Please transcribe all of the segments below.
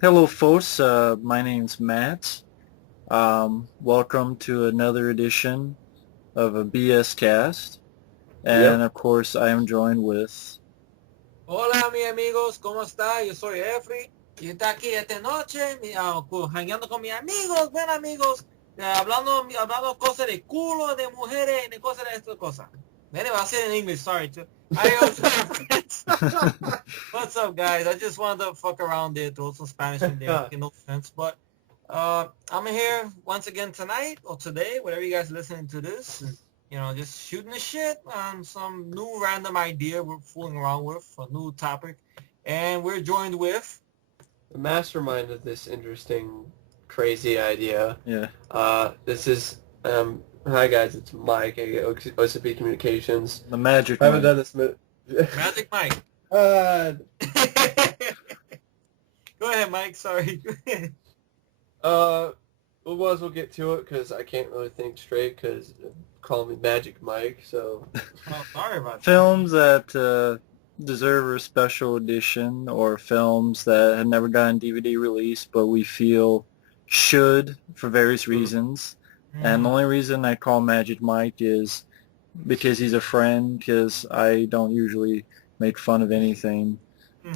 Hello, folks. My name's Matt. Welcome to another edition of a BS Cast, and Yep. of course, I am joined with. Hola, mis amigos, ¿cómo está? Yo soy Efri y está aquí esta noche, jangueando con mis amigos, buenos amigos, hablando cosas de culo, de mujeres, de cosas de estas cosas. Anyway, I'll say it in English, sorry. Adios, friends. What's up, guys? I just wanted to fuck around there, throw some Spanish in there, no offense, but I'm here once again tonight or today, whatever you guys are listening to this. Just shooting the shit on some new random idea we're fooling around with, a new topic. And we're joined with... The mastermind of this interesting, crazy idea. Yeah. This is, hi guys, it's Mike at OCP Communications. The Magic I haven't Mike. done this. Magic Mike. uh, Go ahead, Mike, sorry. we'll get to it because I can't really think straight because call me Magic Mike, so. Oh, sorry about that. Films that deserve a special edition, or films that have never gotten DVD release, but we feel should for various reasons. And the only reason I call Magic Mike is because he's a friend, because I don't usually make fun of anything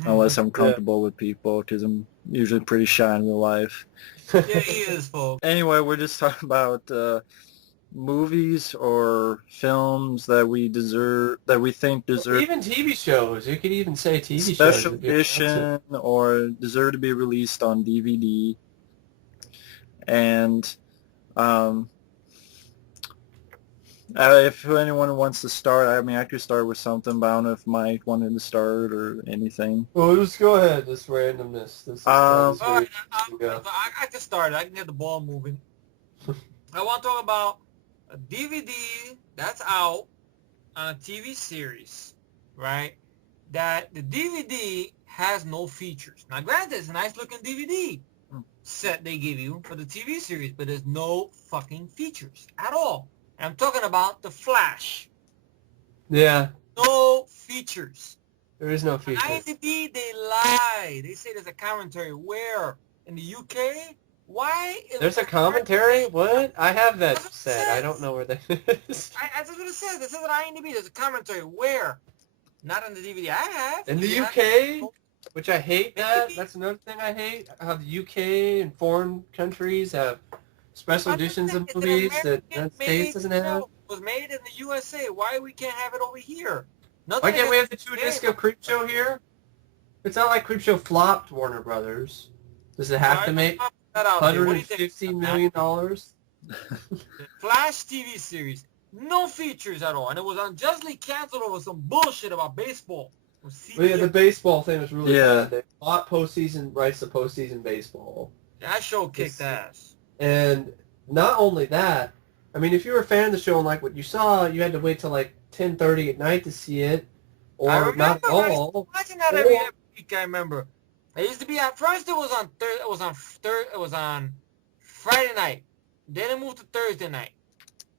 unless I'm comfortable with people, because I'm usually pretty shy in real life. Yeah, he is, folks. Anyway, we're just talking about movies or films that we think deserve Even TV shows. You could even say TV shows. special edition or deserve to be released on DVD. And if anyone wants to start, I mean, I could start with something, but I don't know if Mike wanted to start or anything. Well, just go ahead. This randomness. This is All right, I can start it. I can get the ball moving. I want to talk about a DVD that's out on a TV series, right? That the DVD has no features. Now, granted, it's a nice-looking DVD set they give you for the TV series, but there's no fucking features at all. And I'm talking about The Flash. Yeah, No features. there is no On feature. IMDb, they lie. They say there's a commentary. Where? In the UK? Why? There's a commentary? What? I have that That's what it set. I says. don't know where that is. That's what it says. It says on IMDb there's a commentary. Where? Not on the DVD I have. In the You UK, have- which I hate that. That's another thing I hate. How the UK and foreign countries have special editions of It's an movies that the American States made doesn't have. show. It was made in the USA. Why we can't have it over here? Why can't we have the two-disc of Creepshow here? It's not like Creepshow flopped Warner Brothers. Does it have to make $150 million? The Flash TV series, no features at all, and it was unjustly canceled over some bullshit about baseball. Well, yeah, the baseball thing was really Yeah. bad. They bought postseason rights to postseason baseball. That show kicked ass. And not only that, I mean, if you were a fan of the show and like what you saw, you had to wait till like 10:30 at night to see it, or I remember not at all. watching that every week. I remember. I used to be at first. It was on Friday night. Then it moved to Thursday night.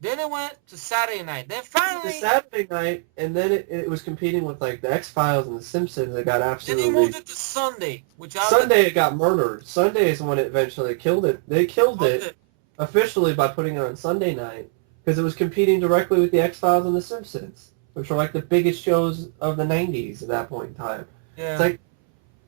Then it went to Saturday night. Then The finally, Saturday night, and then it was competing with like the X-Files and the Simpsons. It got then absolutely. he moved it to Sunday, which I was Sunday it got murdered. Sunday is when it eventually killed it. They killed it officially by putting it on Sunday night because it was competing directly with the X-Files and the Simpsons, which were like the biggest shows of the 90s at that point in time. Yeah. It's like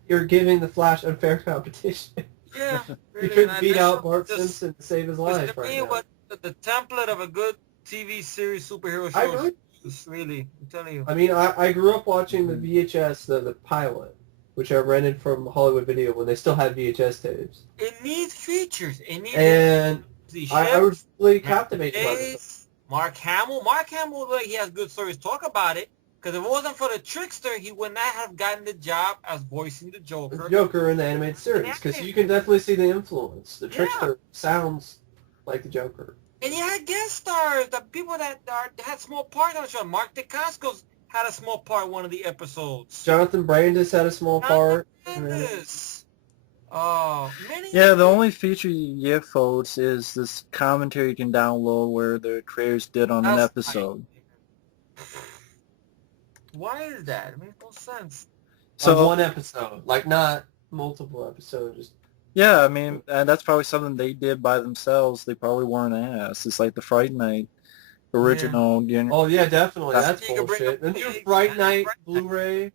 you're giving the Flash unfair competition. Yeah. You couldn't beat out Bart Simpson to save his life To right me, now. what the template of a good TV series superhero I show agree. is really, I'm telling you. I mean, I grew up watching the VHS, the pilot, which I rented from Hollywood Video when they still had VHS tapes. It needs features. It needs And the I was really Mark captivated by it. Hayes, Mark Hamill. Mark Hamill, like, he has good stories. Talk about it. Because if it wasn't for the trickster, he would not have gotten the job as voicing the Joker. The Joker in the animated series, because you can definitely see the influence. The Trickster sounds like the Joker. And he had guest stars, the people that had small parts on the show. Mark Dacascos had a small part in one of the episodes. Jonathan Brandis had a small part. Tremendous. Oh, many. Yeah, the only feature you get, folks, is this commentary you can download where the creators did on an episode. Why is that? It makes no sense. So one episode, like not multiple episodes. Yeah, I mean, and that's probably something they did by themselves. They probably weren't asked. It's like the Fright Night original. Oh yeah, definitely. Uh, That's You can bring bullshit. a The new pig Fright and Night Fright Night. Blu-ray.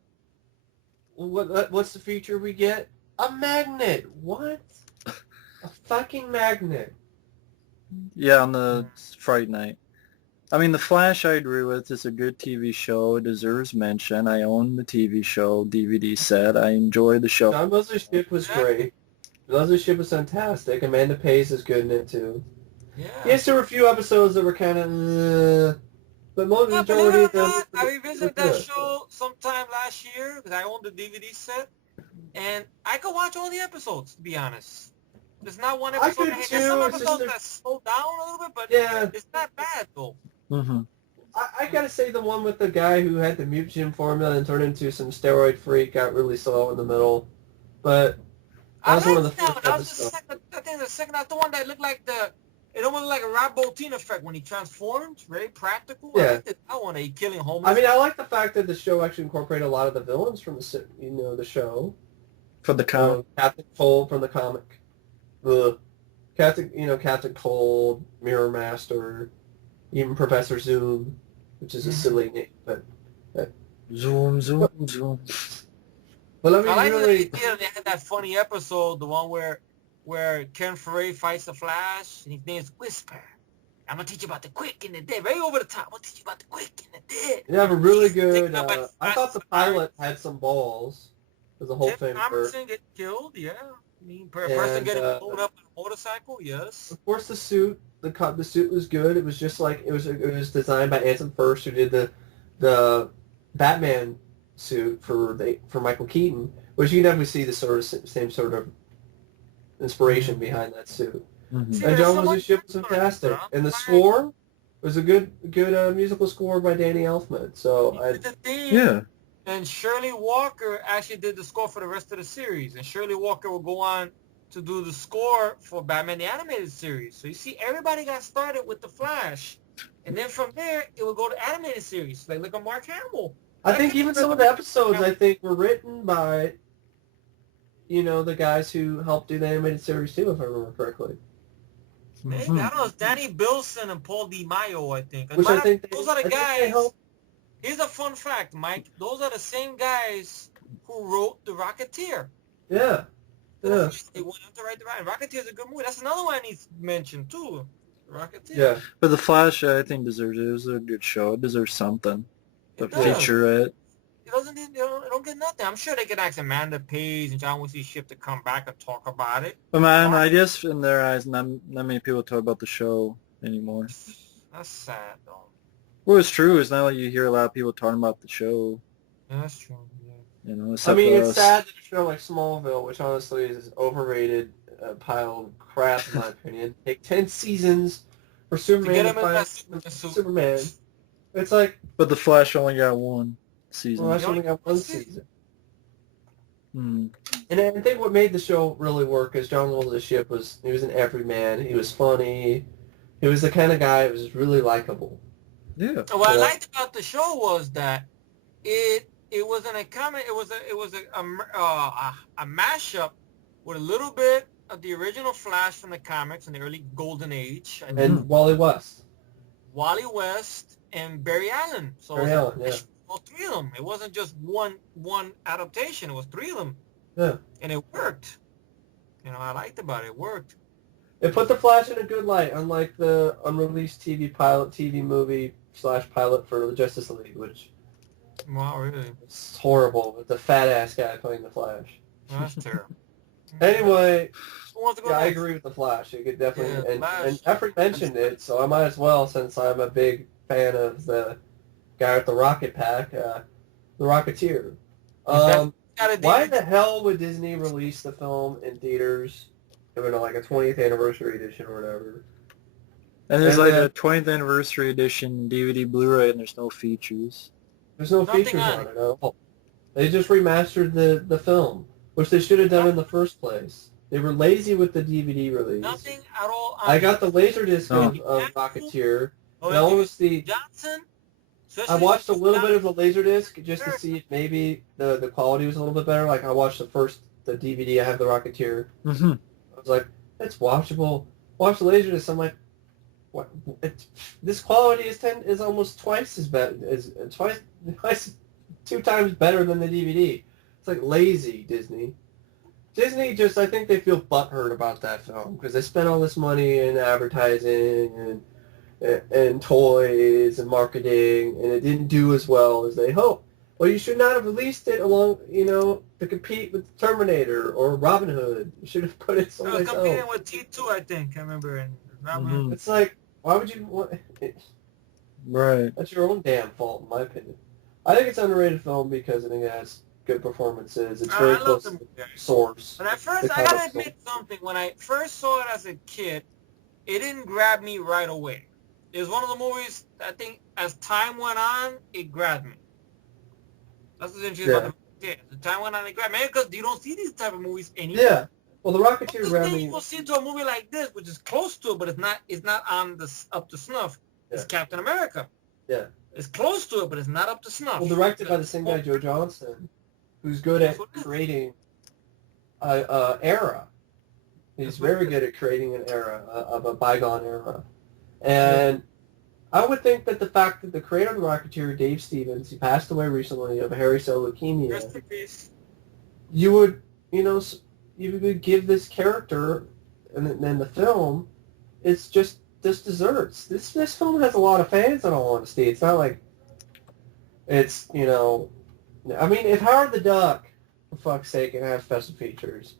What's the feature we get? A magnet. What? A fucking magnet. Yeah, on the Fright Night. I mean, The Flash, I agree with. It's a good TV show. It deserves mention. I own the TV show DVD set. I enjoy the show. John Wesley's ship was great. Leslie's ship was fantastic. Amanda Pays is good in it too. Yeah. Yes, there were a few episodes that were kind of, but most Yeah, majority believe of it or them. not, I were revisited that good. show sometime last year because I owned the DVD set, and I could watch all the episodes. To be honest, there's not one I episode. could There's too, some it's just episodes that- that slow down a little bit, but Yeah, it's not bad though. Mm-hmm. I gotta say the one with the guy who had the mutagen formula and turned into some steroid freak got really slow in the middle, but I was one of liked the that first one. That was the episodes. second. I think the second. That's the one that looked like it almost looked like a Rob Bottin effect when he transformed. Very practical. Yeah. I liked it. That one. He killing homeless. I mean, I like the fact that the show actually incorporated a lot of the villains from the show. For the comic. Captain Cold from the comic. Captain Cold, Mirror Master, even Professor Zoom, which is a silly name, but Zoom, zoom, zoom. I I mean, like really, the idea they had that funny episode, the one where Ken Ferret fights the Flash, and his name is Whisper. I'm gonna teach you about the quick and the dead. Very over the top. I'm gonna teach you about the quick and the dead. you have a really He's good. taken up by I thought the Flash. pilot had some balls. As a whole Tim thing. Thomerson get killed, yeah. I mean, person And, getting blown up on a motorcycle, yes. Of course, the suit. The suit was good. It was just like it was designed by Anson First, who did the Batman suit for Michael Keaton, which you can definitely see the same sort of inspiration behind that suit. Mm-hmm. See, And there's John so Wesley's much ship was influence, fantastic, bro. and the Like, score was a good musical score by Danny Elfman. So he did the theme, Yeah. and Shirley Walker actually did the score for the rest of the series, and Shirley Walker will go on to do the score for Batman the Animated Series. So you see, everybody got started with the Flash, and then from there it will go to animated series. Like look at Mark Hamill. I think even some of the episodes were written by the guys who helped do the animated series too, if I remember correctly. Maybe I don't know. It's Danny Bilson and Paul DiMaio, I think. Which I think those are the I think they guys. helped. Here's a fun fact, Mike. Those are the same guys who wrote The Rocketeer. Yeah. Yeah. They went on to write The Rocketeer. Rocketeer is a good movie. That's another one I need to mention too. Rocketeer. Yeah. But The Flash, I think, deserves it. It was a good show. It deserves something to It does. feature it. It don't get nothing. I'm sure they could ask Amanda Pays and John Wesley Shipp to come back and talk about it. But man, I guess in their eyes, not many people talk about the show anymore. That's sad though. Well, it's true. It's not like you hear a lot of people talking about the show. Yeah, that's true. Yeah. You know, I except mean, for it's us. sad that a show like Smallville, which honestly is an overrated pile of crap in my opinion, take 10 seasons for To Superman get to him in find that suit. Superman. It's like, But The Flash only got one season. well, I only got one season. And I think what made the show really work is John Wesley's Ship he was an everyman. He was funny. He was the kind of guy who was really likable. Yeah. What I Yeah. liked about the show was that it wasn't a comic. It was a mashup with a little bit of the original Flash from the comics in the early Golden Age, and And Wally West. Wally West and Barry Allen. So Barry it was Allen, yeah. all three of them. It wasn't just one adaptation. It was three of them, Yeah. and it worked. I liked about it. It worked. It put the Flash in a good light, unlike the unreleased TV movie / pilot for the Justice League, which Wow, really? is horrible with the fat ass guy playing the Flash. That's terrible. Anyway, Who wants to go yeah, I next? agree with the Flash. You could definitely, Yeah, and Flash. Jeffrey mentioned it, so I might as well, since I'm a big fan of the guy with the rocket pack, the Rocketeer. Gotta do Why it. the hell would Disney release the film in theaters? Like a 20th anniversary edition or whatever. And there's And, like a 20th anniversary edition DVD Blu-ray, and there's no features. There's no Nothing features on on it at all. They just remastered the film, which they should have done in the first place. They were lazy with the DVD release. Nothing at all. I got the Laserdisc of Rocketeer. That one was the... Johnson. I watched a little bit of the Laserdisc just to see if maybe the quality was a little bit better. Like I watched the first the DVD. I have the Rocketeer. Mm-hmm. I was like, it's watchable. Watch the Laserdisc. I'm like, what? This quality is almost twice as bad. Twice, 2 times better than the DVD. It's like lazy, Disney. Disney I think they feel butthurt about that film because they spent all this money in advertising and toys and marketing, and it didn't do as well as they hoped. Well, you should not have released it along, to compete with Terminator or Robin Hood. You should have put it someplace else. Competing with T2, I think. I remember. And Robin Hood. It's like, why would you want it? Right. That's your own damn fault, in my opinion. I think it's an underrated film because I think it has good performances. It's very close to the source. But at first, I gotta admit something. When I first saw it as a kid, it didn't grab me right away. It was one of the movies, I think, as time went on, it grabbed me. That's what's interesting about the Rocketeer. As time went on, it grabbed me. Because you don't see these type of movies anymore. Yeah. Well, the Rocketeer grabbed me. You will see to a movie like this, which is close to it, but it's not on up to snuff. Yeah. It's Captain America. Yeah. It's close to it, but it's not up to snuff. Well, directed by the same guy, Joe Johnston, who's good at creating an era. He's very good at creating an era, of a bygone era. And I would think that the fact that the creator of the Rocketeer, Dave Stevens, he passed away recently of hairy cell leukemia. Rest in peace. You would, you would give this character, and then the film, it's just desserts. This film has a lot of fans, in all honesty. It's not like it's, I mean, if Howard the Duck, for fuck's sake, can have special features,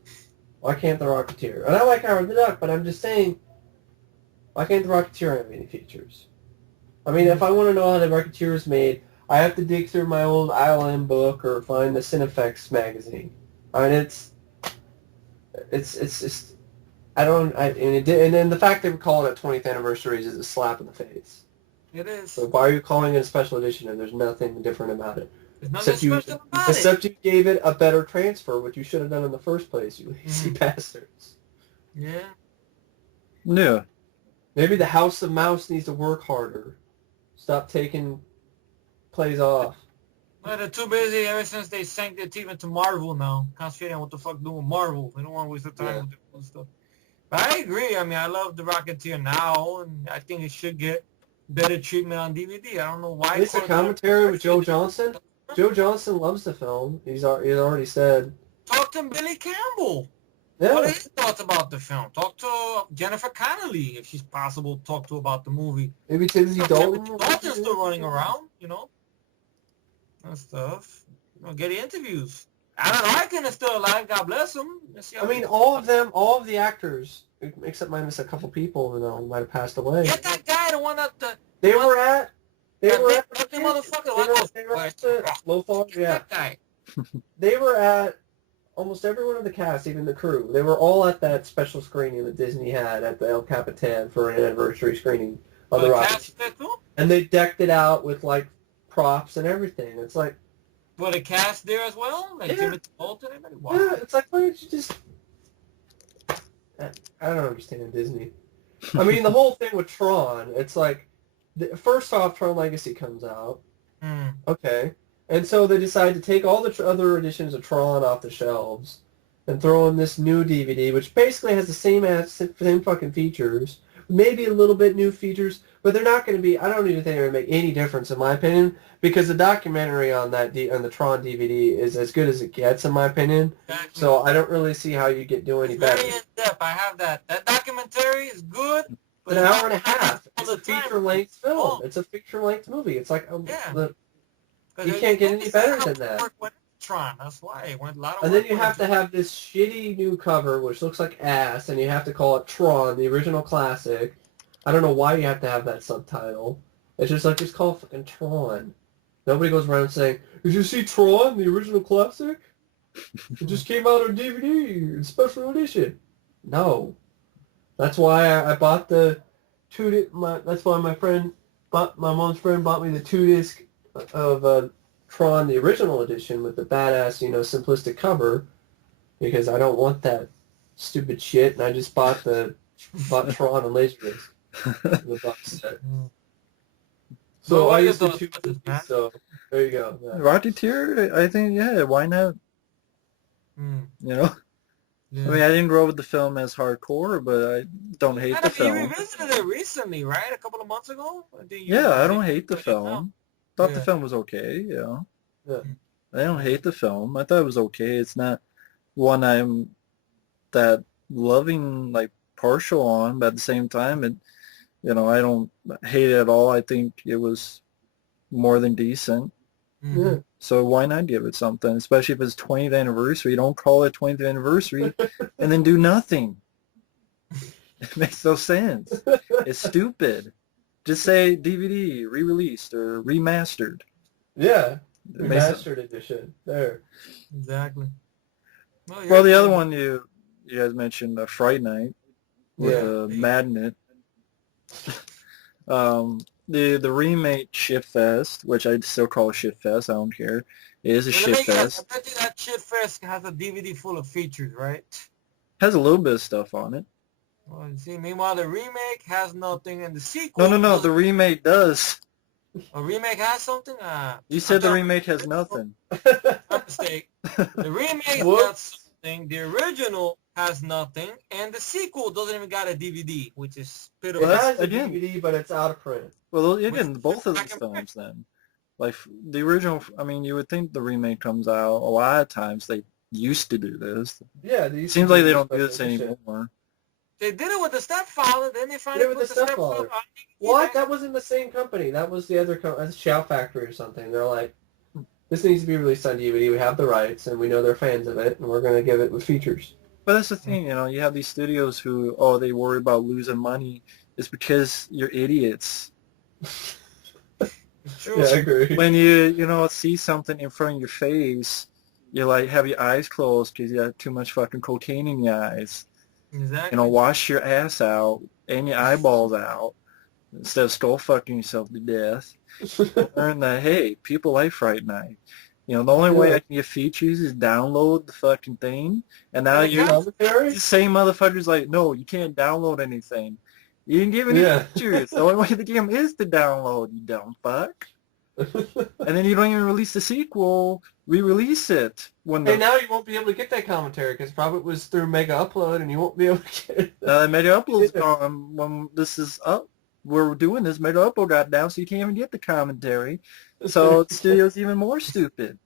why can't the Rocketeer? And I like Howard the Duck, but I'm just saying, why can't the Rocketeer have any features? I mean, if I want to know how the Rocketeer is made, I have to dig through my old ILM book or find the Cinefex magazine. I mean, it's and then the fact they were calling it 20th anniversary is a slap in the face. It is. So why are you calling it a special edition and there's nothing different about it? There's nothing special about it. Except you gave it a better transfer, which you should have done in the first place, you lazy bastards. Yeah. Yeah. Maybe the House of Mouse needs to work harder. Stop taking plays off. Well, they're too busy ever since they sank their team into Marvel now. Concentrating on what the fuck doing with Marvel. They don't want to waste their time with this stuff. But I agree. I mean, I love the Rocketeer now, and I think it should get better treatment on DVD. I don't know why. It's a commentary with Joe Johnston. Joe Johnston loves the film. He's already said. Talk to Billy Campbell. Yeah. What are his thoughts about the film? Talk to Jennifer Connelly, if she's possible. Talk to about the movie. Maybe Timothy Dalton. Dalton's still running around, and stuff. Get interviews. Alan Arkin is still alive. God bless him. I mean, all of the actors, except minus a couple people, might have passed away. Get that guy, the one that they were at Lowfall. Yeah. That guy. They were at almost everyone in the cast, even the crew. They were all at that special screening that Disney had at the El Capitan for an anniversary screening of the Rockets. And they decked it out with props and everything. It's like. Well, the cast there as well? Timothy Dalton and everybody? Wow. Yeah, it's like, why don't you just... I don't understand Disney. I mean, the whole thing with Tron, it's like, first off, Tron Legacy comes out. Okay. And so they decide to take all the other editions of Tron off the shelves and throw in this new DVD, which basically has the same fucking features, maybe a little bit new features, but they're not going to be, I don't even think they're going to make any difference, in my opinion, because the documentary on the Tron DVD is as good as it gets, in my opinion. Exactly. So I don't really see how you do any better. Very in-depth. I have that. That documentary is good. But an hour and a half. It's a feature-length film. It's a feature-length movie. It's like, you can't get any better than that. Tron, that's why it went a lot of. And then you have to have this shitty new cover, which looks like ass, and you have to call it Tron, the original classic. I don't know why you have to have that subtitle. It's just call it fucking Tron. Nobody goes around saying, "Did you see Tron, the original classic? It just came out on DVD, in special edition." No, that's why I bought the that's why my mom's friend bought me the 2-disc of Tron, the original edition, with the badass, simplistic cover, because I don't want that stupid shit, and I just bought Tron and Laserdisc, the box set. So I used the 2 discs, so there you go. Rocketeer, I think, why not? You know? Yeah. I mean, I didn't grow up with the film as hardcore, but I don't hate the You film. revisited it recently, right? A couple of months ago? Yeah, I don't hate the film. Thought the Yeah. film was okay, Yeah. I don't hate the film. I thought it was okay. It's not one I'm that loving, like, partial on, but at the same time, I don't hate it at all. I think it was more than decent. Yeah. So why not give it something, especially if it's 20th anniversary? Don't call it 20th anniversary and then do nothing. It makes no sense. It's stupid. Just say DVD, re-released or remastered. Yeah. It makes it- Remastered edition. There. Exactly. Well, the other one you guys mentioned, Fright Night with Yeah. Magnet. The remake Shit Fest, which I'd still call a Shit Fest, I don't care. It is a Shit Fest. I bet you that Shit Fest has a DVD full of features, right? Has a little bit of stuff on it. Well, you see, meanwhile, the remake has nothing, and the sequel... No, the remake does. A remake has something? You said the remake has nothing. My mistake. The remake Whoops. got something, the original has nothing, and the sequel doesn't even got a DVD, which is pitiful. It has a again. DVD, but it's out of print. Well, again, With both of those black and films then. Like, the original, I mean, you would think the remake comes out, a lot of times they used to do this. Yeah. Seems like they don't do this anymore. They did it with the Stepfather, then they Did finally it with put the the Stepfather. Stepfather on DVD. What? That wasn't the same company. That was the other company. That's Shout Factory or something. They're like, this needs to be released on DVD. We have the rights, and we know they're fans of it, and we're going to give it with features. But that's the thing, you have these studios who, they worry about losing money. It's because you're idiots. True. Yeah, I agree. When you see something in front of your face, you like have your eyes closed because you have too much fucking cocaine in your eyes. Exactly. Wash your ass out and your eyeballs out instead of skull fucking yourself to death. Learn that, hey, people like Fright Night. The only way I can get features is download the fucking thing. And now you're the same motherfuckers like, no, you can't download anything. You didn't give any features. The only way to get them is to download, you dumb fuck. And then you don't even release the sequel, re-release it. Hey, now you won't be able to get that commentary because probably it was through Mega Upload, and you won't be able to get it. Mega Upload's gone. When this is up, we're doing this, Mega Upload got down, so you can't even get the commentary. So the studio's even more stupid.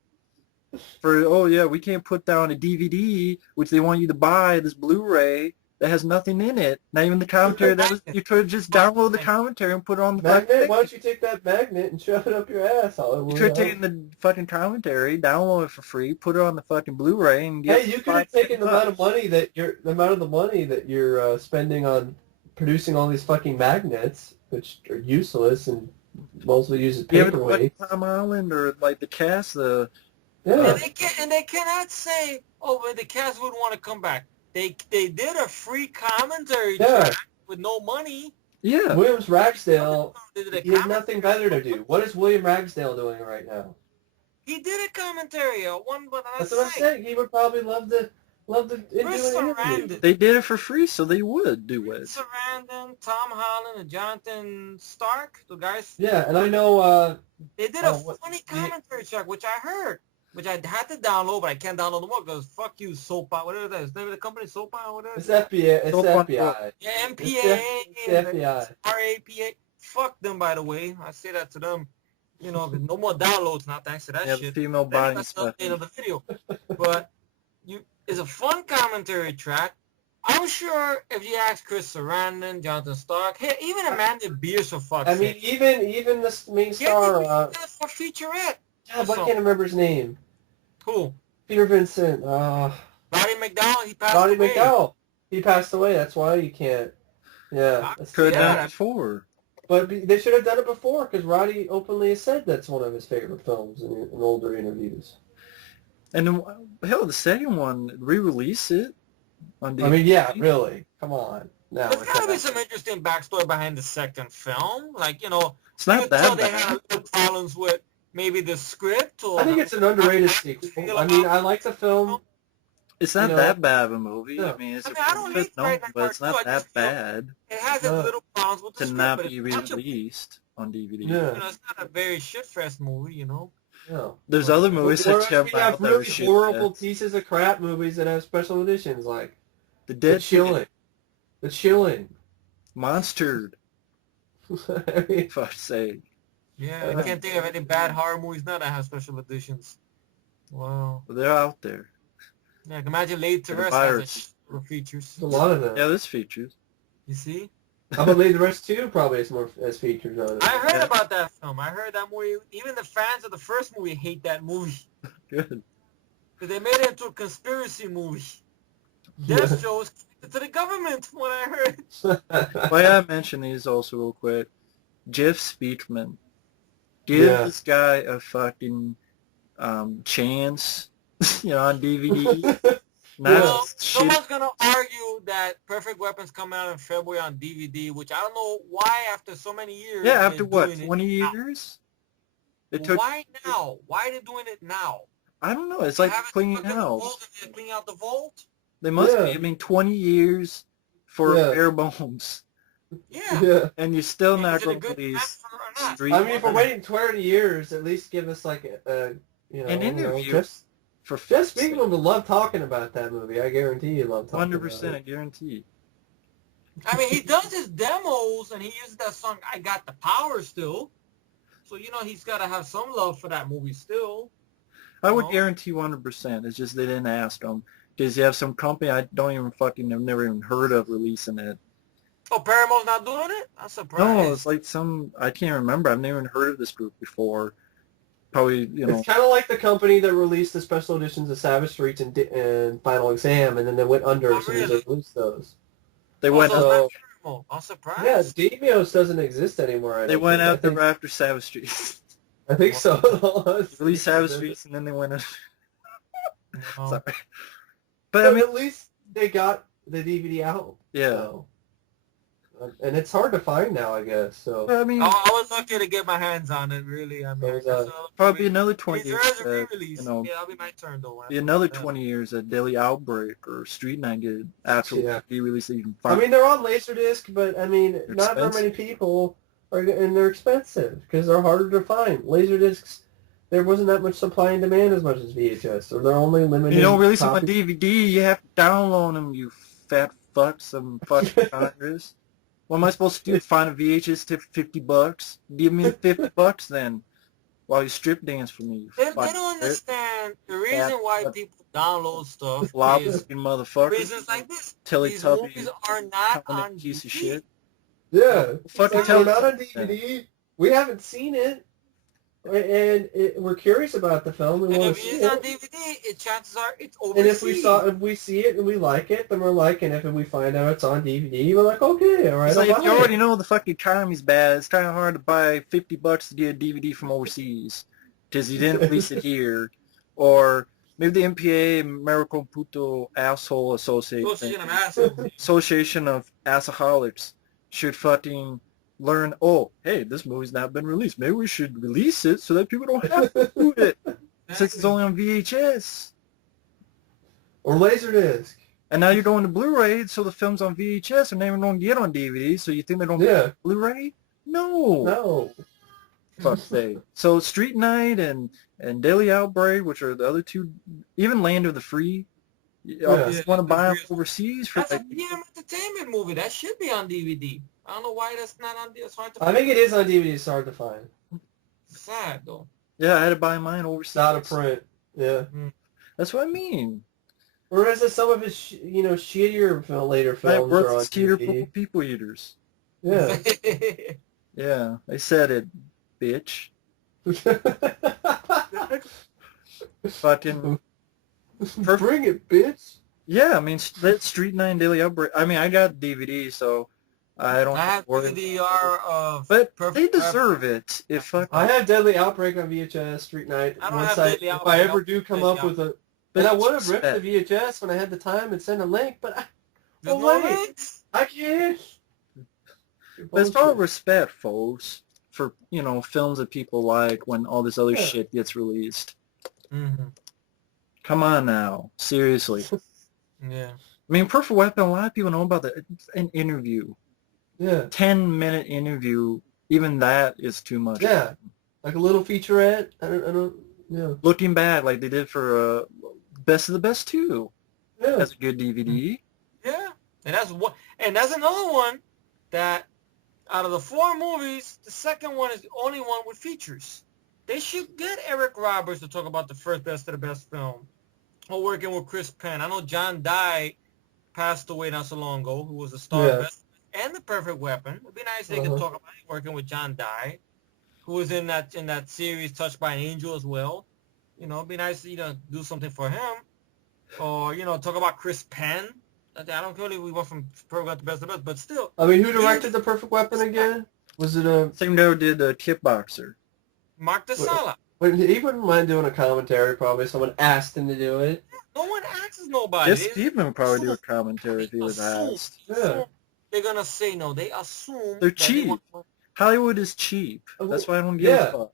We can't put down a DVD, which they want you to buy, this Blu-ray, that has nothing in it. Not even the commentary. You could just download the commentary and put it on the magnet. Why don't you take that magnet and shove it up your ass? You could have taken the fucking commentary, download it for free, put it on the fucking Blu-ray, and get. Hey, you could have taken the amount of the money that you're spending on producing all these fucking magnets, which are useless and mostly uses paperweight. Tom Holland or like the cast. And they cannot say, but the cast would want to come back. They did a free commentary track with no money. Yeah. Williams Ragsdale, he has nothing better to do. What is William Ragsdale doing right now? He did a commentary, That's what I'm saying. He would probably love to do an interview. They did it for free, so they would do it. Chris Sarandon, Tom Holland, and Jonathan Stark, the guys. Yeah, and I know... they did a funny commentary track, which I heard. Which I had to download, but I can't download them more because fuck you, SOPA. Whatever that is. The name of the company, SOPA, whatever. It's FBI. It's FBI. Yeah, MPA. It's FBI. RAPA. Fuck them, by the way. I say that to them. No more downloads now, thanks to that shit. Female body That's the end of the video. But it's a fun commentary track. I'm sure if you ask Chris Sarandon, Jonathan Stark, hey, even Amanda Beers for fuck's sake. I mean, even the main star. For featurette. Yeah, but I can't remember his name. Who? Peter Vincent. Roddy McDowell, he passed Roddy away. McDowell. He passed away. That's why you can't. Yeah. Could have done it before. But they should have done it before because Roddy openly has said that's one of his favorite films in older interviews. And then, hell, the second one, re-release it on DVD. I mean, yeah, really. Come on. No, There's got to be some interesting backstory behind the second film. Like, it's not that they bad. had problems with maybe the script or... I think it's an underrated sequel. I mean, I like the film. It's not that bad of a movie. No. I mean, it's I don't hate Fright Night but it's Part 2. not that bad It has its little problems with the to script, not but be it's watchable. released on DVD. Yeah. It's not a very shit-fest movie, No. There's other movies that Whereas jump we have out that are really shit. horrible pieces of crap movies that have special editions, like The The Dead Chilling. The Chilling. Monstered. I mean, Fuck's sake. Yeah, I can't think of any bad horror movies now that have special editions. Wow. They're out there. Yeah, imagine Laid to The Rest virus. has features. there's a lot of them. Yeah, there's features. You see? How about Lady the Rest 2 probably has features on it. I heard about that film. I heard that movie. Even the fans of the first movie hate that movie. Good. Because they made it into a conspiracy movie. Death Show is connected to the government, from what I heard. Why I mention these also real quick. Jeff Speakman. Give this guy a fucking chance, on DVD. Well, someone's going to argue that Perfect Weapon's coming out in February on DVD, which I don't know why after so many years. Yeah, after what, doing it 20 now. years? It took, Why now? Why are they doing it now? I don't know. It's like cleaning house. Cleaning out the vault? They must be. I mean, 20 years for bare bones. Yeah. And you're still I mean, not is it a going to good release match or not? Street. I mean, if we're waiting 20 years, at least give us like an interview for Jeff Speakman would love talking about that movie. I guarantee you love talking 100%, about I it. guarantee. I mean, he does his demos, and he uses that song, I Got the Power, still. So, he's got to have some love for that movie still. I would guarantee 100%. It's just they didn't ask him. Because you have some company I don't even fucking have never even heard of releasing it. Oh, Paramore's not doing it? I'm surprised. No, it's like I can't remember. I've never even heard of this group before. Probably, It's kind of like the company that released the special editions of Savage Streets and Final Exam, and then they went under as soon as they released those. They went out. I'm surprised. Yeah, Demios doesn't exist anymore. They went out there after Savage Streets. I think so. Released Savage Streets, and then they went. Sorry. But I mean, at least they got the DVD out. Yeah. So. And it's hard to find now, I guess. So I mean, I was lucky to get my hands on it. Really, I mean, probably another 20 years. Yeah, that'll be my turn though. Be another 20 years that Daily Outbreak or Street Night get actually re-released even. I mean, they're on Laserdisc, but I mean, not very many people are, and they're expensive because they're harder to find. Laserdiscs, there wasn't that much supply and demand as much as VHS, so they're only limited. You don't release them on DVD. You have to download them. You fat fuck, some fucking Congress. What am I supposed to do? Find a VHS tip $50? Give me $50 then, while you strip dance for me. They don't understand the reason why people download stuff. Is motherfucker. Reasons like this. These Teletubby movies are not on piece DVD. of shit. Yeah, fucking they're not on DVD. We haven't seen it, and we're curious about the film. And if it's on DVD, chances are it's overseas. And if we see it and we like it, then we're liking it. If we find out it's on DVD, we're like, okay, all right. It's like if you already know the fucking economy's bad, it's kind of hard to buy $50 to get a DVD from overseas because you didn't release it here, or maybe the MPA, American Puto Asshole Association of Assaholics should fucking learn, hey, this movie's not been released. Maybe we should release it so that people don't have to do it. Since it's only on VHS. Or Laserdisc. And now you're going to Blu-ray, so the film's on VHS, and they don't get on DVD, so you think they don't get Blu-ray? No. Fuck's sake. So Street Night and Daily Outbreak, which are the other two, even Land of the Free, you want to buy them overseas for That's a damn entertainment movie. That should be on DVD. I don't know why that's not on. It's hard to find. I think it is on DVD. It's hard to find. Sad though. Yeah, I had to buy mine overseas. Not a print. Yeah. That's what I mean. Or is it some of his, shittier later films are on DVD? People eaters. Yeah. Yeah, I said it, bitch. Fucking. Bring it, bitch. Yeah, I mean, that Street Night and Daily Outbreak. I mean, I got DVD, so I don't have DVR of but they deserve it. If I have Deadly Outbreak on VHS, Street Night. I don't have Deadly Outbreak. If I ever do come up with a... And I would have ripped the VHS when I had the time and sent a link, but I can't. But it's all respect, folks, for, films that people like when all this other shit gets released. Mm-hmm. Come on now. Seriously. Yeah. I mean, Perfect Weapon, a lot of people know about that. It's an interview. Yeah. 10-minute interview. Even that is too much. Yeah. Like a little featurette. I don't Yeah. looking back like they did for Best of the Best 2. Yeah. That's a good DVD. Yeah, and that's another one that out of the 4 movies, the second one is the only one with features. They should get Eric Roberts to talk about the first Best of the Best film, or working with Chris Penn. I know John Dye passed away not so long ago, who was the star of Best and The Perfect Weapon. It'd be nice if they could talk about working with John Dye, who was in that series Touched by an Angel as well. You know, it'd be nice to do something for him, or talk about Chris Penn. I don't really we went from Perfect Weapon to Best of the Best, but still. I mean, who directed The Perfect Weapon again? Was it Same guy who did Kickboxer. Mark DeSala. But he wouldn't mind doing a commentary. Probably someone asked him to do it. No one asks nobody. Yes, Steven would probably do a commentary if he was asked. Yeah. They're gonna say no. They assume They're cheap. Hollywood is cheap. That's why I don't give a fuck.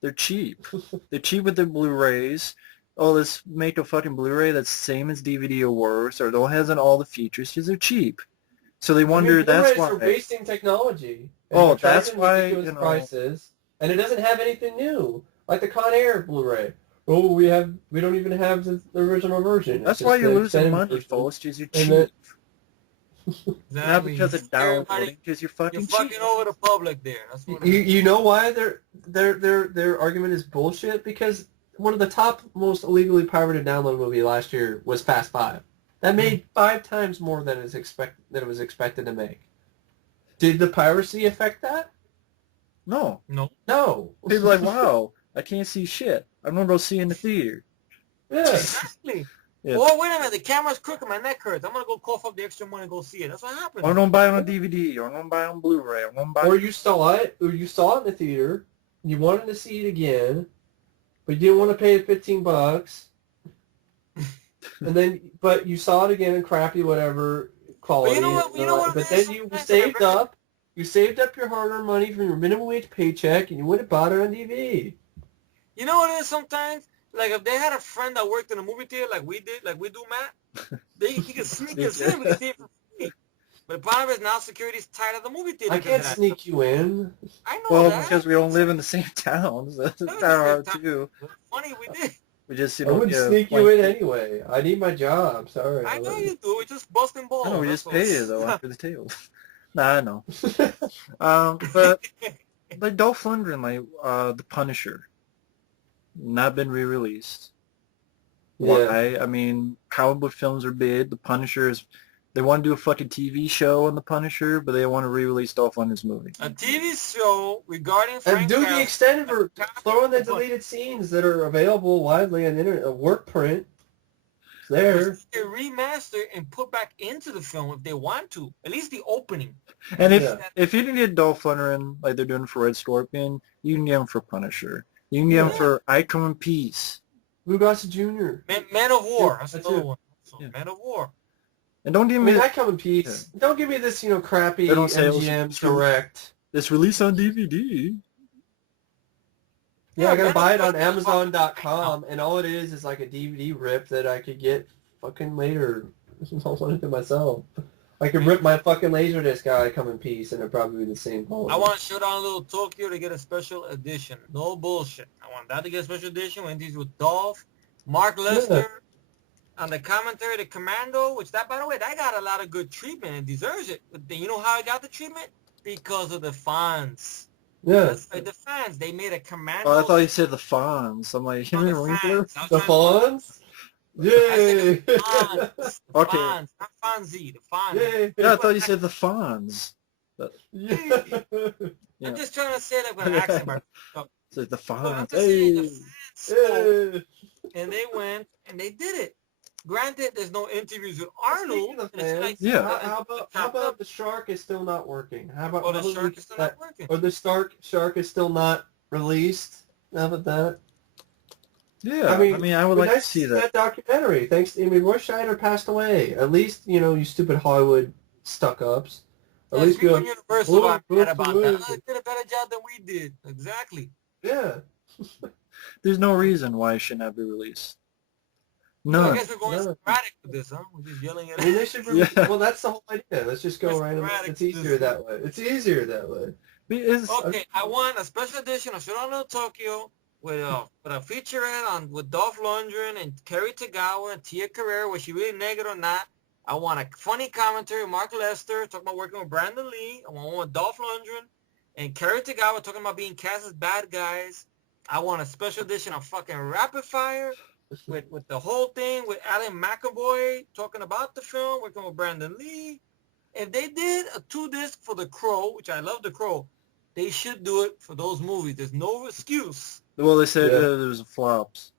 They're cheap. They're cheap with their Blu-rays. Oh, let's make a fucking Blu-ray that's the same as DVD or worse, or it hasn't all the features because they're cheap. So they wonder that's why. Are wasting technology. Oh, that's why prices, and it doesn't have anything new, like the Con Air Blu-ray. Oh, we don't even have the original version. That's why you're losing money, folks, because you're cheap. Not because it's downloading, because you're fucking cheap. You're fucking over the public there. That's what you know why their argument is bullshit? Because one of the top most illegally pirated download movie last year was Fast 5. That made 5 times more than it was expected to make. Did the piracy affect that? No. No. People are like, wow, I can't see shit. I'm going to go see in the theater. Yeah. Exactly. Yeah. Oh, wait a minute. The camera's crooked. My neck hurts. I'm going to go cough up the extra money and go see it. That's what happens. Or don't buy it on DVD. Or don't buy it on Blu-ray. Or you saw it in the theater. You wanted to see it again, but you didn't want to pay the $15. But you saw it again in crappy whatever quality. But you know what? But then you saved up. You saved up your hard-earned money from your minimum wage paycheck, and you went and bought it on DVD. You know what it is sometimes? Like if they had a friend that worked in a movie theater like we do, Matt, he could sneak us in. We could see it for free. But the problem is now security's tied at the movie theater. I can't sneak you in. I know well, that. because we don't live in the same town. So that's kind of hard, too. Funny we did. We just, I would sneak you in anyway. I need my job. Sorry. I know you do. We're just busting balls. No, we just pay you, though, after the tail. Nah, I know. But like Dolph Lundgren, like The Punisher, not been re-released. Yeah. Why? I mean, comic book films are big. The Punisher is. They want to do a fucking TV show on The Punisher, but they want to re-release Dolph Lundgren's movie. A TV show regarding Frank And do the Castle. extended version. Throw in the deleted scenes that are available widely on the internet. A work print. It's there. They remaster and put back into the film if they want to. At least the opening. And if you can get Dolph Lundgren like they're doing for Red Scorpion, you can get him for Punisher. You can get him for I Come in Peace. Lou Gossett Jr. Man of War. That's that's another it. one. So, Man of War. And don't give me. I Come in Peace. Yeah. Don't give me this, crappy They don't say MGM direct. It's released on DVD. Yeah, I gotta buy it on Amazon.com, and all it is like a DVD rip that I could get fucking later. I'll run it myself. I could rip my fucking Laserdisc out, I Come in Peace, and it'd probably be the same quality. I want Showdown Little Tokyo to get a special edition. No bullshit. I want that to get a special edition when these with Dolph, Mark Lester, and the commentary, the Commando, which by the way, that got a lot of good treatment and deserves it. But you know how it got the treatment? Because of the fans. Yeah. The fans, they made a Commando. Oh, I thought you said the Fonz. I'm like, you mean Winkler? The Fonz? Yay! The Fonz. Okay. Fonz, not Fonzie, the Fonz. Yay! Yeah, I thought you said the Fonz. Yeah. I'm just trying to say that with an accent. It's like the I'm Fonz. just saying the Hey. fans spoke, and they went and they did it. Granted, there's no interviews with Arnold. Speaking of and it's fans, like, yeah. How about the shark is still not working? How about Oh, the shark is still not working. Or the shark is still not released? How about that? Yeah, I mean, I would like to see that. documentary. Roy Scheider passed away. At least, you stupid Hollywood stuck-ups. At least people in Universal are mad about that. look. They did a better job than we did. Exactly. Yeah. There's no reason why it should not be released. No. So I guess we're going sporadic with this, huh? We're just yelling at I mean, they should well, that's the whole idea. Let's just go It's random. sporadic It's easier that way. It's easier that way. Okay, I want a special edition of Showdown Little Tokyo with a featurette with Dolph Lundgren and Kerry Tagawa and Tia Carrere, was she really naked or not? I want a funny commentary with Mark Lester talking about working with Brandon Lee. I want one with Dolph Lundgren and Kerry Tagawa talking about being cast as bad guys. I want a special edition of fucking Rapid Fire with the whole thing with Alan McAvoy talking about the film, working with Brandon Lee. If they did a 2-disc for The Crow, which I love The Crow, they should do it for those movies. There's no excuse. Well, they said there was flops.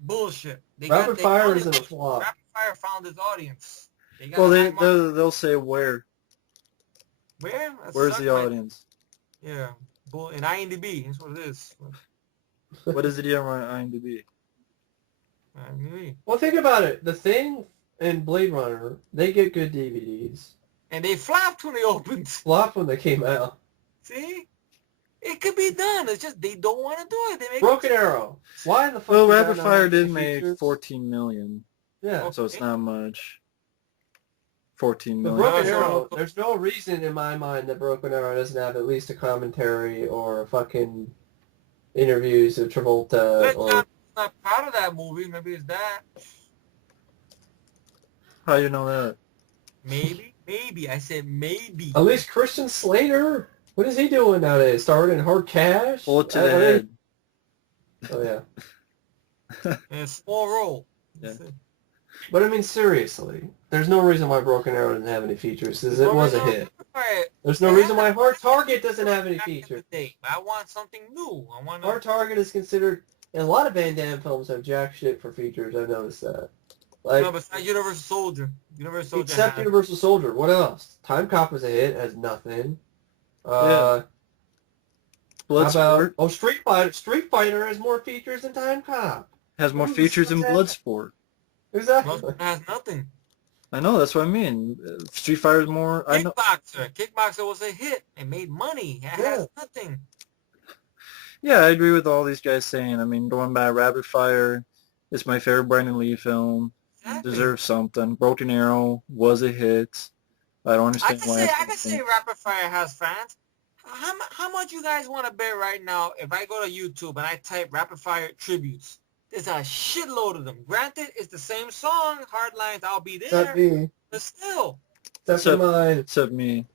Bullshit. Rapid Fire isn't a flop. Rapid Fire found its audience. They'll say where. Where? Where's the audience? Yeah. In IMDb. That's what it is. What is it here on IMDb? IMDb. Well, think about it. The Thing and Blade Runner, they get good DVDs. And they flopped when they opened. Flopped when they came out. See? It could be done. It's just they don't want to do it. They make Broken Arrow. Why the fuck? Well, did Rapid that not Fire have did any make features? 14 million. Yeah. So it's not much. 14 The million. Broken Arrow, there's no reason in my mind that Broken Arrow doesn't have at least a commentary or fucking interviews of Travolta. I'm not proud of that movie. Maybe it's that. How you know that? Maybe. I said maybe. At least Christian Slater. What is he doing nowadays? Starring in Hard Cash? Bullet to the head. Oh, yeah. And a small role. Yeah. But I mean, seriously, there's no reason why Broken Arrow didn't have any features, because it was a hit. There's no reason why Hard Target doesn't have any features. I want something new. Hard Target is considered, and a lot of Van Damme films have jack shit for features. I've noticed that. Like, no, besides Universal Soldier. Except Universal Soldier. What else? Time Cop was a hit, has nothing. Bloodsport. Street Fighter. Street Fighter has more features than Time Cop. Has more features than Bloodsport. Exactly. Bloodsport has nothing. I know, that's what I mean. Street Fighter is more... Kickboxer was a hit. It made money. It has nothing. Yeah, I agree with all these guys saying. I mean, going by Rapid Fire is my favorite Brandon Lee film. Exactly. Deserves something. Broken Arrow was a hit. I don't understand why. I can say Rapid Fire has fans. How much you guys want to bet right now if I go to YouTube and I type Rapid Fire tributes? There's a shitload of them. Granted, it's the same song, Hard Lines, I'll Be There. Except me. But still. Except mine. Except me.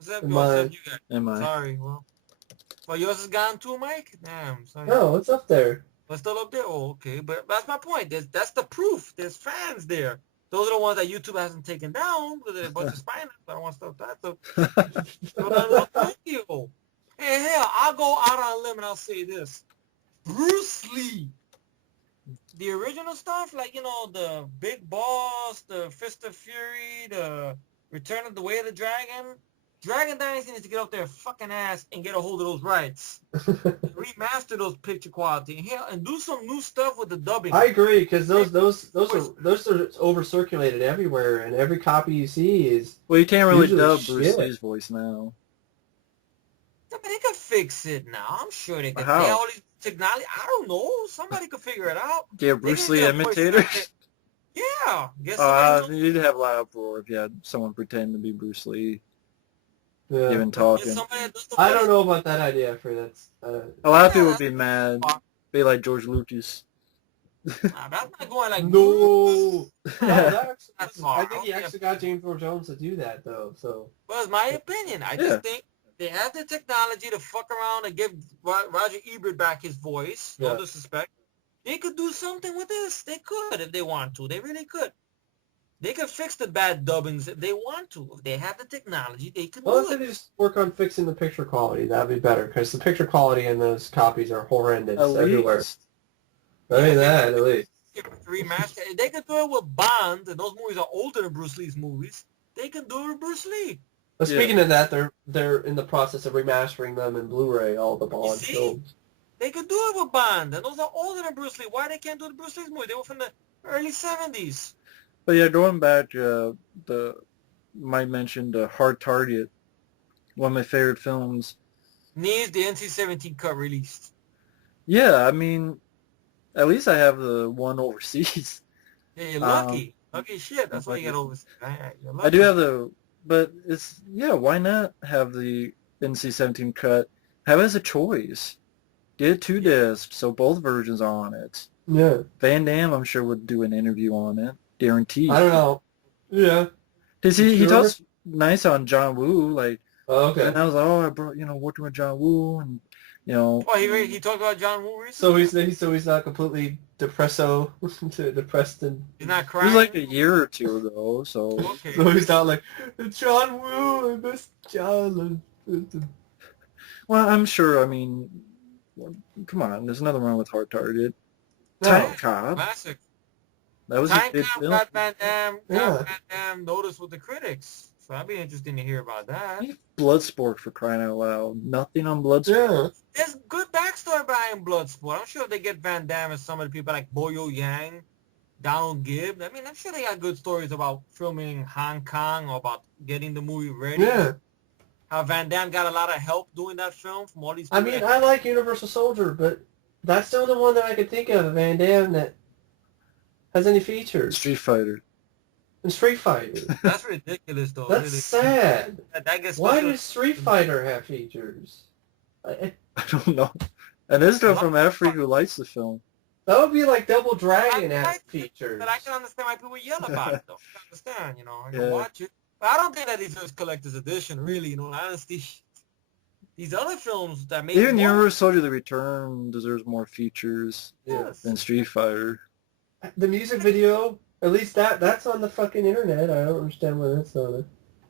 Except mine. you guys. And mine. Sorry, well, yours is gone too, Mike? Damn, sorry. No, it's up there. But still up there? Oh, okay. But that's my point. That's the proof. There's fans there. Those are the ones that YouTube hasn't taken down with a bunch of spinach. I don't want to stop that. So, thank you. Hey, hell, I'll go out on a limb and I'll say this. Bruce Lee. The original stuff, like, the Big Boss, the Fist of Fury, the Return of the Way of the Dragon. Dragon Dynasty needs to get up their fucking ass and get a hold of those rights. Remaster those picture quality and do some new stuff with the dubbing. I agree, because those are over circulated everywhere, and every copy you see is. Well, you can't really dub shit. Bruce Lee's voice now. Yeah, but they could fix it now. I'm sure they could. How? They have all these technology. I don't know. Somebody could figure it out. Yeah, Bruce Lee imitator. Yeah. Guess you'd have a lot of uproar if you had someone pretend to be Bruce Lee. Yeah. Even talking. I don't know about that idea, for that's. A lot of people would be mad. Be like George Lucas. That's not going like No. That's I think he actually got James Earl Jones to do that, though. So. Well, it's my opinion. I just think they have the technology to fuck around and give Roger Ebert back his voice. No disrespect. They could do something with this. They could if they want to. They really could. They could fix the bad dubbings if they want to. If they have the technology, they could do Well, if it. they just work on fixing the picture quality, that'd be better, because the picture quality in those copies are horrendous everywhere. I mean, that, at least. Remaster. They could do it with Bond, and those movies are older than Bruce Lee's movies. They can do it with Bruce Lee. But speaking of that, they're in the process of remastering them in Blu-ray, all the Bond films. They could do it with Bond, and those are older than Bruce Lee. Why they can't do the Bruce Lee's movie? They were from the early 70s. But yeah, going back, Mike mentioned Hard Target, one of my favorite films. Needs the NC-17 cut released. Yeah, I mean, at least I have the one overseas. Yeah, you're lucky. Lucky as shit. That's why you got overseas. I do have but why not have the NC-17 cut? Have it as a choice. Did 2 discs, so both versions are on it. Yeah. Van Damme, I'm sure, would do an interview on it. Guaranteed. I don't know. Yeah. Because he talks nice on John Woo, like, Oh, okay. and I was like, oh, I brought, working with John Woo, and, Oh, he talked about John Woo So recently? he's not completely depressed and... He's not crying? it was like a year or two ago, so... Okay. So he's not like, John Woo, I miss John. Well, I'm sure, I mean, come on, there's nothing wrong with Hard Target. No. Time Cop, Classic. that was a Time good Cop film. got Van Damme, Yeah. noticed with the critics. So that'd be interesting to hear about that. Bloodsport, for crying out loud. Nothing on Bloodsport. Yeah. There's good backstory behind Bloodsport. I'm sure they get Van Damme and some of the people like Boyo Yang, Donald Gibb. I mean, I'm sure they got good stories about filming Hong Kong or about getting the movie ready. Yeah. How Van Damme got a lot of help doing that film from all these I people. mean, I like Universal Soldier, but that's the only one that I could think of Van Damme that has any features. Street Fighter. And Street Fighter. That's ridiculous, though. That's really. sad. That gets Why special. does Street Fighter have features? I don't know. And this girl from Africa who likes the film. That would be like Double Dragon had like it, features. But I can understand why people yell about it, though. I can understand, I can Yeah. watch it. But I don't think that deserves collector's edition, really, honestly. These other films that make Even more- Universal Soldier: The Return deserves more features Yes. than Street Fighter. The music video, at least that's on the fucking internet. I don't understand why that's on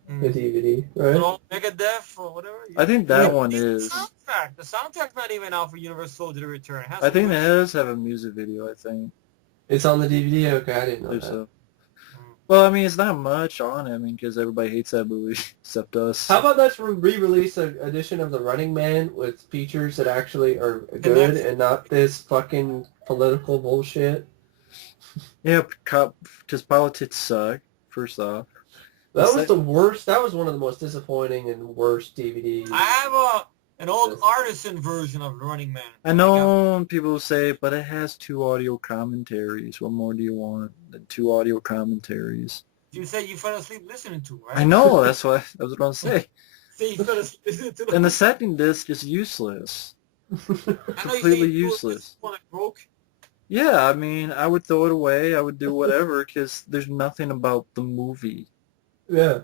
the DVD, right? Megadeth or whatever. I think that Yeah. one The is. soundtrack. The soundtrack's not even out for Universal Soldier: The Return. It has I to think be- it does have a music video, I think. It's on the DVD? Okay, I didn't know If that. so. Well, I mean, it's not much on it, I mean, because everybody hates that movie, except us. How about let's re-release an edition of The Running Man with features that actually are good and not this fucking political bullshit? Yeah, because politics suck, first off. That was the worst. That was one of the most disappointing and worst DVDs. I have an old artisan version of Running Man. I know people say, but it has 2 audio commentaries. What more do you want than 2 audio commentaries? You said you fell asleep listening to, right? I know, that's what I was going to say. See, you fell asleep listening to And the second disc is useless. I know you said completely you threw useless. this one that broke. Yeah, I mean, I would throw it away. I would do whatever because there's nothing about the movie. Yeah.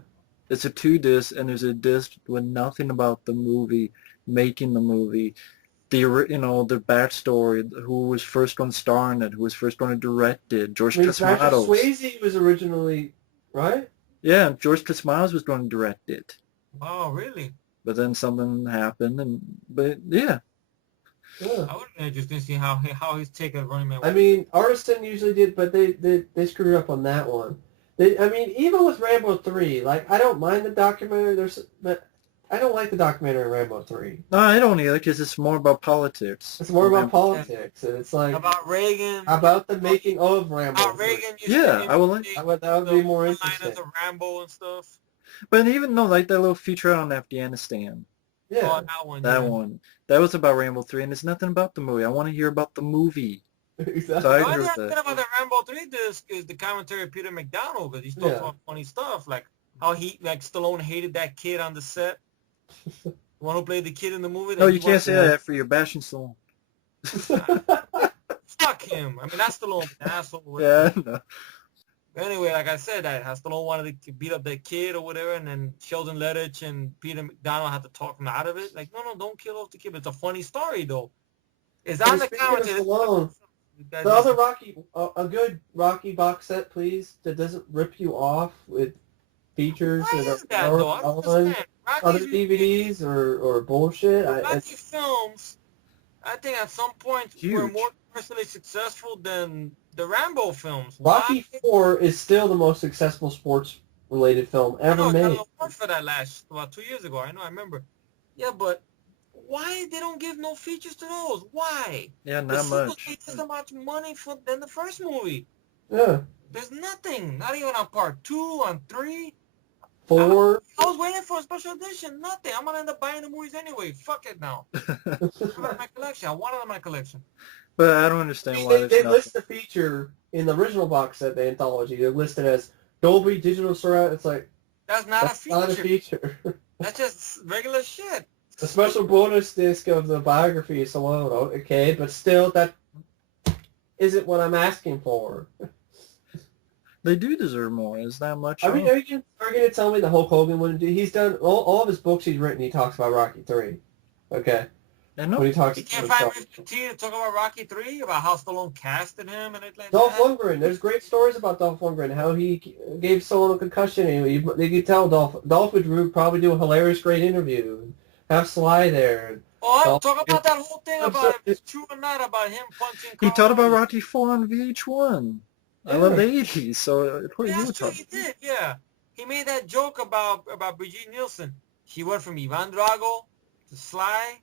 It's a 2 disc, and there's a disc with nothing about the movie, making the movie, the backstory, who was first going to star in it, who was first going to direct it, George Patrick Cosmatos. Swayze was originally, right? Yeah, George Cosmatos was going to direct it, Oh, really? but then something happened, but yeah. Yeah. I would be interested to see how he's taking Running Man. I mean, Artisan usually did, but they screwed up on that one. Even with Rambo 3, like, I don't mind the documentary, but I don't like the documentary Rambo 3. No, I don't either, because it's more about politics. It's more about politics, and it's like... About Reagan. About the making of Rambo. About Reagan. Yeah, I would like... That would be more interesting. Of Rambo and stuff. But even though, like, that little feature on Afghanistan, Yeah. Oh, that one. that yeah. one, that was about Rambo 3, and it's nothing about the movie. I want to hear about the movie. Exactly. So I The agree only with thing that. about the Rambo 3 disc is the commentary of Peter McDonald, because he's talking about funny stuff, like how Stallone hated that kid on the set. The one who played the kid in the movie. No, you can't say that after you're bashing Stallone. Fuck him. I mean, that's Stallone, an asshole. Yeah, no. Anyway, like I said, that Stallone wanted to beat up that kid or whatever, and then Sheldon Lettich and Peter McDonald had to talk him out of it. Like, no, don't kill off the kid. But it's a funny story, though. It's on the Speaking of commentary. Stallone, the other Rocky, a good Rocky box set, please, that doesn't rip you off with features Why that is that, though? I don't on understand. other DVDs or bullshit. Rocky films, I think at some point were Huge. more commercially successful than the Rambo films. Rocky 4 is still the most successful sports-related film ever I got made. an award for that about 2 years ago. I remember. Yeah, but why they don't give no features to those? Why? Yeah, The not sequel much. made just as much money than the first movie. Yeah. There's nothing. Not even on part 2, on 3. 4. I was waiting for a special edition. Nothing. I'm gonna end up buying the movies anyway. Fuck it now. I have it in my collection. I want it in my collection. But I don't understand why They there's nothing. list the feature in the original box set, the anthology. They're listed as Dolby Digital Surround. It's like, That's not that's a feature. not a feature. That's just regular shit. A special bonus disc of the biography of Stallone, okay, but still, that isn't what I'm asking for. They do deserve more. Is that much? I mean, are you going to tell me that Hulk Hogan wouldn't do? He's done all of his books he's written. He talks about Rocky 3. Okay. I know. When he talks, You can't find Mr. T to talk about Rocky 3, about how Stallone casted him and everything like Dolph that. Lundgren. There's great stories about Dolph Lundgren, how he gave Stallone a concussion. And you could tell Dolph would probably do a hilarious, great interview. Have Sly there. Oh, talk about that whole thing about if it's true or not about him punching. He talked about Rocky 4 on VH1. I love the 80s, so what Yeah, you that's true, he did, yeah. He made that joke about Brigitte Nielsen. She went from Ivan Drago to Sly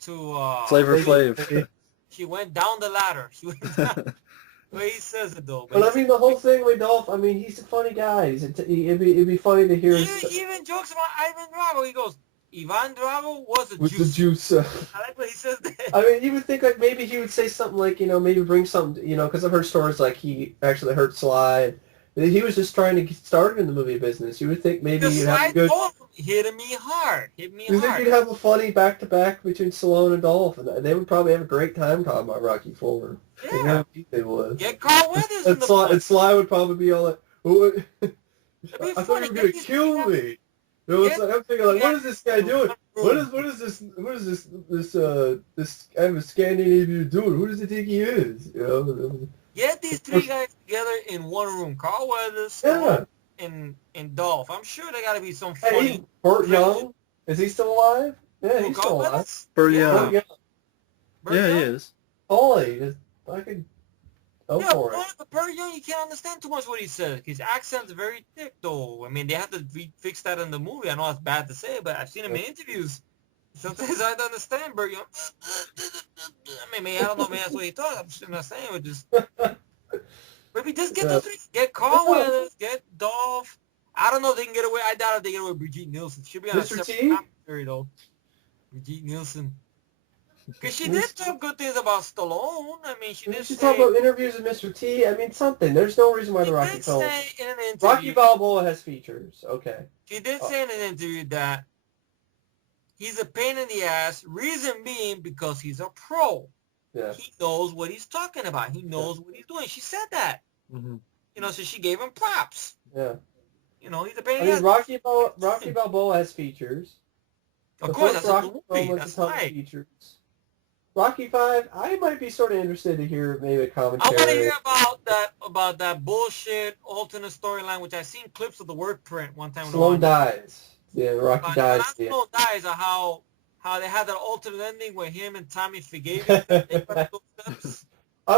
to... Flavor Flav. She went down the ladder. She went down. The way he says it, though. But I mean, the whole thing with Dolph, I mean, he's a funny guy. It'd be funny to hear... He even jokes about Ivan Drago. He goes, Ivan Drago was a with juice. the juice. I like what he says there. I mean, you would think like maybe he would say something like, maybe bring something, because I've heard stories like he actually hurt Sly. He was just trying to get started in the movie business. You would think maybe you'd have a good... Hit me hard. Hit me You hard. think you'd have a funny back-to-back between Stallone and Dolph, and they would probably have a great time talking about Rocky 4. Yeah. They would. Get Carl Weathers in the book. And Sly would probably be all like, It'd be I thought funny. you were going to kill me. It's like, I'm thinking, like, what is this guy doing? What is this guy of Scandinavian doing? Who does he think he is? Get these three guys together in one room. Carl Weathers, Yeah. and Dolph. I'm sure they got to be some funny. Hey, Burt Young, is he still alive? Yeah, he's still alive. Burt Yeah. Young. Burt Yeah, Young? he is. Holy, just fucking go for it. But Burt Young, you can't understand too much what he says. His accent's very thick, though. I mean, they have to fix that in the movie. I know it's bad to say, but I've seen him in interviews. Sometimes I don't understand Burt Young. I mean, I don't know, man, that's what he thought. I'm just not saying, but just... Maybe just get those three. Get Carl Weathers, get Dolph. I don't know if they can get away. I doubt if they get away with Brigitte Nielsen. She'll be on a Mr. separate T? commentary, though. Brigitte Nielsen. Because she did talk good things about Stallone. I mean, she did She say... talk about interviews with Mr. T. I mean, something. There's no reason why the Rocky film... She did say in an interview... Rocky Balboa has features. Okay. She did say in an interview that he's a pain in the ass. Reason being because he's a pro. Yeah. He knows what he's talking about. He knows what he's doing. She said that. Mm-hmm. So she gave him props. Yeah. He's a pain I in the mean, ass. Rocky Balboa has features. Of course, that's Rocky a movie. film has That's a ton of right. features. Rocky 5, I might be sort of interested to hear maybe a I commentary. want to hear about that bullshit alternate storyline, which I seen clips of the work print one time. Stallone dies. Yeah, Rocky dies. Stallone dies, or how they had that alternate ending where him and Tommy forgave him. They went those steps. I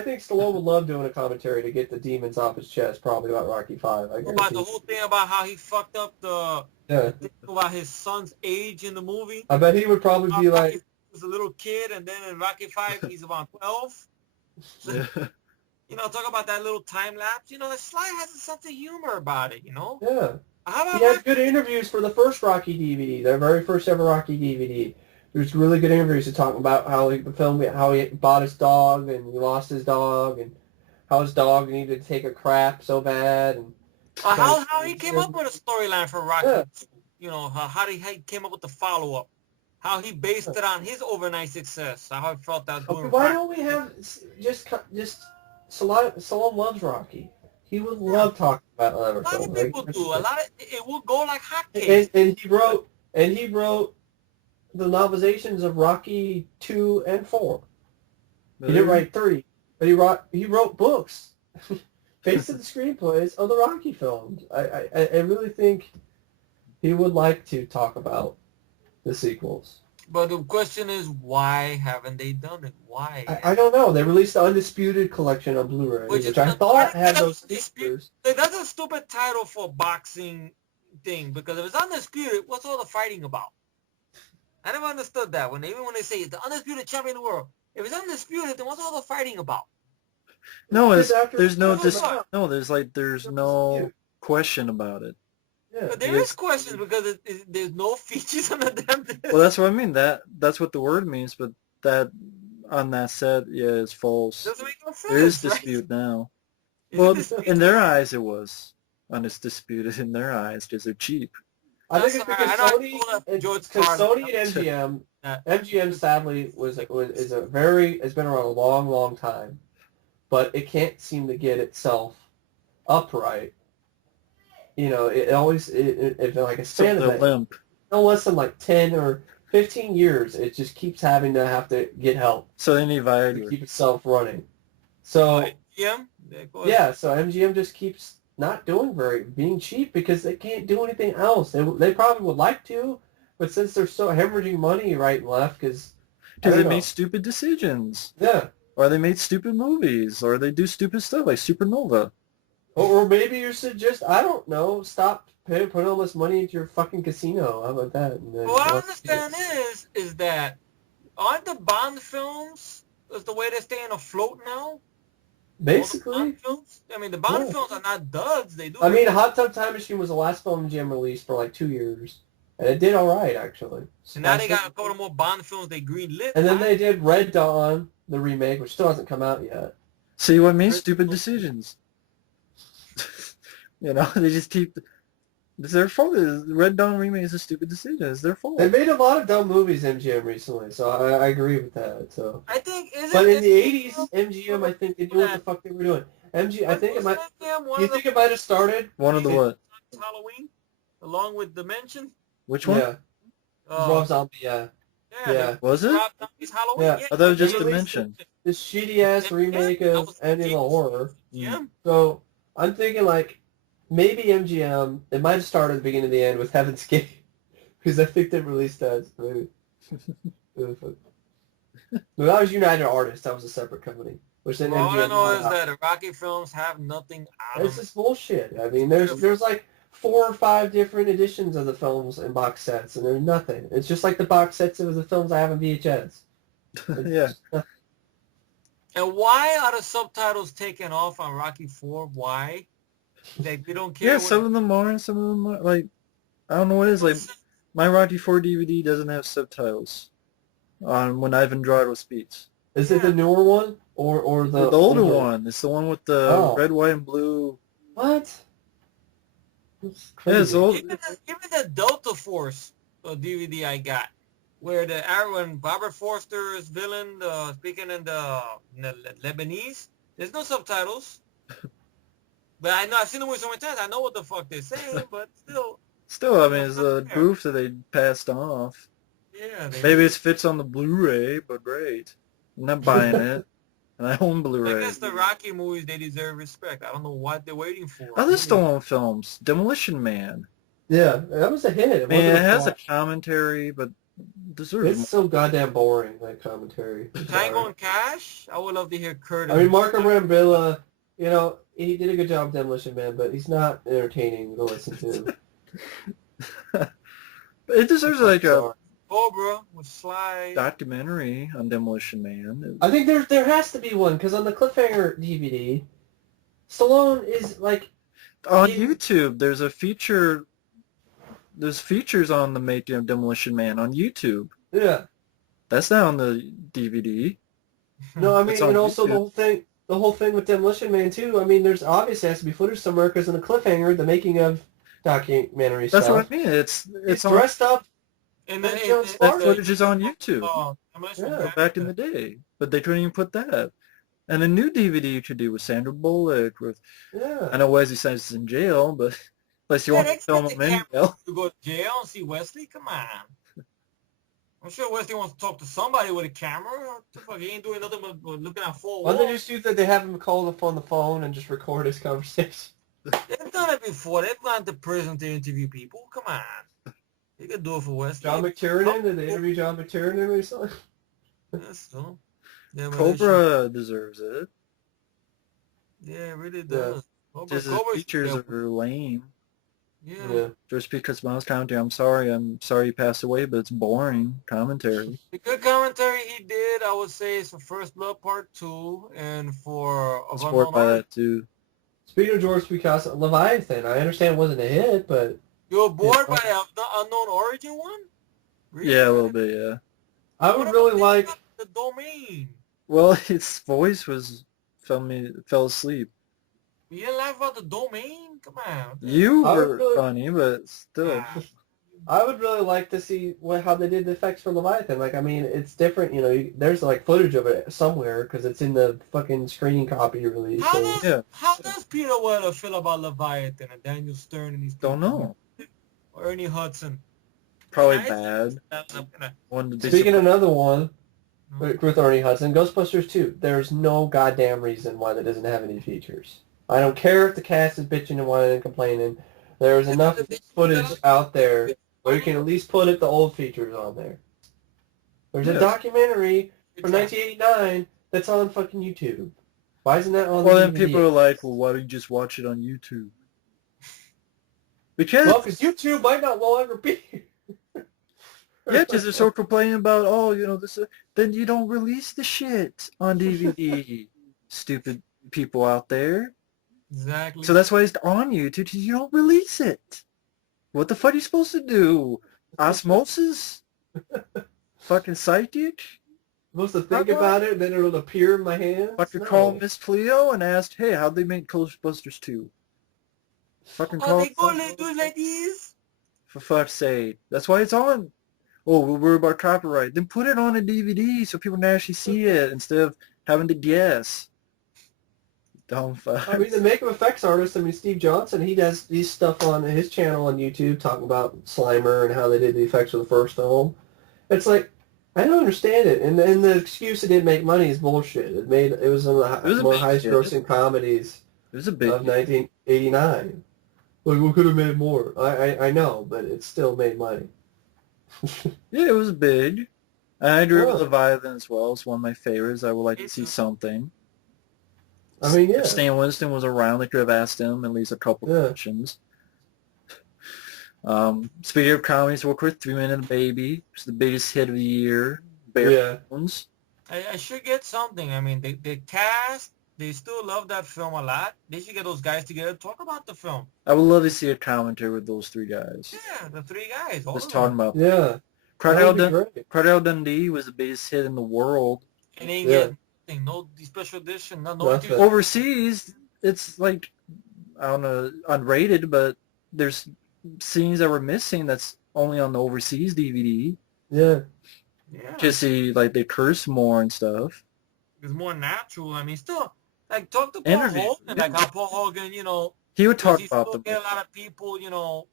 think Stallone would love doing a commentary to get the demons off his chest, probably about Rocky 5. About the whole thing about how he fucked up the thing about his son's age in the movie. I bet he would probably be like... He was a little kid, and then in Rocky 5, he's about 12. Yeah. Talk about that little time lapse. Sly has a sense of humor about it, Yeah. How about He had good interviews for the first Rocky DVD, their very first ever Rocky DVD. There's really good interviews to talk about how he bought his dog and he lost his dog and how his dog needed to take a crap so bad and how he came up with a storyline for Rocky. Yeah. How he came up with the follow up. How he based it on his overnight success. How I felt that. Okay, why don't we have just Stallone loves Rocky. He would love talking about other A lot films. of people do. It will go like hotcakes. And he wrote the novelizations of Rocky 2 and 4. He didn't write 3, but he wrote books based on the screenplays of the Rocky films. I really think he would like to talk about the sequels. But the question is, why haven't they done it? Why? I don't know. They released the Undisputed collection on Blu-ray, which I thought had those features. That's a stupid title for a boxing thing, because if it's Undisputed, what's all the fighting about? I never understood that. Even when they say the Undisputed Champion of the World, if it's Undisputed, then what's all the fighting about? No, there's no question about it. Yeah, but there is questions because there's no features on the damn disc. Well, that's what I mean. That's what the word means, but that on that set, it's false. Doesn't make no sense. There is right? dispute now. Is Well, it dispute? in their eyes it was. And it's disputed in their eyes because they're cheap. I think it's That's because all right. I Sony, know I enjoyed because Scarlet. Sony and MGM sadly has been around a long, long time, but it can't seem to get itself upright. You know, it always like a span of limp. no less than like 10 or 15 years, it just keeps having to have to get help So they need to Viagra. keep itself running. So MGM? yeah, so MGM just keeps not being cheap because they can't do anything else. They probably would like to, but since they're so hemorrhaging money right and left, because they made stupid decisions. Yeah. Or they made stupid movies, or they do stupid stuff like Supernova. Or maybe you should just, I don't know, stop putting all this money into your fucking casino. How about that? What I understand is that aren't the Bond films is the way they're staying afloat now? Basically. Bond films? I mean, the Bond films are not duds. They do. I mean, Hot Tub Time Machine was the last film MGM released for like 2 years. And it did all right, actually. And now they got a couple more Bond films they greenlit. And then they did Red Dawn, the remake, which still hasn't come out yet. See what made stupid decisions? You know, they just keep... It's their fault. Red Dawn remake is a stupid decision. It's their fault. They made a lot of dumb movies, MGM, recently, so I agree with that. So, I think... But in the 80s, MGM, I think they knew what the fuck they were doing. I think it might... You think it might have started? One of the what? Halloween, along with Dimension. Which one? Yeah. Rob Zombie, yeah. Yeah. Was it? Rob Zombie's Halloween. Yeah. I thought it was just Dimension. This shitty-ass remake of Ending the Horror. Yeah. So, I'm thinking, like, maybe MGM, it might have started at the beginning of the end with Heaven's Gate, because I think they released that. Maybe. No, that was United Artists. That was a separate company. Which then All MGM I know is that the Rocky films have nothing out It's of it. just bullshit. I mean, there's like 4 or 5 different editions of the films and box sets, and there's nothing. It's just like the box sets of the films I have in VHS. Yeah. And why are the subtitles taken off on Rocky 4? Why? Like, they don't care. Yeah, some of them are, and some of them are, like, I don't know what it is. Like, my Rocky 4 DVD doesn't have subtitles on when Ivan Drago speaks. Is it the newer one or the older one? It's the one with the red, white, and blue. What? That's Yeah, it's crazy. old. Even the Delta Force DVD I got, where the when Robert Forster's villain speaking in the Lebanese, there's no subtitles. But I know I've seen the movie so many times. I know what the fuck they're saying, but still. Still, I mean, it's a proof that they passed off. Yeah. Maybe it fits on the Blu-ray, but great. I'm not buying it. And I own I Blu-ray. guess the Rocky movies, they deserve respect. I don't know what they're waiting for. Other Stallone films. Demolition Man. Yeah, that was a hit. I mean, it has a commentary, but deserves It's so goddamn boring, that commentary. Tango and Cash? I would love to hear Kurt. I mean, Marco Brambilla, you know, he did a good job, Demolition Man, but he's not entertaining to listen to. It deserves like a Cobra with Sly. documentary on Demolition Man. I think there has to be one, because on the Cliffhanger DVD, Stallone is like... On YouTube, there's a feature... There's features on the making of Demolition Man on YouTube. Yeah. That's not on the DVD. No, I mean, It's on and also YouTube. the whole thing with Demolition Man, too. I mean, there's obviously has to be footage somewhere, because in the Cliffhanger, the making of documentary That's stuff... what I mean. It's on, dressed up. And then that footage is on YouTube. Yeah. Back in the day. But they couldn't even put that. And a new DVD you could do with Sandra Bullock. With Yeah. I know Wesley Snipes is in jail, but unless you want to film him in jail. To go to jail and see Wesley? Come on. I'm sure Wesley wants to talk to somebody with a camera. What the fuck? He ain't doing nothing but looking at four Why walls. don't they just do that? They have him call up on the phone and just record his conversation. They've done it before. They've gone to prison to interview people. Come on. They could do it for Wesley. John McTiernan? Did they interview John McTiernan recently? Yes, so. Yeah, Cobra deserves it. Yeah, it really does. Just his features are lame. Yeah. Just because Miles commentary, I'm sorry he passed away, but it's boring commentary. The good commentary he did, I would say, is for First Blood Part 2 and for... I support by that, too. Speaking of George Picasso, Leviathan, I understand it wasn't a hit, but... You were bored by the Unknown Origin one? Really? Yeah, a little bit, yeah. I would really like... The Domain. Well, his voice fell asleep. You didn't laugh about the Domain? Come on. You I were really- funny, but still. I would really like to see how they did the effects for Leviathan. Like, I mean, it's different. There's like footage of it somewhere because it's in the fucking screening copy release. How does Peter Weller feel about Leviathan and Daniel Stern and these people? Don't know. Or Ernie Hudson. Probably bad. Speaking of another one with Ernie Hudson, Ghostbusters 2. There's no goddamn reason why that doesn't have any features. I don't care if the cast is bitching and whining and complaining. There's enough footage out there where you can at least put the old features on there. There's a documentary from 1989 that's on fucking YouTube. Why isn't that on the Well, then DVD? people are like, well, why don't you just watch it on YouTube? Because YouTube might not will ever be. Yeah, because they're so complaining about, this. Then you don't release the shit on DVD. Stupid people out there. Exactly. So that's why it's on YouTube, because you don't release it. What the fuck are you supposed to do? Osmosis? Fucking psychic? Supposed to think about it, then it'll appear in my hands? Fucking call Miss Cleo and ask, hey, how'd they make Ghostbusters 2? Fucking call they go do like this? For fuck's sake. That's why it's on. Oh, we're worried about copyright. Then put it on a DVD so people can actually see it instead of having to guess. Dumb fuck. I mean, the makeup effects artist, Steve Johnson, he does these stuff on his channel on YouTube talking about Slimer and how they did the effects for the first film. It's like, I don't understand it. And the excuse it didn't make money is bullshit. It was one of the more highest grossing comedies of 1989. Like, we could have made more. I know, but it still made money. Yeah, it was big. And I agree with Leviathan as well. It's one of my favorites. I would like to see something. I mean, yeah. If Stan Winston was around, they could have asked him at least a couple questions. Speaking of comedies, real quick, 3 Minute Baby. It's the biggest hit of the year. Bare Bones. I should get something. I mean, the cast, they still love that film a lot. They should get those guys together to talk about the film. I would love to see a commentary with those three guys. Yeah, the three guys. Just talking about Crocodile Dundee was the biggest hit in the world. And they get nothing, no special edition, nothing. Overseas, it's like, I don't know, unrated, but there's scenes that were missing that's only on the overseas DVD. Yeah. To see, like, they curse more and stuff. It's more natural. I mean, still, like, talk to Paul Hogan. Like, how Paul Hogan, he would talk about them. Get a lot of people,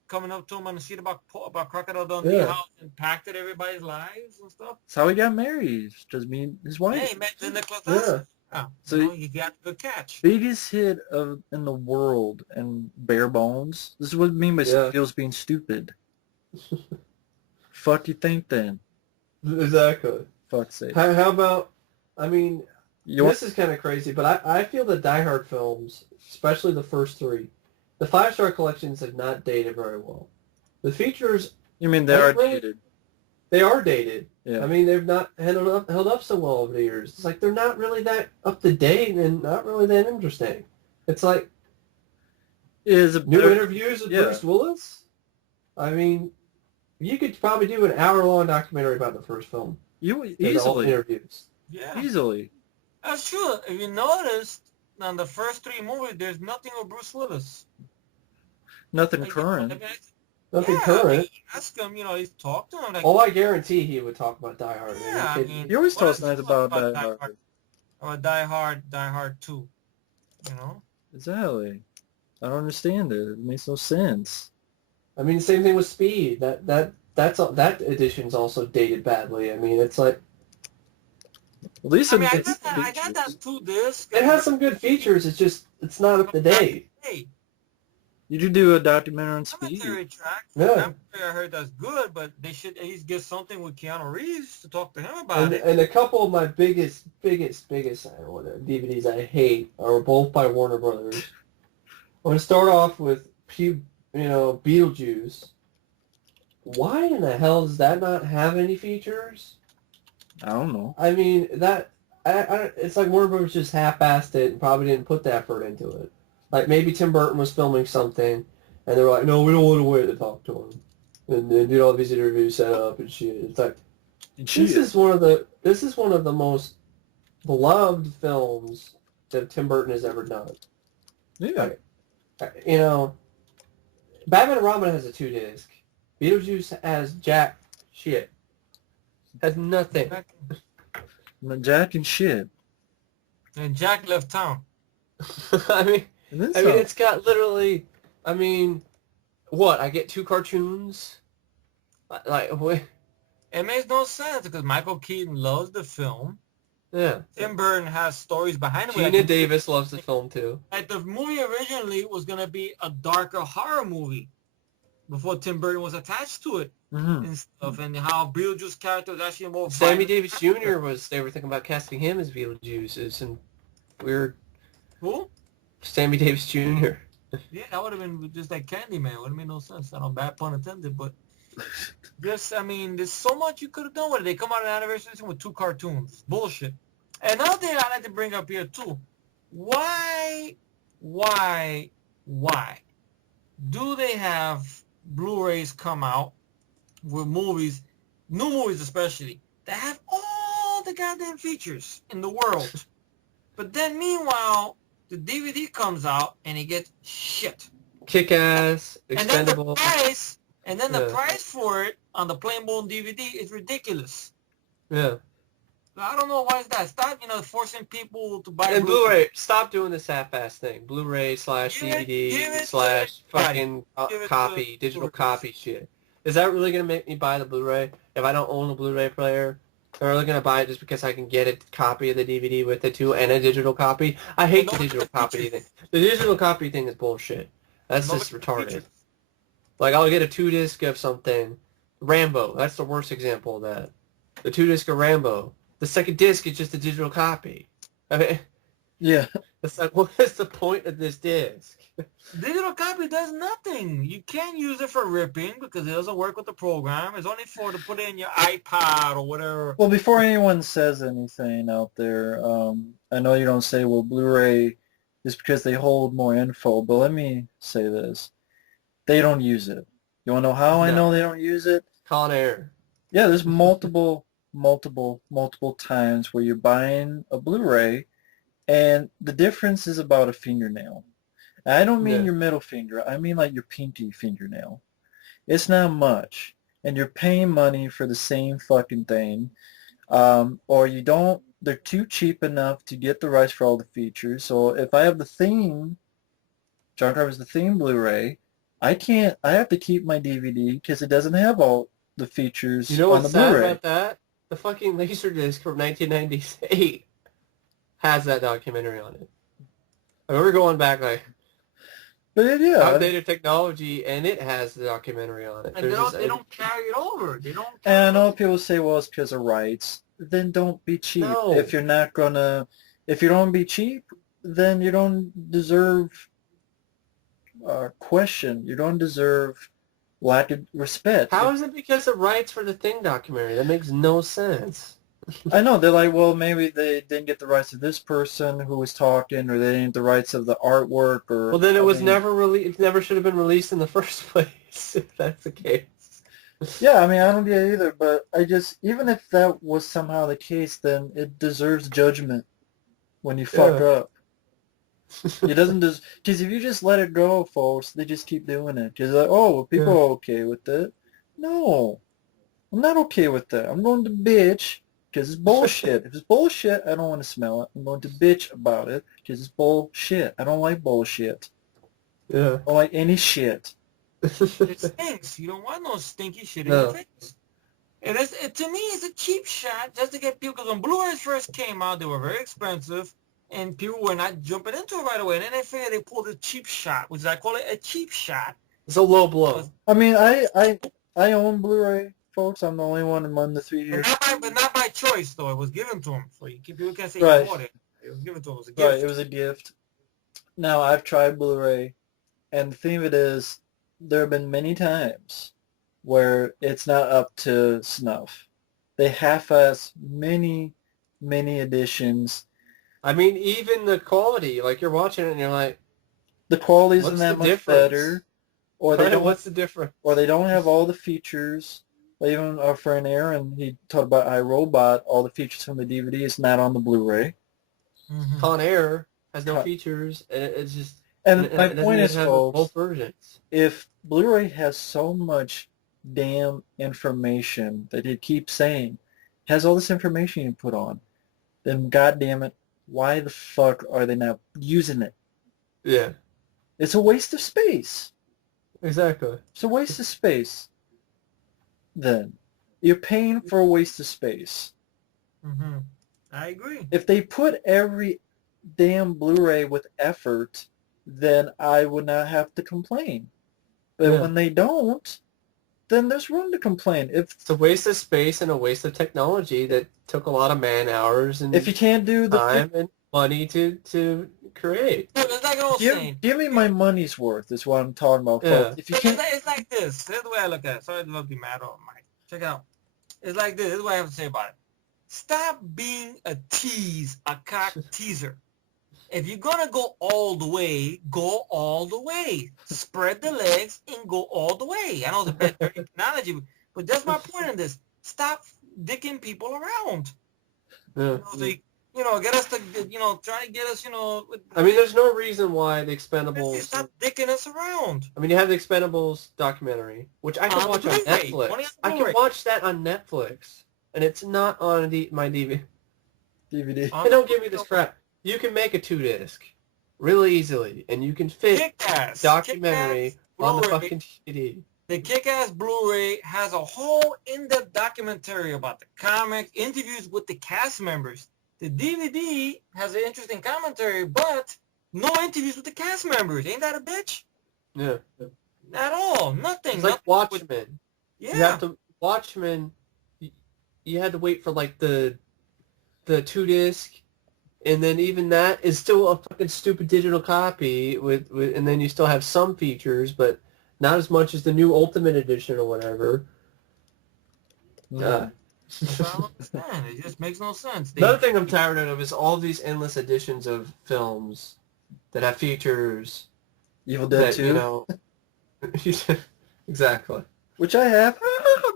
coming up to him and shit about Crocodile Dundee, how it impacted everybody's lives and stuff. That's how he got married. Just me and his wife. Hey, met the Nicholas. So you got a good catch. Biggest hit in the world and bare bones. This is what I mean by skills being stupid. Fuck you think then? Exactly. Fuck's sake. How about? I mean, this is kind of crazy, but I feel the Die Hard films, especially the first three, the 5-star collections have not dated very well. The features. You mean they are dated? They are dated. Yeah. I mean, they've not held up so well over the years. It's like they're not really that up to date and not really that interesting. It's like new interviews with Bruce Willis. I mean, you could probably do an hour-long documentary about the first film. Easily. Interviews. Yeah. Easily. That's true. If you noticed, on the first three movies, there's nothing with Bruce Willis. Nothing current. Nothing current. Ask him, he's talked to him. Like, I guarantee he would talk about Die Hard. Yeah, I mean, he always talks nice about Die Hard. Or Die Hard 2, Exactly. I don't understand it. It makes no sense. I mean, same thing with Speed. That edition's also dated badly. I mean, it's like. At least I got that 2 disc. It has some good features. It's not up to date. You should do a documentary on Speed. Yeah. I heard that's good, but they should at least get something with Keanu Reeves to talk to him about it. And a couple of my biggest DVDs I hate are both by Warner Brothers. I'm going to start off with, Beetlejuice. Why in the hell does that not have any features? I don't know. I mean, it's like Warner Brothers just half-assed it and probably didn't put the effort into it. Like, maybe Tim Burton was filming something, and they were like, no, we don't want to wait to talk to him. And then did all these interviews set up and shit. It's like, this is one of the most beloved films that Tim Burton has ever done. Yeah. Like, Batman and Robin has a 2 disc. Beetlejuice has jack shit. Has nothing. Jack and shit. And Jack left town. I mean, And then it's got literally. I mean, what? I get 2 cartoons. Like, what? It makes no sense because Michael Keaton loves the film. Yeah. Tim Burton has stories behind it. Gina Davis loves the film too. Like the movie originally was gonna be a darker horror movie before Tim Burton was attached to it and stuff, and how Beetlejuice's character was actually more. Sammy Davis Jr. They were thinking about casting him as Beetlejuice. It's some weird. Who? Sammy Davis Jr. Yeah, that would have been just like Candyman. Would have made no sense. I don't know, bad pun intended, but just, I mean, there's so much you could have done with it. They come out an anniversary with 2 cartoons. Bullshit. And another thing I like to bring up here too. Why do they have Blu-rays come out with movies, new movies especially, that have all the goddamn features in the world? But then meanwhile, the DVD comes out and it gets shit. Kick-Ass, Expendable. And then the price for it on the plain bone DVD is ridiculous. Yeah. I don't know why is that. Stop, forcing people to buy. And Blu-ray, stop doing this half-ass thing. Blu-ray / DVD / fucking copy, digital copy shit. Is that really gonna make me buy the Blu-ray if I don't own a Blu-ray player? I'm really gonna buy it just because I can get a copy of the DVD with it too and a digital copy. I hate the digital copy thing. The digital copy thing is bullshit. That's just retarded. Like, I'll get a 2-disc of something. Rambo. That's the worst example of that. The 2-disc of Rambo. The second disc is just a digital copy. I mean, yeah. It's like, what is the point of this disc? Digital copy does nothing. You can't use it for ripping because it doesn't work with the program. It's only for to put it in your iPod or whatever. Well, before anyone says anything out there, I know you don't say, well, Blu-ray is because they hold more info, but let me say this. They don't use it. You want to know how I know they don't use it? Con Air. Yeah, there's multiple times where you're buying a Blu-ray and the difference is about a fingernail. I don't mean your middle finger. I mean like your pinky fingernail. It's not much. And you're paying money for the same fucking thing. Or you don't, they're too cheap enough to get the rights for all the features. So if I have the theme, John Carpenter's The Theme Blu-ray, I have to keep my DVD because it doesn't have all the features on the Blu-ray. You know what's sad about that? The fucking Laserdisc from 1998 has that documentary on it. I remember going back like, but yeah, outdated technology, and it has the documentary on it. And they don't carry it over. They don't. And I know people say, well, it's because of rights. Then don't be cheap. No. If you don't be cheap, then you don't deserve question. You don't deserve lack of respect. How is it because of rights for the Thing documentary? That makes no sense. I know. They're like, well, maybe they didn't get the rights of this person who was talking, or they didn't get the rights of the artwork, or... Well, then it never released. It never should have been released in the first place, if that's the case. Yeah, I mean, I don't get it either, but even if that was somehow the case, then it deserves judgment when you fuck up. It doesn't just... Because if you just let it go, folks, they just keep doing it. Because, like, oh, well, people are okay with it. No. I'm not okay with that. I'm going to bitch because it's bullshit. If it's bullshit, I don't want to smell it. I'm going to bitch about it because it's bullshit. I don't like bullshit. Yeah. I don't like any shit. It stinks. You don't want no stinky shit in your face. To me, it's a cheap shot just to get people, because when Blu-rays first came out, they were very expensive, and people were not jumping into it right away. And then they figured they pulled a cheap shot, which I call it a cheap shot. It's a low blow. I mean, I own Blu-ray, folks. I'm the only one among the 3 here. But not by choice, though. It was given to him. So people can't say Right. he bought it. It was given to him. It was a gift. Right, it was a gift. Now, I've tried Blu-ray, and the thing of it is, there have been many times where it's not up to snuff. They half-ass many editions. I mean, even the quality, like you're watching it and you're like, The quality isn't what's that the much difference? better. Or they don't, what's the difference? or they don't have all the features. Like even our friend Aaron, he talked about iRobot, all the features from the DVD is not on the Blu-ray. Mm-hmm. Con Air has no features, and it's just... And my point is, folks, folks, both versions. if Blu-ray has so much damn information that you keep saying has all this information you put on, then god damn it, why the fuck are they not using it? Yeah. It's a waste of space. Exactly. It's a waste of space. Then you're paying for a waste of space. Mm-hmm. I agree. If they put every damn Blu-ray with effort, then I would not have to complain. But when they don't, then there's room to complain. It's a waste of space and a waste of technology that took a lot of man hours and If you can't do the time and money to create. Yeah, it's like I was saying. give me my money's worth is what I'm talking about, Yeah. folks. If you can't, It's like this. This is the way I look at it. Sorry to be mad on Mike. Check it out. It's like this. This is what I have to say about it. Stop being a cock teaser. If you're going to go all the way, go all the way. Spread the legs and go all the way. I know it's a bad analogy, but that's my point in this. Stop dicking people around. Yeah. Get us to, try to get us, I mean, there's no reason why the Expendables... Stop dicking us around. I mean, you have the Expendables documentary, which I can watch on Netflix. I can watch that on Netflix, and it's not on my DVD. DVD. They don't give me this crap. You can make a 2-disc really easily, and you can fit Kick-Ass. documentary on the Blu-ray. fucking DVD. The Kick-Ass Blu-ray has a whole in-depth documentary about the comic, interviews with the cast members. The DVD has an interesting commentary, but no interviews with the cast members. Ain't that a bitch? Yeah. At all. Nothing. It's like Watchmen. Yeah. You have to Watchmen. You had to wait for like the 2-disc, and then even that is still a fucking stupid digital copy with and then you still have some features, but not as much as the new Ultimate Edition or whatever. I don't understand. It just makes no sense. Another thing I'm tired of is all these endless editions of films that have features. Evil Dead 2? You know, exactly. Which I have.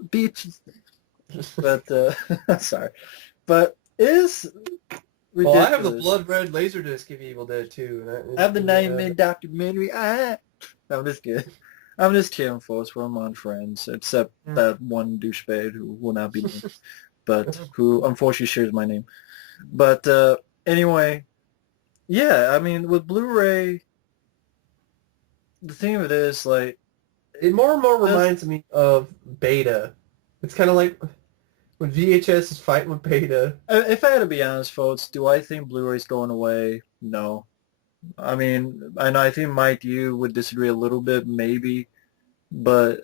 Bitches. But, sorry. But it is ridiculous. Well, I have the blood red laserdisc of Evil Dead 2. I have the 9-minute documentary. I'm just kidding. I'm just kidding, folks. We're among friends, except that one douchebag who will not be named, but who unfortunately shares my name. But anyway, yeah, I mean, with Blu-ray, the thing of it is, like... It more and more reminds me of Beta. It's kind of like when VHS is fighting with Beta. If I had to be honest, folks, do I think Blu-ray's going away? No. I mean, I think Mike, you would disagree a little bit, maybe, but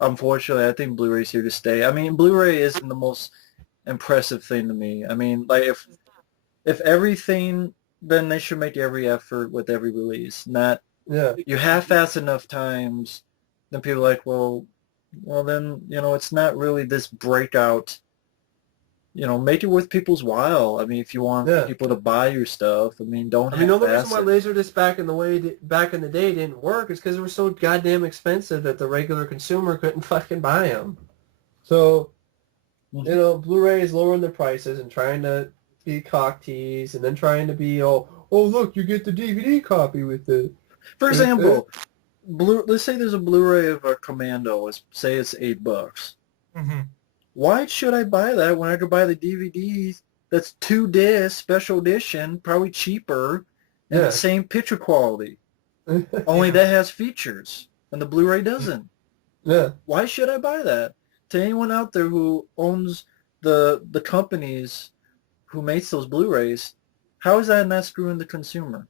unfortunately, I think Blu-ray's here to stay. I mean, Blu-ray isn't the most impressive thing to me. I mean, like, if everything, then they should make every effort with every release. Not you half-ass enough times, then people are like, well, then, it's not really this breakout. Make it worth people's while. I mean, if you want people to buy your stuff, I mean, don't. I mean, the only reason why Laserdisc back in the day didn't work is because they were so goddamn expensive that the regular consumer couldn't fucking buy them. So, Blu-ray is lowering the prices and trying to be cock tease, and then trying to be oh look, you get the DVD copy with it. For example, let's say there's a Blu-ray of a Commando. Say it's $8. Mm-hmm. Why should I buy that when I could buy the DVDs that's 2 discs, special edition, probably cheaper, and the same picture quality? Only that has features, and the Blu-ray doesn't. Yeah. Why should I buy that? To anyone out there who owns the companies who makes those Blu-rays, how is that not screwing the consumer?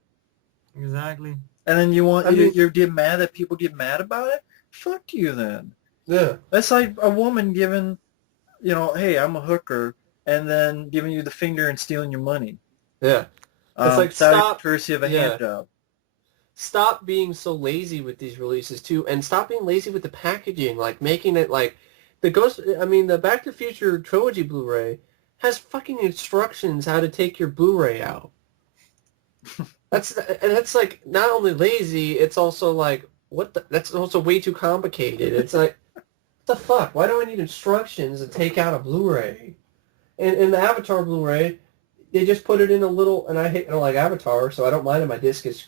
Exactly. And then you're getting mad that people get mad about it? Fuck you then. Yeah. That's like a woman giving... hey, I'm a hooker, and then giving you the finger and stealing your money. Yeah. It's like, stop. Courtesy of a hand job. Stop being so lazy with these releases, too, and stop being lazy with the packaging, like making it like... the Back to the Future Trilogy Blu-ray has fucking instructions how to take your Blu-ray out. That's like, not only lazy, it's also like, that's also way too complicated. It's like... What the fuck? Why do I need instructions to take out a Blu-ray? And in the Avatar Blu-ray, they just put it in a little, and I don't like Avatar, so I don't mind if my disc is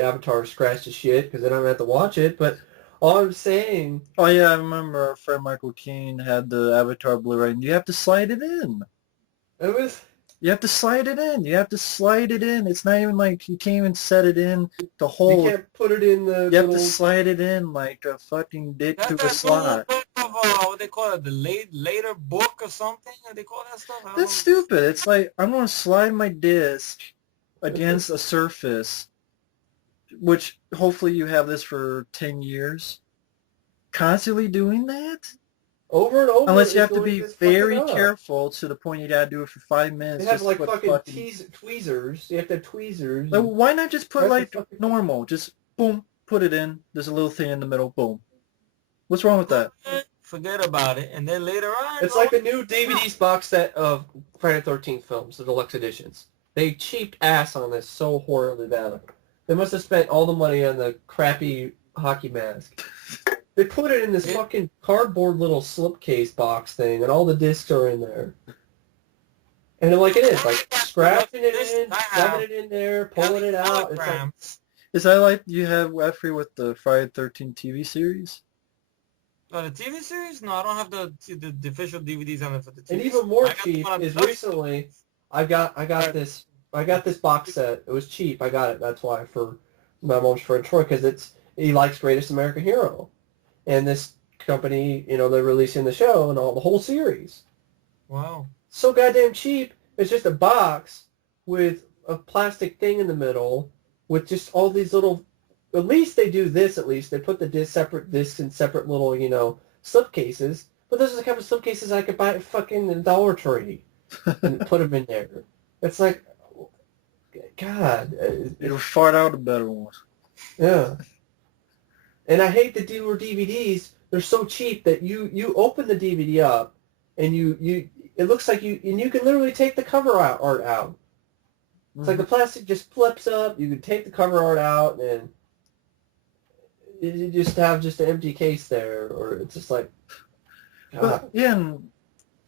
Avatar scratched to shit, because then I don't have to watch it, but All I'm saying... Oh yeah, I remember our friend Michael Keane had the Avatar Blu-ray, and you have to slide it in. It was... You have to slide it in. You have to slide it in. It's not even like you can't even set it in the You hole. can't put it in the You have little... to slide it in like a fucking dick That's to a that slot. little bit of what they call it, the later book or something. What they call that stuff. I don't That's know. stupid. It's like I'm gonna slide my disc against a surface, which hopefully you have this for 10 years. Constantly doing that? Over and over. Unless you it's have to going be to fuck it very up. careful to the point you gotta do it for 5 minutes. They have just like to put fucking tweezers. You have to have tweezers. Like, why not just put That's like the fucking- normal? Just boom, put it in. There's a little thing in the middle. Boom. What's wrong with that? Forget about it, and then later on, It's like the new DVD's box set of Friday the 13th films, the deluxe editions. They cheaped ass on this so horribly badly. They must have spent all the money on the crappy hockey mask. They put it in this fucking cardboard little slipcase box thing, and all the discs are in there. And like it is, like scratching it in, shoving it in there, pulling it out. It's like, Is that like you have Effie with the Friday the 13th TV series? Oh, the TV series? No, I don't have the official DVDs on it for the TV. and even more I got the cheap one on is the- recently I got this box set. It was cheap. I got it. That's why for my mom's friend Troy, because he likes Greatest American Hero, and this company, they're releasing the show and the whole series. Wow. So goddamn cheap. It's just a box with a plastic thing in the middle with just all these little. At least they do this. At least they put the separate discs in separate little slipcases. But those are the kind of slipcases I could buy at fucking Dollar Tree and put them in there. It's like, God. You'll fart out a better one. Yeah. And I hate the newer DVDs. They're so cheap that you open the DVD up and it looks like you can literally take the cover art out. It's like the plastic just flips up. You can take the cover art out and you just have just an empty case there, or it's just like, God. But, yeah, and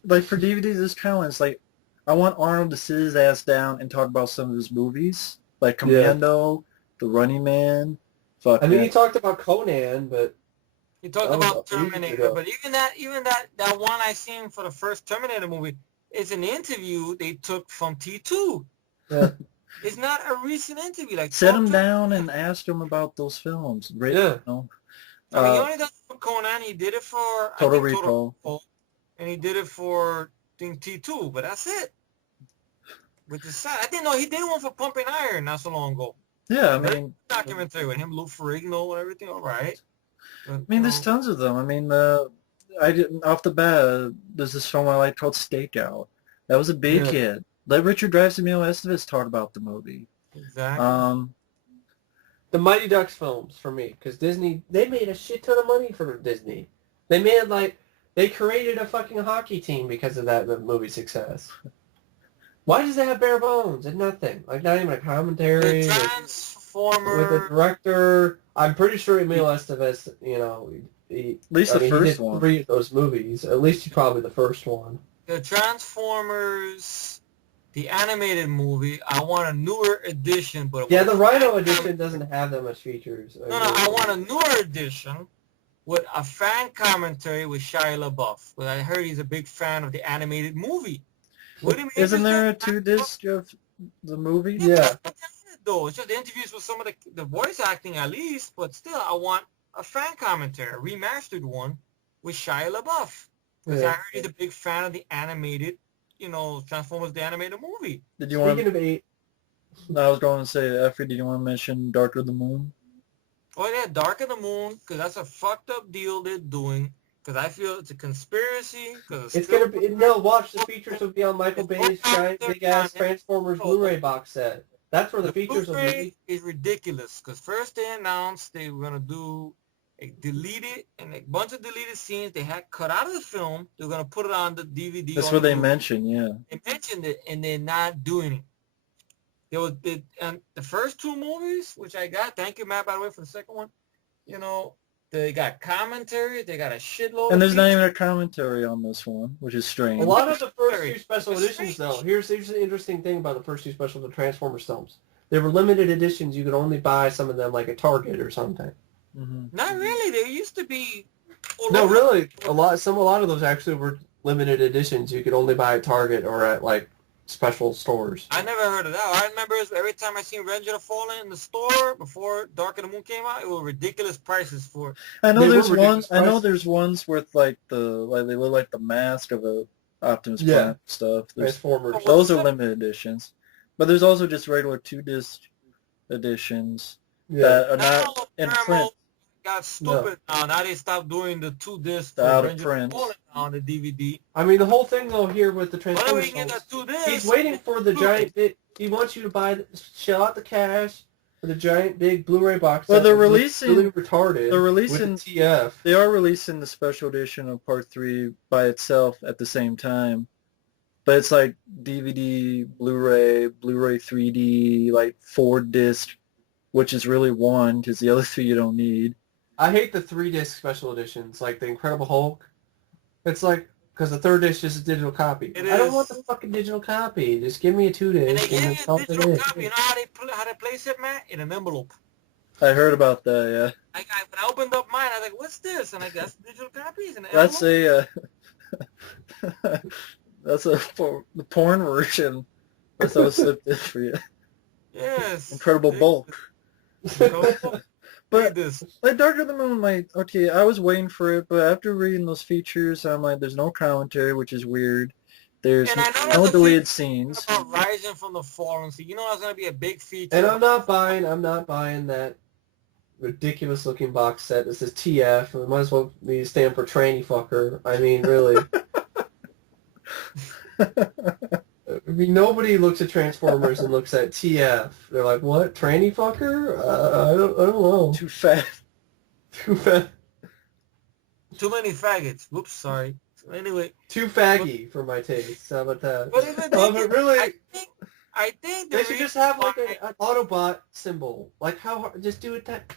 like for DVDs, this kind of one, it's like I want Arnold to sit his ass down and talk about some of his movies, like Commando, The Running Man. I mean, he talked about Conan, but He talked Oh, about ages Terminator, ago. but even that one I seen for the first Terminator movie is an interview they took from T2. yeah. It's not a recent interview. Like Sit talk him to down and ask him about those films. Right? Yeah. I mean, he only does it for Conan. He did it for Total I think, Recall. and he did it for T2. But that's it. Which is sad. I didn't know he did one for Pumping Iron not so long ago. Yeah, I mean, Documentary with him, Lou Ferrigno, and everything. All right. But, there's tons of them. I mean, I didn't off the bat. There's this film I like called Stakeout. That was a big hit. Let Richard Dreyfuss and Emilio Estevez talk about the movie. Exactly. The Mighty Ducks films for me, because Disney, they made a shit ton of money for Disney. They created a fucking hockey team because of the movie success. Why does it have bare bones and nothing? Like, not even a commentary. The Transformer. With the director, I'm pretty sure Emilio Estevez, At least the first one. 3 of those movies. At least probably the first one. The Transformers, the animated movie. I want a newer edition, but Yeah, the Rhino edition doesn't have that much features. No, I want a newer edition with a fan commentary with Shia LaBeouf. But I heard he's a big fan of the animated movie. Isn't there a 2-disc of the movie? Yeah. Though it's just interviews with some of the voice acting at least, but still, I want a fan commentary, a remastered one with Shia LaBeouf. Because I heard he's a big fan of the animated, Transformers, the animated movie. Did you want? Speaking of 8, I was going to say, Effie, did you want to mention Dark of the Moon? Oh yeah, Dark of the Moon, because that's a fucked up deal they're doing. Because I feel it's a conspiracy. it's going to be... No, watch. The features will be on Michael Bay's giant, big-ass Transformers Blu-ray box set. That's where the features will Blu-ray be. is ridiculous. Because first they announced they were going to do deleted and a bunch of deleted scenes they had cut out of the film. They're going to put it on the DVD. That's what they mentioned, yeah. They mentioned it, and they're not doing it. And the first 2 movies, which I got, thank you, Matt, by the way, for the second one, they got commentary, they got a shitload And there's of not even a commentary on this one, which is strange. A lot of the first 2 special It's editions, strange. though, here's the interesting thing about the first 2 special Transformers films. They were limited editions. You could only buy some of them like at Target or something. Not really. There used to be. No, really, a lot of those actually were limited editions. You could only buy at Target or at like special stores. I never heard of that. I remember every time I seen Revenge of the Fallen in the store before Dark of the Moon came out, it was ridiculous prices for it. I know They were there's ridiculous one. I know prices. there's ones with like they look like the mask of a Optimus Prime stuff. There's, Transformers. those are limited editions, but there's also just regular 2-disc editions that are not in print. Got stupid now. Now they stopped doing the 2-disc Out of Revenge print. the Fallen on the DVD. I mean, the whole thing though here with the Why don't Transformers, we get that films, 2-disc? he's waiting for the giant big. He wants you to shell out the cash for the giant big Blu-ray box. Well, set they're that looks releasing. really retarded. They're releasing with the TF. They are releasing the special edition of Part 3 by itself at the same time. But it's like DVD, Blu-ray 3D, like 4-disc, which is really one because the other 3 you don't need. I hate the 3-disc special editions, like the Incredible Hulk. It's like, because the 3rd disc is a digital copy. I don't want the fucking digital copy. Just give me a 2-disc. And they give that's you all a it digital is. copy. You know how they place it, Matt? In an envelope. I heard about that, yeah. When I opened up mine, I was like, "What's this?" And I guess digital copies in an envelope. That's the porn version. That's how it slipped in for you. Yes. Incredible bulk. But like Dark of the Moon, okay, I was waiting for it, but after reading those features, I'm like, there's no commentary, which is weird. There's no deleted scenes. About Rising from the Fallen, so you know that's gonna be a big feature. And I'm not buying that ridiculous looking box set that says TF. It might as well stand for tranny fucker. I mean, really. I mean, nobody looks at Transformers and looks at TF. They're like, what? Tranny fucker? I don't know. Too fat. Too fat. Too many faggots. Whoops, sorry. So anyway. Too faggy for my taste. How about that? But even but really, I think they should just have like an Autobot symbol. Like how hard? Just do it that.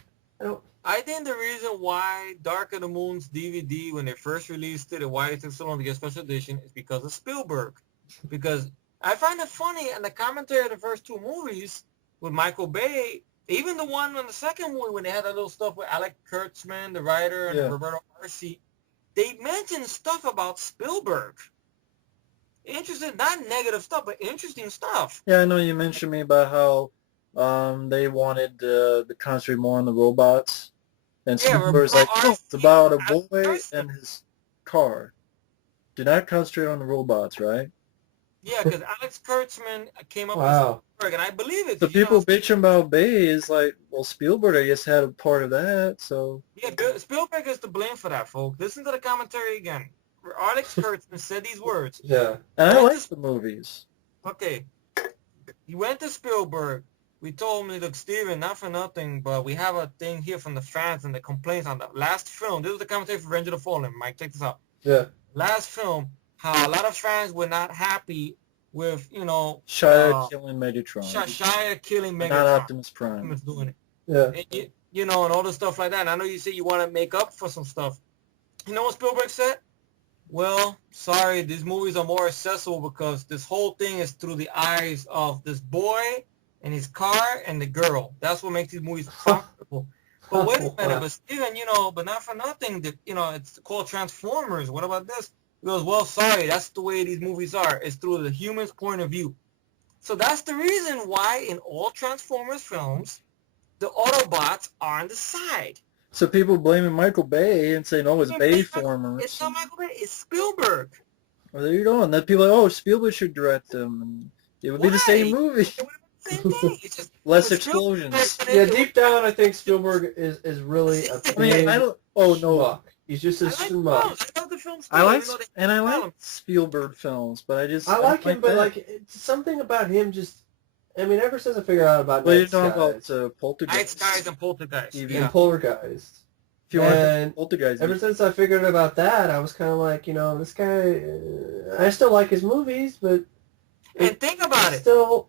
I think the reason why Dark of the Moon's DVD, when they first released it, and why it took so long to get special edition, is because of Spielberg. Because I find it funny, in the commentary of the first 2 movies with Michael Bay, even the one on the second movie when they had that little stuff with Alec Kurtzman, the writer, and Roberto Arce, they mentioned stuff about Spielberg. Interesting, not negative stuff, but interesting stuff. Yeah, I know you mentioned me about how they wanted to concentrate more on the robots. And Spielberg's like, oh, it's about a boy and his car. Do not concentrate on the robots, right? Yeah, because Alex Kurtzman came up with Spielberg, and I believe it. The people bitching about Bay is like, well, Spielberg, I guess, had a part of that, so... Yeah, Spielberg is to blame for that, folks. Listen to the commentary again. Alex Kurtzman said these words. Yeah, and I like the movies. Okay. He went to Spielberg. We told him, look, Steven, not for nothing, but we have a thing here from the fans and the complaints on the last film. This is the commentary for Revenge of the Fallen. Mike, check this out. Yeah. Last film, how a lot of fans were not happy with, Shia killing Megatron. Shia killing Megatron. Not Optimus Prime. Optimus doing it. Yeah. And, and all the stuff like that. And I know you say you want to make up for some stuff. You know what Spielberg said? Well, sorry, these movies are more accessible because this whole thing is through the eyes of this boy and his car and the girl. That's what makes these movies comfortable. But wait a minute, but Steven, but not for nothing, it's called Transformers. What about this? He goes, well, sorry, that's the way these movies are. It's through the human's point of view. So that's the reason why in all Transformers films, the Autobots are on the side. So people blaming Michael Bay and saying, oh, it's Bayformers. It's not Michael Bay, it's Spielberg. Well, there you go. And then people are like, oh, Spielberg should direct them. And it would be the same movie. It would be the same thing. It's just less explosions. Yeah, deep down, I think Spielberg is really a big schmuck. He's just a schmuck. I love the films. I like Spielberg films, but I like him, but it's something about him just. I mean, ever since I figured out about you're talking about Poltergeist. Night Skies and Poltergeist. And Poltergeist. If you want Poltergeist. Ever since I figured out about that, I was kind of like, this guy, I still like his movies, but... And think about it. Still...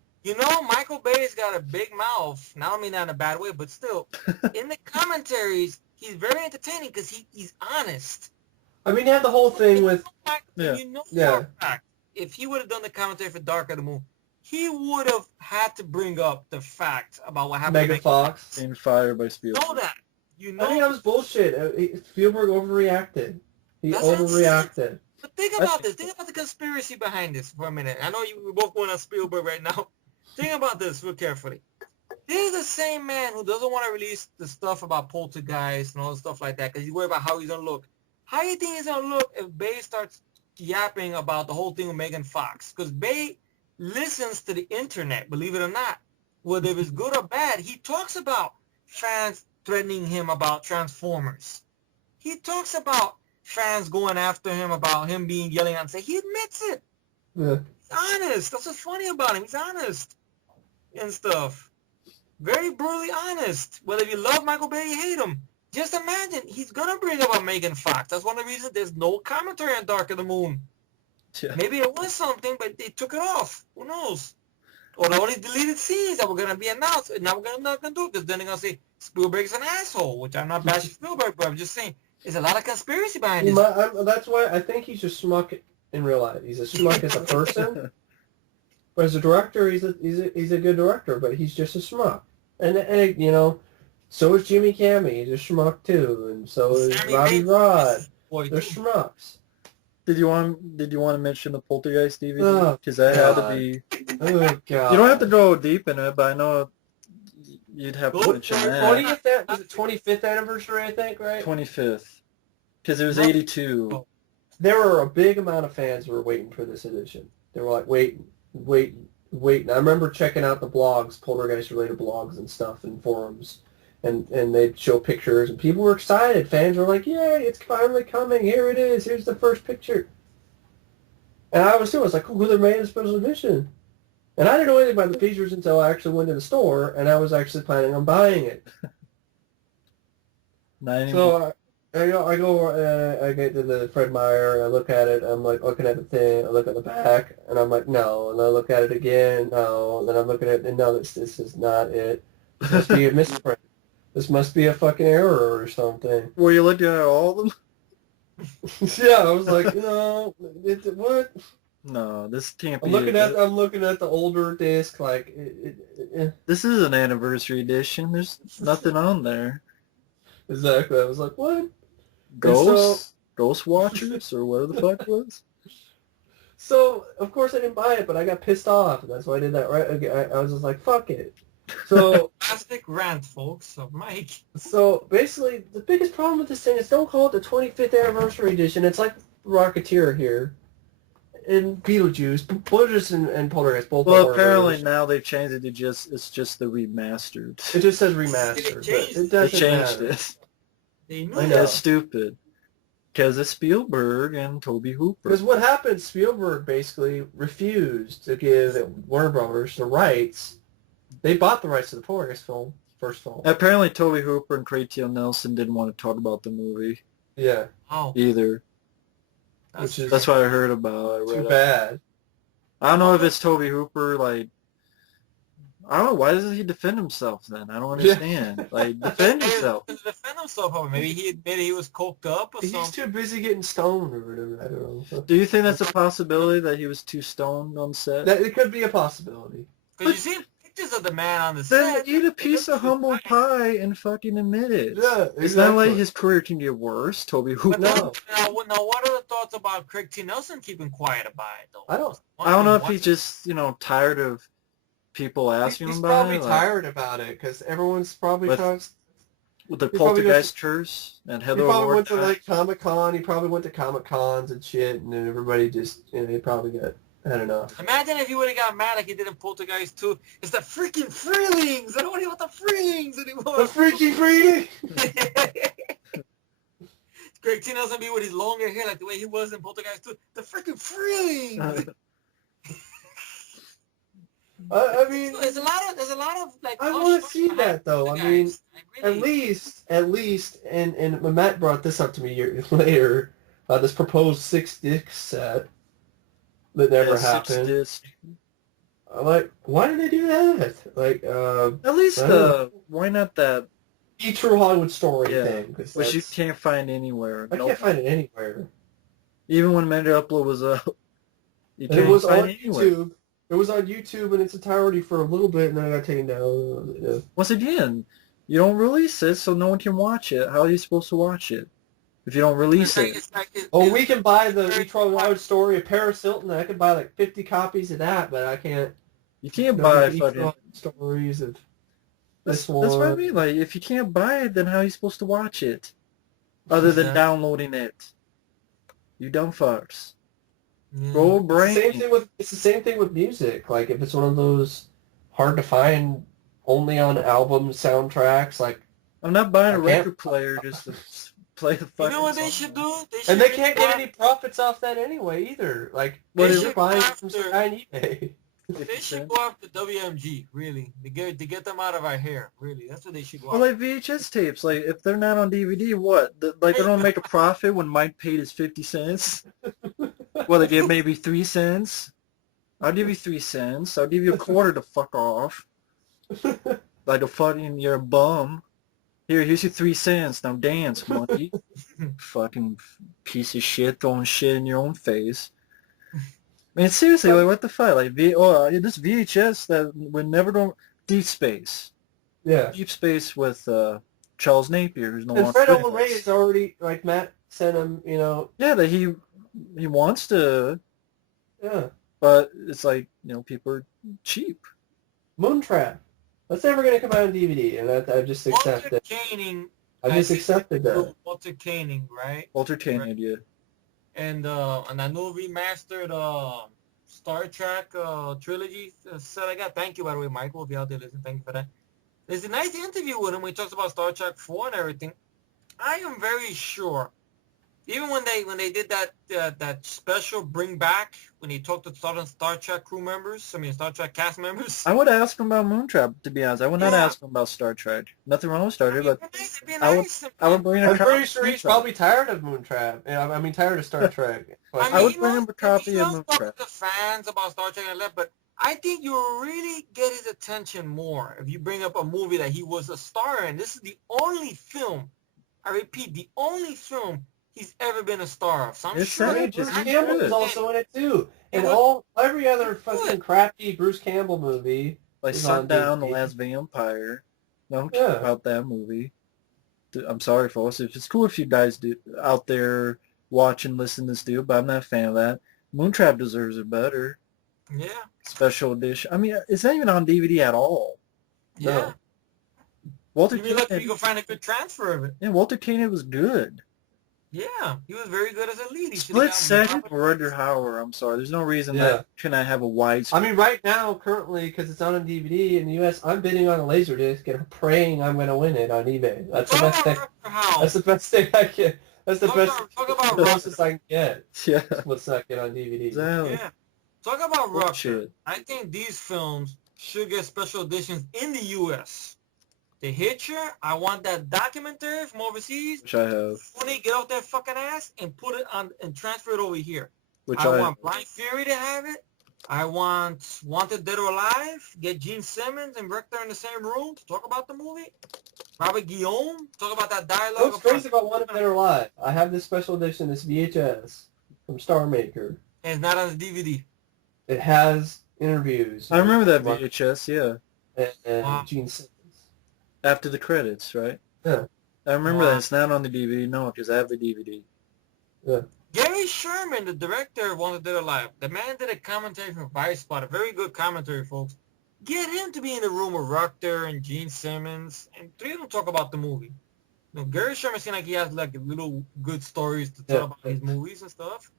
Michael Bay's got a big mouth. Now, I mean not in a bad way, but still, in the commentaries, he's very entertaining because he's honest. I mean, you have the whole thing with... For a fact, if he would have done the commentary for Dark of the Moon, he would have had to bring up the fact about what happened Megan Fox being fired by Spielberg. Know that. You I think know, that was bullshit. Spielberg overreacted. He That's what I'm overreacted. but think about this. Think about the conspiracy we're for a minute. I know we're both going on Spielberg right now. Think about this real carefully. This is the same man who doesn't want to release the stuff about Poltergeist and all the stuff like that because he's worried about how he's going to look. How do you think he's going to look if Bay starts yapping about the whole thing with Megan Fox? Because Bay listens to the internet, believe it or not. Whether it's good or bad, he talks about fans threatening him about Transformers. He talks about fans going after him about him being yelling at him. Say he admits it. Yeah. He's honest. That's what's funny about him. He's honest and stuff. Very brutally honest. Whether you love Michael Bay, you hate him. Just imagine he's gonna bring up a Megan Fox. That's one of the reasons there's no commentary on Dark of the Moon. Yeah. Maybe it was something, but they took it off. Who knows? Or all these deleted scenes that were gonna be announced, and now we're not gonna do it because then they're gonna say Spielberg's an asshole, which I'm not bashing Spielberg, but I'm just saying there's a lot of conspiracy behind this. That's why I think he's a schmuck in real life. He's a schmuck as a person, but as a director, he's a good director. But he's just a schmuck, and you know, so is Jimmy Cammey. He's a schmuck too, and so is Sammy Robbie Bates Rod. boy, They're schmucks. Did you want to mention the Poltergeist DVD? Oh, Because that had to God. be. Oh God! You don't have to go deep in it, but I know you'd have to Go mention for it. that. Was it 25th anniversary? I think, right? 25th. Because it was 82. There were a big amount of fans who were waiting for this edition. They were like, waiting. I remember checking out the blogs, Poltergeist-related blogs and stuff, and forums, and they'd show pictures, and people were excited. Fans were like, yay, it's finally coming. Here it is. Here's the first picture. And I was too. I was like, oh, they're made a special edition. And I didn't know anything about the features until I actually went to the store, and I was actually planning on buying it. So I get to the Fred Meyer, and I look at it, I'm like looking at the thing, I look at the back, and I'm like, no, and I look at it again, no, and then I'm looking at it, and no, this is not it. This must be a misprint. This must be a fucking error or something. Were you looking at all of them? Yeah, I was like, no, what? No, this can't be. I'm looking at the older disc, like, This is an anniversary edition. There's nothing on there. Exactly. I was like, what? Ghosts? Ghost Watchers? Or whatever the fuck it was? So, of course I didn't buy it, but I got pissed off, and that's why I did that, right? I was just like, fuck it. So, Classic rant, folks, of Mike. so basically, the biggest problem with this thing is don't call it the 25th anniversary edition. It's like Rocketeer here. And Beetlejuice, and Poltergeist, both. Well, apparently now they've changed it to it's just the remastered. It just says remastered. It doesn't They changed matter. it. They knew I that. know. That's stupid. Because it's Spielberg and Toby Hooper. Because what happened, Spielberg basically refused to give Warner Brothers the rights. They bought the rights to the Poltergeist film, first film. Apparently Toby Hooper and Craig T. Nelson didn't want to talk about the movie Yeah, Oh, either. which is That's what I heard about. I read too it. bad. I don't know if it's Toby Hooper, like... I don't know, why doesn't he defend himself then? I don't understand. Like, defend yourself. To defend himself, or maybe he admitted he was coked up or He's something. too busy getting stoned or whatever. I don't know. Do you think that's a possibility that he was too stoned on set? It could be a possibility. Because you see pictures of the man on the Then set. eat a piece of humble pie and fucking admit it. Yeah, It's not like his career can get worse, Toby Hooper. No. Now, what are the thoughts about Craig T. Nelson keeping quiet about it, though? I don't know if he's just, tired of people asking He's him about probably it. tired about it because everyone's probably trying. With the he probably Poltergeist tours and He Heather probably O'Rourke. went to like Comic-Con. He probably went to Comic-Cons and shit, and then everybody just, he probably had enough. Imagine if he would have got mad like he did in Poltergeist 2. It's the freaking Freelings! I don't want the Freelings anymore! The freaky freaky! Craig T. Nelson be with his longer hair like the way he was in Poltergeist 2. The freaking Freelings! I mean, there's a lot of like. I want to see that though. I mean, at least, and Matt brought this up to me years later. This proposed 6-disc set that never happened. 6-disc. I'm like, why did they do that? Like, At least why not that? E True Hollywood Story thing, which you can't find anywhere. I can't find it anywhere. Even when Mender Upload was up, you It can't was find on it anywhere. YouTube. It was on YouTube in its entirety for a little bit, and then it got taken down. Once again, You don't release it, so no one can watch it. How are you supposed to watch it if you don't release it? Well, we can buy the Detroit Large Story of Paris Hilton. I could buy like 50 copies of that, but I can't. You can't buy Detroit fucking... stories of this That's one. what I mean. Like, if you can't buy it, then how are you supposed to watch it? Other than downloading it. You dumb fucks. Go brain. It's the same thing with music. Like, if it's one of those hard to find, only on album soundtracks, like... I'm not buying a record player just to play the fucking You know what song. they should do? And they can't get any profits off that anyway, either. Like, They you're should buying go from some after- guy on eBay. They should go after WMG, really, to get them out of our hair. Really, that's what they should go Well, after. like VHS tapes, like if they're not on DVD, what? Like they don't make a profit when Mike paid his 50 cents. Well, they give maybe 3 cents. I'll give you 3 cents. I'll give you a quarter to fuck off. Like a fucking, you're a bum. Here's your 3 cents. Now dance, monkey. Fucking piece of shit, throwing shit in your own face. I mean, seriously, like, what the fuck? Like, this VHS that would never go... Deep Space. Yeah. Deep Space with Charles Napier, who's no And longer Fred with Ray us. is already, like, Matt sent him, Yeah, that he wants to, yeah. but it's like, people are cheap. Moontrap. That's never going to come out on DVD, and I just accept it. I just accepted that. Walter Koenig, right? Walter Koenig, yeah. And that new remastered Star Trek trilogy set I got. Thank you, by the way, Michael, if you're out there listening. Thank you for that. There's a nice interview with him when he talks about Star Trek 4 and everything. I am very sure, even when they did that special bring back, when he talked to Star Trek crew members, Star Trek cast members. I would ask him about Moontrap, to be honest. I would not ask him about Star Trek. Nothing wrong with Star Trek, but I would bring a I'm copy pretty sure he's probably tired of Moontrap. I mean, tired of Star Trek. I would bring him a copy of Moontrap. The fans about Star Trek and that, but I think you'll really get his attention more if you bring up a movie that he was a star in. This is the only film, I repeat, the only film he's ever been a star of. So I'm sure Bruce Campbell was also in it too. And every other fucking crappy Bruce Campbell movie. Like Sundown, The Last Vampire. I don't care about that movie. I'm sorry, folks. It's cool if you guys out there watch and listen to this dude, but I'm not a fan of that. Moontrap deserves it better. Yeah. Special edition. I mean, it's not even on DVD at all. Yeah. No. Walter You'd be lucky if you could find a good transfer of it. Yeah, Walter Koenig was good. Yeah, he was very good as a lead. Split second for Rutger Hauer. I'm sorry. There's no reason that cannot have a wide screen. I mean, right now, currently, because it's not on DVD in the U.S., I'm bidding on a Laserdisc and I'm praying I'm going to win it on eBay. That's the best thing. That's the best thing I can. That's the best process I can get. Yeah. Split second on DVD. Exactly. Yeah. Talk about Rocketeer. I think these films should get special editions in the U.S. The Hitcher, I want that documentary from overseas. Which I have. When they get off their fucking ass and put it on and transfer it over here. Which I want Blind Fury to have it. I want Wanted Dead or Alive. Get Gene Simmons and Richter in the same room to talk about the movie. Robert Guillaume, talk about that dialogue. What's crazy about Wanted Dead or Alive? I have this special edition, this VHS from Star Maker. And it's not on the DVD. It has interviews. I remember that VHS, yeah. And Gene Simmons. After the credits, right? Yeah. I remember that. It's not on the DVD, no, because I have the DVD. Yeah. Gary Sherman, the director of Wanted Dead or Alive, the man did a commentary for Vice Spot, a very good commentary, folks. Get him to be in the room with Rocketeer and Gene Simmons, and three of them talk about the movie. Gary Sherman seems like he has like little good stories to tell about his movies and stuff.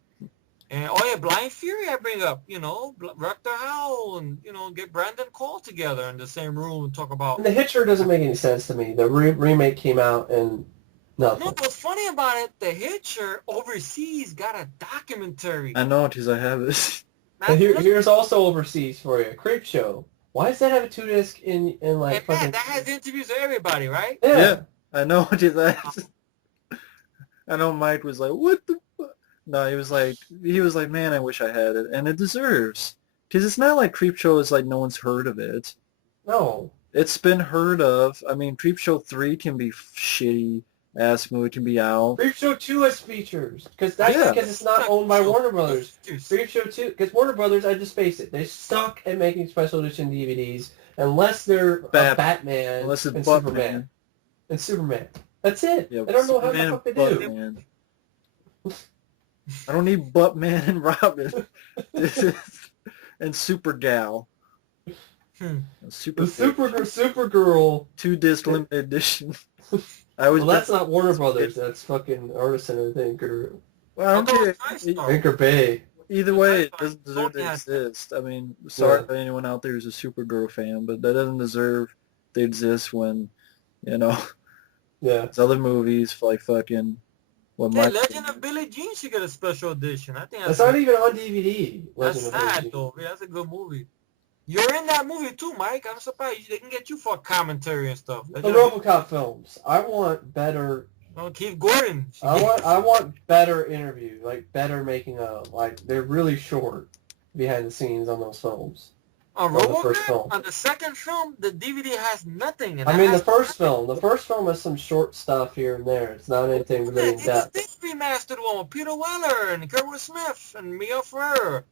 And Blind Fury I bring up, Rutger Hauer and, get Brandon Cole together in the same room and talk about... And The Hitcher doesn't make any sense to me. The remake came out and nothing. No, what's funny about it, The Hitcher overseas got a documentary. I know, because I have it. And here's also overseas for you, Creep Show. Why does that have a 2-disc in like... That has interviews of everybody, right? Yeah. I know, I know Mike was like, what the fuck? No, he was like, man, I wish I had it, and it deserves, because it's not like Creepshow is like no one's heard of it. No, it's been heard of. I mean, Creepshow 3 can be shitty ass movie, can be out. Creepshow 2 has features, because it's not owned by Warner Brothers. Creepshow 2, because Warner Brothers, I just face it, they suck at making special edition DVDs unless they're Batman unless it's and Superman. Superman. and Superman. That's it. Yeah, I don't know how the Superman fuck they and do. Buttman. I don't need Buttman and Robin. And Supergal. Supergirl. 2-disc limited edition. Well, that's not Warner Brothers. That's fucking Artisan, I think, or Well, I don't care. Anchor Bay. Either way, it doesn't deserve to exist. I mean, sorry if anyone out there is a Supergirl fan, but that doesn't deserve to exist when, Yeah. there's other movies like fucking... Legend of Billie Jean should get a special edition. I think that's not even on DVD. That's sad, though. Yeah, that's a good movie. You're in that movie, too, Mike. I'm surprised. They can get you for commentary and stuff. The Robocop films. I want better... Oh, Keith Gordon. I want better interviews, like better making of. Like, they're really short behind the scenes on those films. On Robocop, on the second film, the DVD has nothing. I mean, the first film has some short stuff here and there. It's not anything really in depth. It's the remastered one with Peter Weller and Kurtwood Smith and Mia Farrow.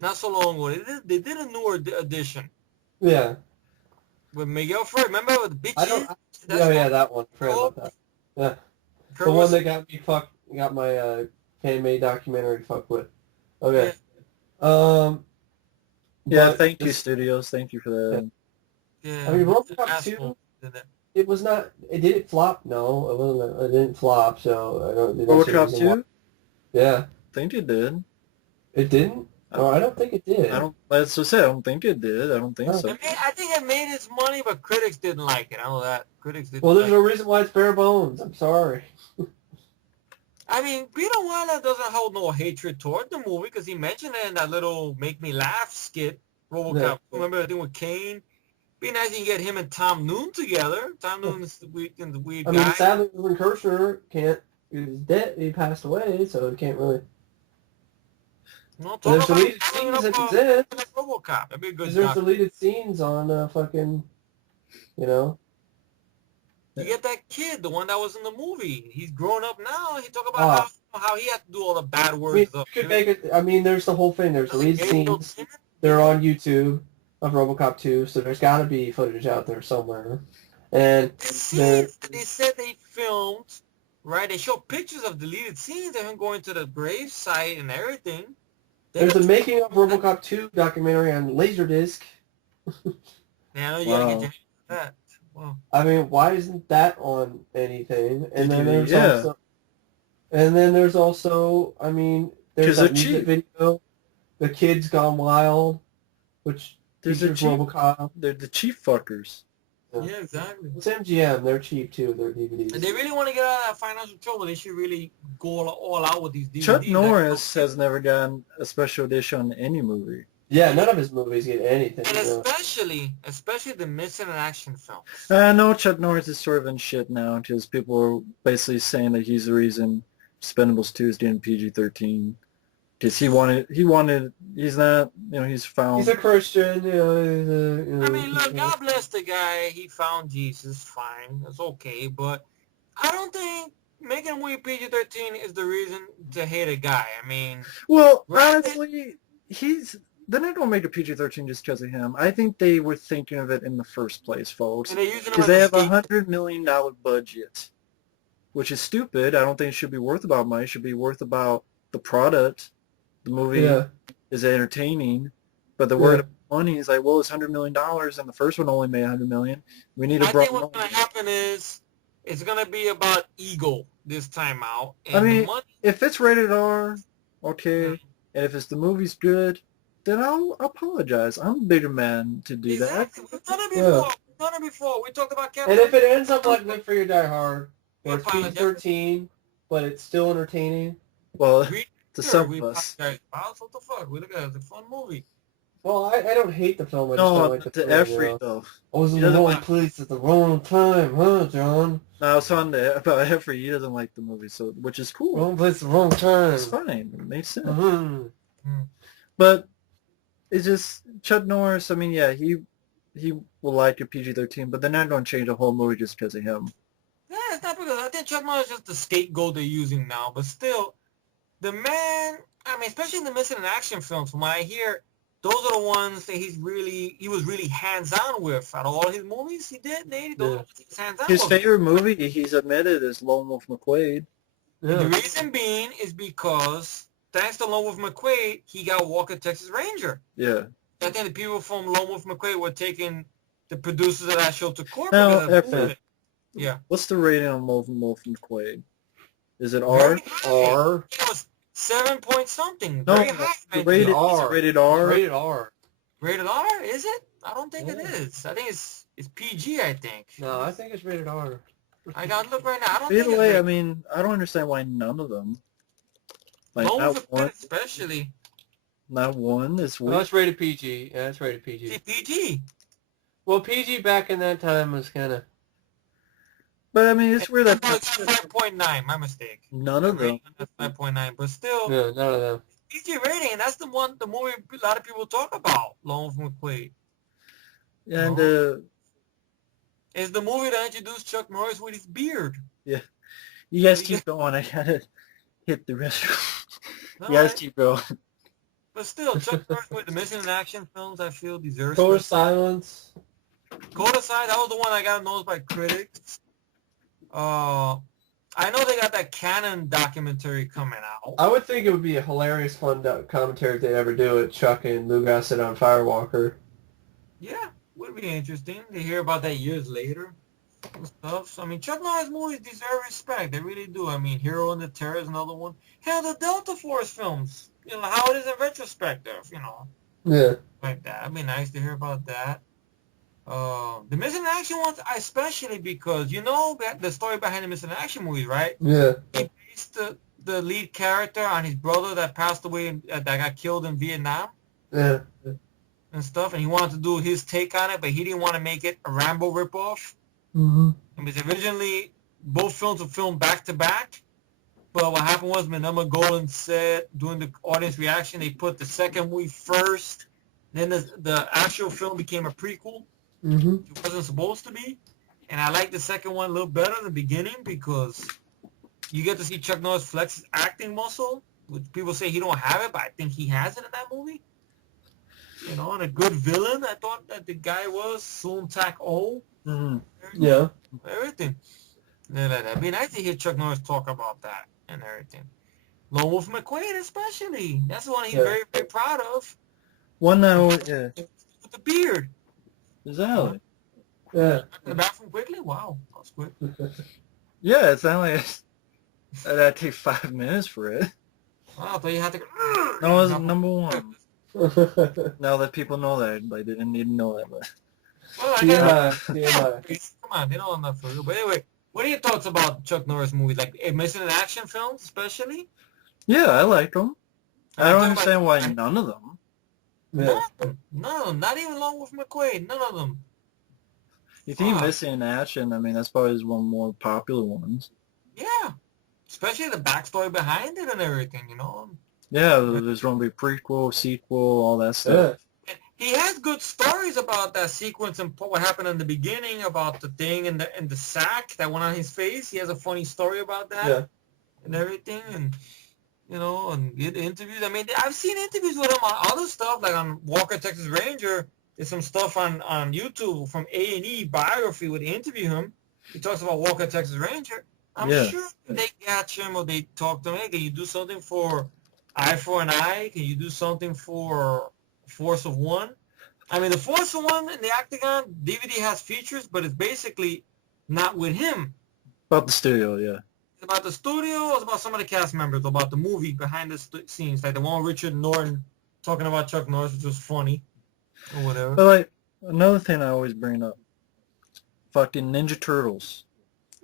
Not so long ago. They did a newer edition. Yeah. With Miguel Ferrer. Remember with the bitches? That one. Forgot about that. Yeah. The one that got my fan-made documentary fucked with. Okay. Yeah. Thank you, studios. Thank you for that. Yeah. I mean, Robocop 2. It was not. Did it flop? No, it wasn't. It didn't flop. So I don't. Robocop 2. Yeah. I think it did. It didn't. No, I don't think it did. That's what I said. I don't think it did. I don't think so. I think it made its money, but critics didn't like it. I know that. Critics didn't. Well, there's no reason why it's bare bones. I'm sorry. I mean, Peter Weller doesn't hold no hatred toward the movie because he mentioned it in that little Make Me Laugh skit, Robocop. Yeah. Remember the thing with Kane? Be nice if you get him and Tom Noon together. Tom Noon's the weird guy. I mean, sadly, Ruben Kirshner can't. He's dead. He passed away, so he can't really. No, there's deleted scenes that exist. Like Robocop. That'd be a good there's deleted scenes on fucking, You get that kid, the one that was in the movie. He's grown up now. He talk about how he had to do all the bad words. There's the whole thing. There's deleted scenes. They're on YouTube of Robocop 2, so there's got to be footage out there somewhere. And they said they filmed, right? They showed pictures of deleted scenes of him going to the grave site and everything. There's a making of Robocop 2 documentary on Laserdisc. Yeah, you gotta get that. Wow. I mean, why isn't that on anything? And then there's also, I mean, there's that music video, The Kids Gone Wild, which features Robocop. They're the cheap fuckers. Yeah, exactly. It's MGM. They're cheap too. Their DVDs. And they really want to get out of that financial trouble. They should really go all out with these DVDs. Chuck Norris has never gotten a special edition on any movie. Yeah, none of his movies get anything. And especially the missing in action films. I know Chuck Norris is sort of in shit now because people are basically saying that he's the reason Expendables 2 is getting PG-13. Because he's not, he's found... He's a Christian, I mean, look, God bless the guy. He found Jesus, fine. That's okay. But I don't think making a movie PG-13 is the reason to hate a guy. I mean... Well, honestly, they're not going to make a PG-13 just because of him. I think they were thinking of it in the first place, folks. Because they have a $100 million budget, which is stupid. I don't think it should be worth about money. It should be worth about the product. The movie is entertaining, but the word of money is like, well, it's $100 million, and the first one only made $100 million. We need a I think what's going to happen is it's going to be about ego this time out. And I mean, if it's rated R, okay, and if the movie's good, then I'll apologize. I'm a bigger man to do that. We've done it before. We've done it before. We talked about Captain. And if it ends up like Live Free or Die Hard, where it's PG-13, but it's still entertaining, well... To some of us. What the fuck? We look at it as a fun movie. Well, I don't hate the film. I just don't like the Effrey, though. I was in the wrong place at the wrong time, huh, John? No, I was on about Effrey. He doesn't like the movie, which is cool. Wrong place at the wrong time. It's fine. It makes sense. But it's just Chuck Norris. I mean, yeah, he will like a PG-13, but they're not going to change the whole movie just because of him. Yeah, it's not because I think Chuck Norris is just the scapegoat they're using now, but still. The man, I mean, especially in the missing in action films, from what I hear, those are the ones that he was really hands-on with. Out of all his movies he did, those are the ones he was hands-on His with. favorite movie, he's admitted, is Lone Wolf McQuade. And the reason being is because, thanks to Lone Wolf McQuade, he got Walker Texas Ranger. Yeah. I think the people from Lone Wolf McQuade were taking the producers of that show to court. Now, yeah. What's the rating on Lone Wolf McQuade? Is it R? R? It was 7 point something. No, Very high. rated R. Rated R. Rated R. Rated R? Is it? I don't think it is. I think it's PG, I think. No, I think it's rated R. I gotta look right now. I don't Either think way, it's I mean, I don't understand why none of them. Like, Lone not Wolf one. especially. Not one. It's No, weird. it's rated PG. Yeah, it's rated PG. See, PG. Well, PG back in that time was kind of... But I mean, it's weird that 5.9. My mistake. none of them. 5.9, but still. Yeah, none of them. PG rating, and that's the movie a lot of people talk about, Lone Wolf McQuade. And It's the movie that introduced Chuck Norris with his beard. yeah, you guys keep going. I gotta hit the restroom. You guys Alright. keep going. But still, Chuck Norris with the missing in action films, I feel deserves. Code of Silence. Code of Silence, that was the one I got noticed by critics. I know they got that Canon documentary coming out. I would think it would be a hilarious, fun commentary if they ever do it. Chuck and Lou Gossett on Firewalker. Yeah, would be interesting to hear about that years later and stuff. So, I mean, Chuck Norris movies deserve respect. They really do. I mean, Hero and the Terror is another one. Hell, the Delta Force films. You know, how it is in retrospective, you know. Yeah. Like that. It'd be nice to hear about that. The missing action ones, especially because, you know, the story behind the missing action movies, right? Yeah. He based the lead character on his brother that passed away, that got killed in Vietnam. Yeah. And stuff, and he wanted to do his take on it, but he didn't want to make it a Rambo ripoff. Mm-hmm. Because originally, both films were filmed back to back, but what happened was, Manama Golan said during the audience reaction, they put the second movie first, then the actual film became a prequel. Mm-hmm. It wasn't supposed to be, and I like the second one a little better in the beginning because you get to see Chuck Norris flex his acting muscle, which people say he don't have it, but I think he has it in that movie. You know, and a good villain, I thought that the guy was Soon Tak O. Mm-hmm. Yeah. Everything. It'd be nice to hear Chuck Norris talk about that and everything. Lone Wolf McQuade especially. That's the one he's very, very proud of. One now, yeah. With the beard. Exactly. Yeah. In the bathroom quickly? Wow. That was quick. Yeah, it's not like that takes 5 minutes for it. Wow, I thought you had to go... No, it's number one. Now that people know that, like, they didn't need to know that, but... Well, I got Come on, they don't know enough for real. But anyway, what are your thoughts about Chuck Norris movies? Like, missing in action films, especially? Yeah, I like them. I don't understand why about- none of them. Yeah. None of them. Not even Lone Wolf McQuade. None of them. You think Missing in Action, I mean, that's probably one of the more popular ones. Yeah. Especially the backstory behind it and everything, you know? Yeah, there's going to be prequel, sequel, all that stuff. Yeah. He has good stories about that sequence and what happened in the beginning about the thing and the sack that went on his face. He has a funny story about that and everything, and you know, and get interviews. I mean, I've seen interviews with him on other stuff, like on Walker Texas Ranger. There's some stuff on YouTube from A&E biography where they interview him. He talks about Walker Texas Ranger. I'm sure they catch him or they talk to him. Hey, can you do something for Eye for an Eye? Can you do something for Force of One? I mean, the Force of One in the Octagon DVD has features, but it's basically not with him. About the studio, yeah. It's about the studio, it's about some of the cast members, about the movie behind the scenes, like the one with Richard Norton talking about Chuck Norris, which was funny, or whatever. But, like, another thing I always bring up, fucking Ninja Turtles.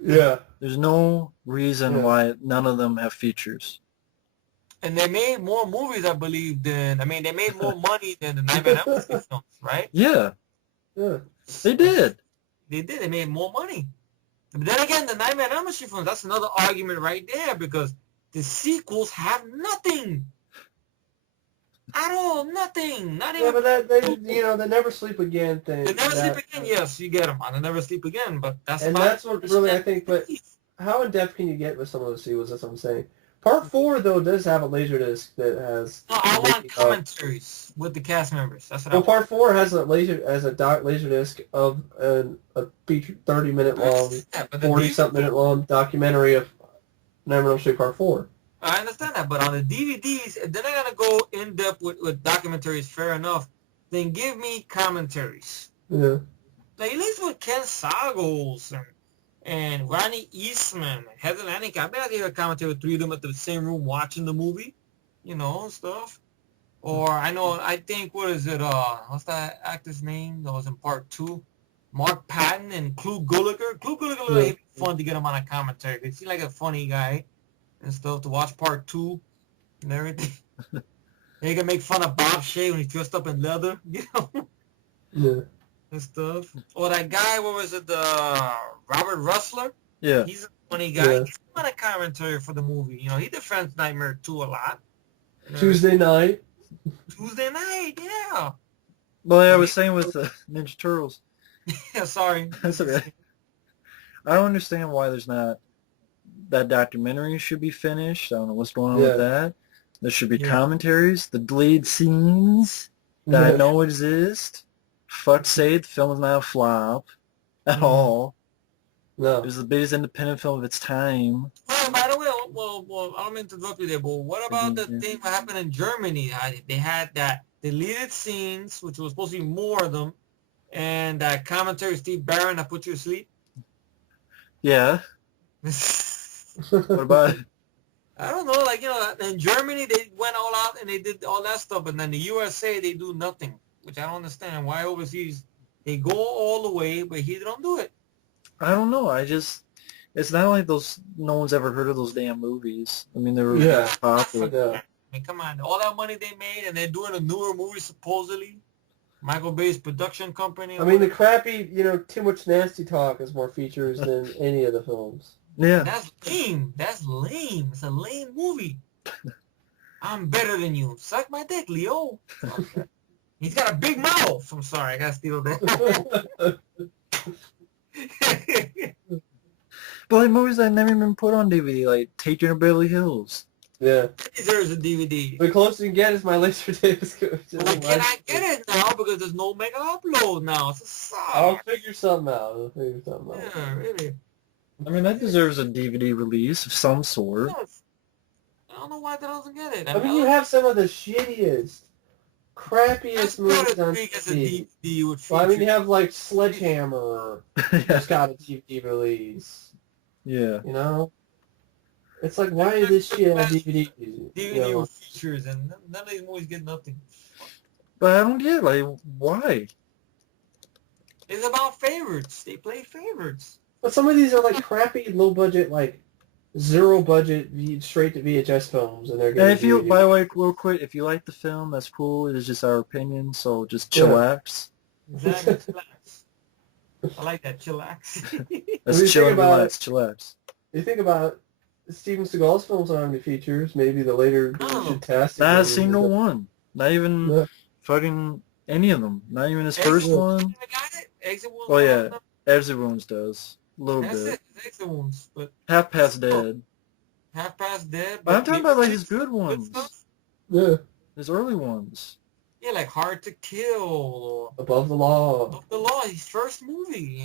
Yeah. There's no reason why none of them have features. And they made more movies, I believe, they made more money than the Nightmare on Elm Street films, right? Yeah. Yeah. They did. They did. They made more money. But then again, the Nightmare on Elm Street films, that's another argument right there because the sequels have nothing. At all, nothing. Not even. Yeah, but the Never Sleep Again thing. The Never Sleep Again, yes, you get them on the Never Sleep Again, but that's and fine. that's what really I think. But how in depth can you get with some of the sequels? That's what I'm saying. Part 4 though does have a Laserdisc that has. No, I want commentaries with the cast members. That's what I Well, want. Part 4 has a Laserdisc of a feature 30-minute long, Yeah, but the 40-something DVD minute long documentary of Nightmare on Elm Street Part 4. I understand that, but on the DVDs, if they're not gonna go in depth with documentaries, fair enough. Then give me commentaries. Yeah. Like at least with Ken Sagoes and Ronnie Eastman, Heather Lannick. I bet I gave a commentary with three of them at the same room watching the movie, and stuff. Or I think what is it? What's that actor's name that was in Part 2? Mark Patton and Clu Gulager. Clu Gulager would be fun to get him on a commentary. He seems like a funny guy and stuff to watch Part 2 and everything. They can make fun of Bob Shea when he's dressed up in leather, Yeah. and stuff. Or that guy, what was it, Robert Russler? Yeah. He's a funny guy. Yeah. He's on a commentary for the movie. He defends Nightmare 2 a lot. Tuesday night. Tuesday night, yeah. Well, I was saying with Ninja Turtles. Yeah, sorry. That's okay. I don't understand why there's not that documentary should be finished. I don't know what's going on with that. There should be commentaries, the deleted scenes that I know exist. Fuck's sake, the film is not a flop at all. No. It was the biggest independent film of its time. Oh, by the way, well, I don't mean to interrupt you there, but what about the thing that happened in Germany? They had that deleted scenes, which was supposed to be more of them, and that commentary Steve Barron that put you to sleep? Yeah. What about it? I don't know, in Germany they went all out and they did all that stuff, and then the USA they do nothing, which I don't understand. Why overseas they go all the way, but here they don't do it. I don't know. It's not like no one's ever heard of those damn movies. I mean, they were popular. Yeah. I mean, come on, all that money they made, and they're doing a newer movie supposedly. Michael Bay's production company. I mean, the crappy, too much nasty talk has more features than any of the films. Yeah. That's lame. It's a lame movie. I'm better than you. Suck my dick, Leo. He's got a big mouth. I'm sorry, I gotta steal that. But like movies that never been put on DVD, like Taking of Beverly Hills. Yeah. There's a DVD. The closest you can get is my Laserdisc. Well, can I get it now because there's no mega upload now? It's a suck. I'll figure something out. Yeah, really. I mean, that deserves a DVD release of some sort. Yes. I don't know why that doesn't get it. I mean, you have some of the shittiest, crappiest movies on TV. Well, I mean, you have like Sledgehammer just got a DVD release. Yeah. It's like, why is this shit on DVD? DVD with features, and none of these movies get nothing. But I don't get why? It's about favorites. They play favorites. But some of these are like crappy, low budget, like zero budget, straight to VHS films, and they're getting. And if you, by the way, real quick, if you like the film, that's cool. It is just our opinion, so just chillax. Exactly, chillax. I like that, chillax. That's chill and relax, chillax. You think about Steven Seagal's films aren't any features. Maybe the later should test. Not a single one. Not even fucking any of them. Not even his first one. Exit Wounds. Oh yeah, Exit Wounds does. A little bit. That's it. Exit Wounds, but Half Past Dead. Half Past Dead. But I'm talking about like his good ones. Yeah. His early ones. Yeah, like Hard to Kill or Above the Law. Above the Law, his first movie,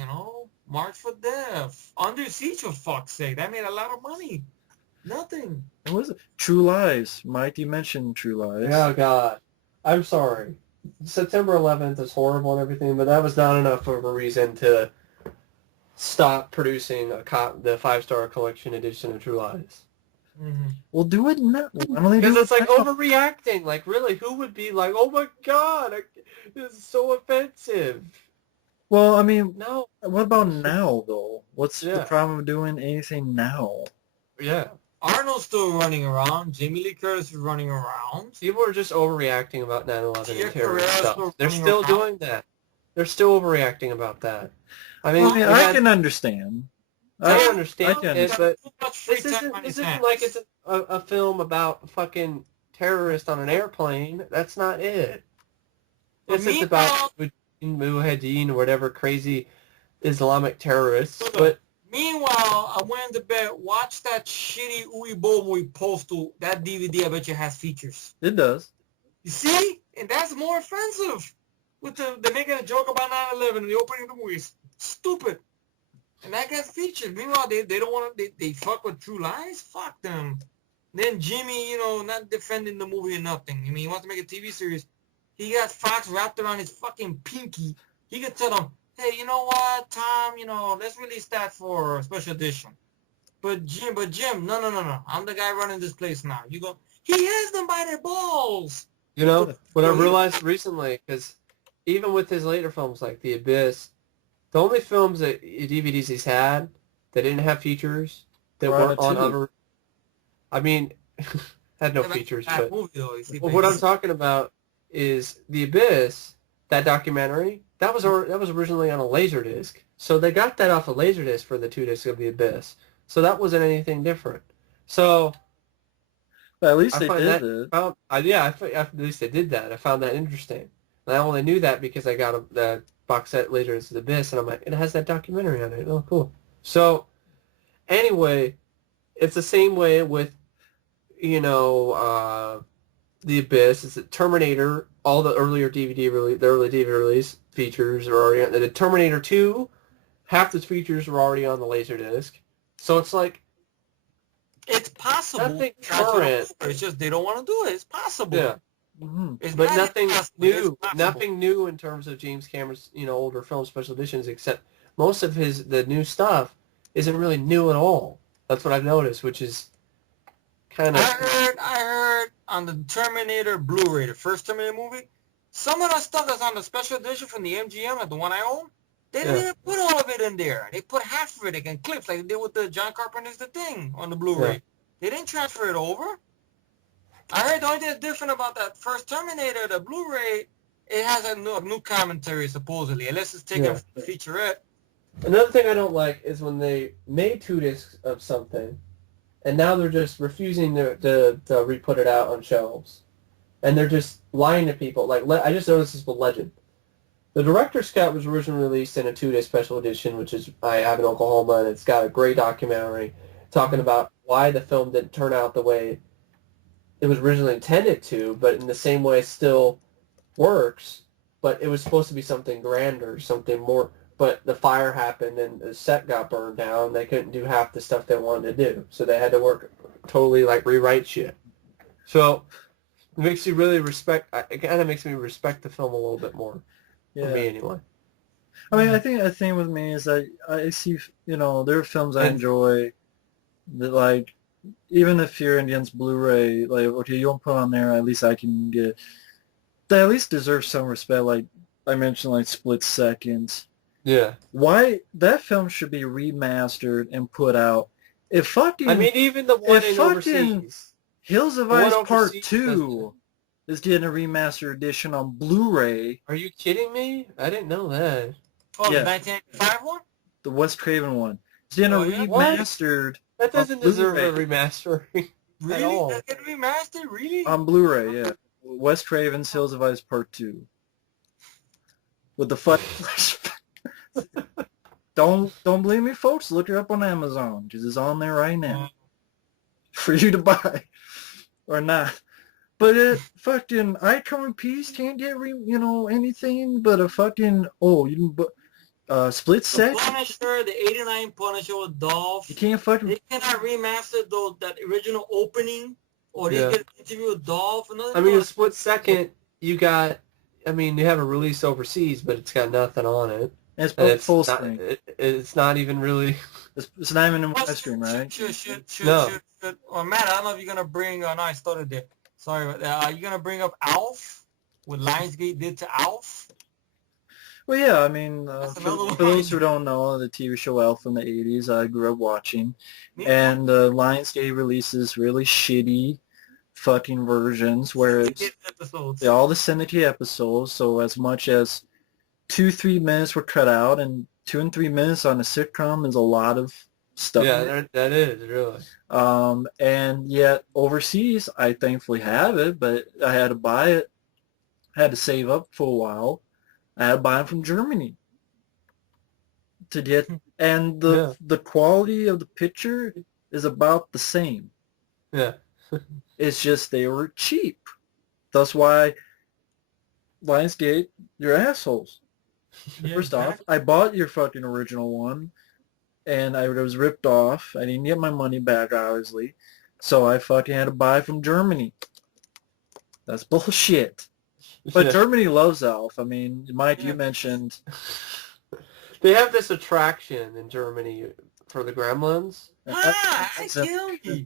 March for Death. Under Siege, for fuck's sake. That made a lot of money. Nothing. What was it? True Lies. Mike, you mentioned True Lies. Oh, God. I'm sorry. September 11th is horrible and everything, but that was not enough of a reason to stop producing the 5-star collection edition of True Lies. Mm-hmm. Well, do it now. Because it's like overreacting. Like, really, who would be like, oh my God, this is so offensive? Well, I mean, no. What about now, though? What's the problem of doing anything now? Yeah. Arnold's still running around. Jamie Lee Curtis is running around. People are just overreacting about 9/11 and terrorist stuff. They're still around. doing that. They're still overreacting about that. I mean, I can understand. I understand it, but this isn't like it's a film about fucking terrorists on an airplane. That's not it. This is about Mujahideen or whatever crazy Islamic terrorists. But Meanwhile, I went to bed, watched that shitty Uwe Boll movie Postal. That DVD, I bet you, has features. It does. You see? And that's more offensive. They're making a joke about 9/11 in the opening of the movie. Stupid. And that gets featured. Meanwhile, they don't want to, they fuck with True Lies? Fuck them. Then Jimmy, not defending the movie or nothing. I mean, he wants to make a TV series. He got Fox wrapped around his fucking pinky. He could tell them, hey, you know what, Tom, let's release that for a special edition. But Jim, no. I'm the guy running this place now. You go, he has them by their balls. What I realized recently, because even with his later films like The Abyss, the only films DVDs he's had that didn't have features that weren't on other... I mean, had no features, but movie, though, what I'm talking about is The Abyss, that documentary, that was originally on a Laserdisc. So they got that off a Laserdisc for the 2 discs of The Abyss. So that wasn't anything different. So... But at least they did it. At least they did that. I found that interesting. And I only knew that because I got the box set later into The Abyss, and I'm like, it has that documentary on it. Oh, cool. So, anyway, it's the same way with, The Abyss. It's a Terminator. All the early DVD release features are already on. The Terminator 2, half the features were already on the Laserdisc. So it's like, it's possible. Nothing current. It's just they don't want to do it. It's possible. Yeah. Mm-hmm. But nothing new. Nothing new in terms of James Cameron's, older film special editions, except most of the new stuff isn't really new at all. That's what I've noticed, which is kind of... I heard on the Terminator Blu-ray, the first Terminator movie, some of that stuff that's on the special edition from the MGM, like the one I own, they didn't even put all of it in there. They put half of it, like in clips, like they did with the John Carpenter's The Thing on the Blu-ray. Yeah. They didn't transfer it over. I heard the only thing that's different about that first Terminator, the Blu-ray, it has a new commentary, supposedly, unless it's taken from the featurette. Another thing I don't like is when they made 2 discs of something, and now they're just refusing to re-put it out on shelves. And they're just lying to people. Like, I just noticed this with Legend. The director's cut was originally released in a 2-disc special edition, which is I Have in Oklahoma, and it's got a great documentary talking about why the film didn't turn out the way it was originally intended to, but in the same way it still works, but it was supposed to be something grander, something more, but the fire happened and the set got burned down. They couldn't do half the stuff they wanted to do, so they had to work totally, rewrite shit. So it makes you really it kind of makes me respect the film a little bit more. Yeah. For me, anyway. I mean, I think the thing with me is that I see, there are films I enjoy that, even if you're against Blu-ray, okay, you won't put on there, at least I can get, they at least deserve some respect, like I mentioned, Split Seconds. Yeah. Why, that film should be remastered and put out. If fucking... I mean, even the one in overseas. Hills of Ice Part 2 is getting a remastered edition on Blu-ray. Are you kidding me? I didn't know that. Oh, the 1985 one? The Wes Craven one. It's getting remastered. That doesn't deserve a remastering. Really? At all. Does it remastered? Really? On Blu-ray, yeah. Wes Craven's Hills of Ice Part 2. With the flash. Don't believe me, folks. Look it up on Amazon, because it's on there right now. For you to buy. Or not. But fucking I Come in Peace can't get anything but a fucking Split Second. The Punisher, the '89 Punisher with Dolph. You can't fucking. They cannot remaster that original opening, or they get an interview with Dolph. I mean, a Split Second, you got. I mean, you have a release overseas, but it's got nothing on it. It's full screen. It's not even really. It's not even in widescreen, right? Should. Well, Matt, I don't know if you're gonna bring. No, I started there. Sorry, but are you gonna bring up Alf? What Lionsgate did to Alf? Well, yeah, I mean, for those who don't know, the TV show Alf in the 80s, I grew up watching. And Lionsgate releases really shitty fucking versions where it's all the syndicate episodes, so as much as 2-3 minutes were cut out, and 2 and 3 minutes on a sitcom is a lot of stuff. Yeah, that is, really. And yet, overseas, I thankfully have it, but I had to buy it. I had to save up for a while. I had to buy them from Germany to get And the quality of the picture is about the same. Yeah. It's just they were cheap. That's why Lionsgate, you're assholes. Yeah, First off, I bought your fucking original one, and I was ripped off. I didn't get my money back, obviously. So I fucking had to buy from Germany. That's bullshit. But Germany loves Elf. I mean, Mike, you mentioned... They have this attraction in Germany for the gremlins. I killed you.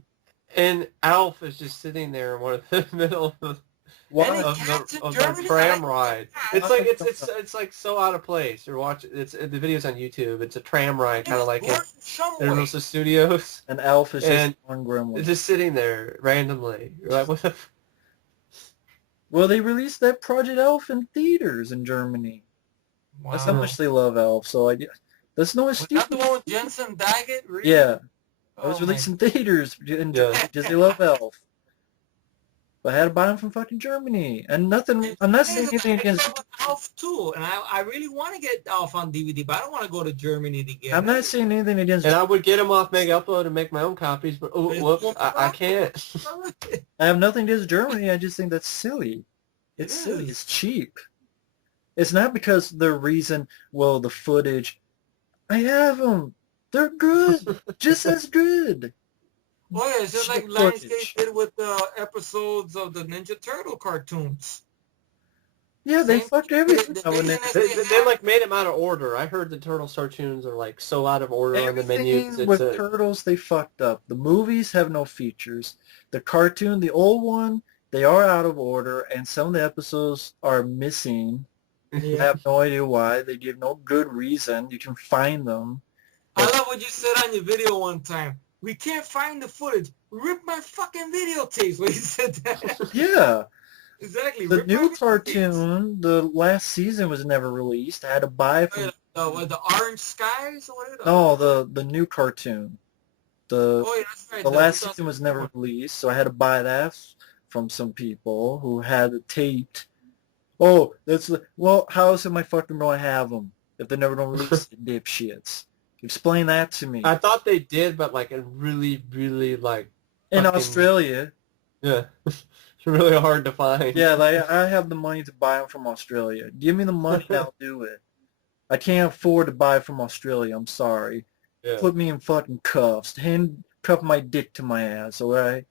And Alf is just sitting there in one of the middle of the tram ride. It's like so out of place. You're watching. It's the videos on YouTube. It's a tram ride, kind of like in Universal Studios. And Alf is just one gremlin. It's just sitting there randomly. You're like, what the? Well, they released that Project Elf in theaters in Germany. Wow. That's how much they love Elf. So that's no excuse. Was that the one with Jensen Daggett? Really? Yeah. I was released in theaters in Germany because they love Elf. But I had to buy them from fucking Germany. And nothing, I'm not saying anything against... Elf too, and I really want to get Elf on DVD, but I don't want to go to Germany to get it. I'm not saying anything against... And I would get them off Mega Upload and make my own copies, but whoops, I can't. I have nothing against Germany, I just think that's silly. It's silly, it's cheap. It's not because the reason, well, the footage... I have them. They're good. Just as good. Oh yeah, it's just like Lionsgate did with the episodes of the Ninja Turtle cartoons. Yeah, they fucked everything. They like made them out of order. I heard the Turtles cartoons are like so out of order on the menus. With Turtles, they fucked up. The movies have no features. The cartoon, the old one, they are out of order, and some of the episodes are missing. I have no idea why. They give no good reason. You can find them. I love what you said on your video one time. We can't find the footage. Rip my fucking videotapes when you said that. Yeah. Exactly. The new cartoon, the last season was never released. I had to buy it from... The Orange Skies? Or whatever? No, the new cartoon. That's right. The last season was never released, so I had to buy that from some people who had it taped. Oh, well, how else am I fucking going to have them if they never don't release it, dipshits? Explain that to me. I thought they did, but like in really, really like... In Australia. Yeah. It's really hard to find. Yeah, like I have the money to buy them from Australia. Give me the money and I'll do it. I can't afford to buy from Australia, I'm sorry. Yeah. Put me in fucking cuffs. Handcuff my dick to my ass, alright?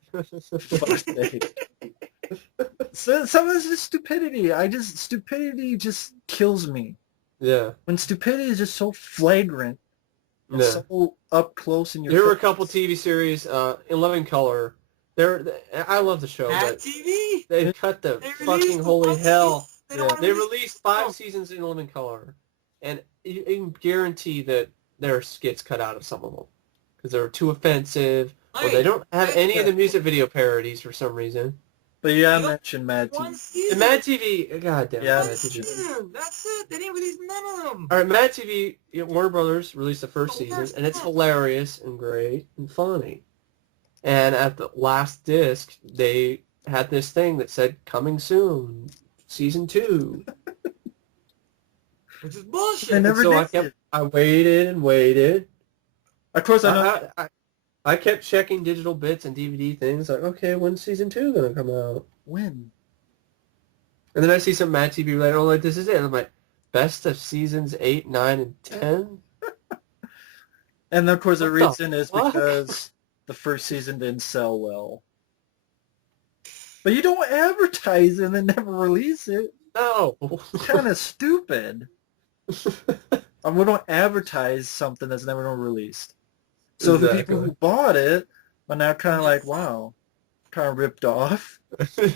So, some of this is stupidity. Stupidity just kills me. Yeah. When stupidity is just so flagrant, and so up close in your There were a couple TV series, in Living Color. I love the show, but TV? They cut the fucking holy hell. They released 5 seasons in Living Color, and you can guarantee that there are skits cut out of some of them because they're too offensive, or they don't have any of the music video parodies for some reason. But I mentioned Mad TV. And Mad TV, goddamn. Yeah, Mad TV. That's it. They didn't release none of them. All right, Mad TV, Warner Brothers released the first season, and it's hilarious and great and funny. And at the last disc, they had this thing that said, coming soon, season 2. Which is bullshit. They never did. I waited and waited. Of course, I kept checking digital bits and DVD things, like, okay, when's season 2 going to come out? When? And then I see some Mad TV later, like, this is it. And I'm like, best of seasons 8, 9, and 10? And of course the reason is because the first season didn't sell well. But you don't advertise it and then never release it. No. It's kind of stupid. We don't advertise something that's never been released. So the people who bought it are now kind of like, wow, kind of ripped off. They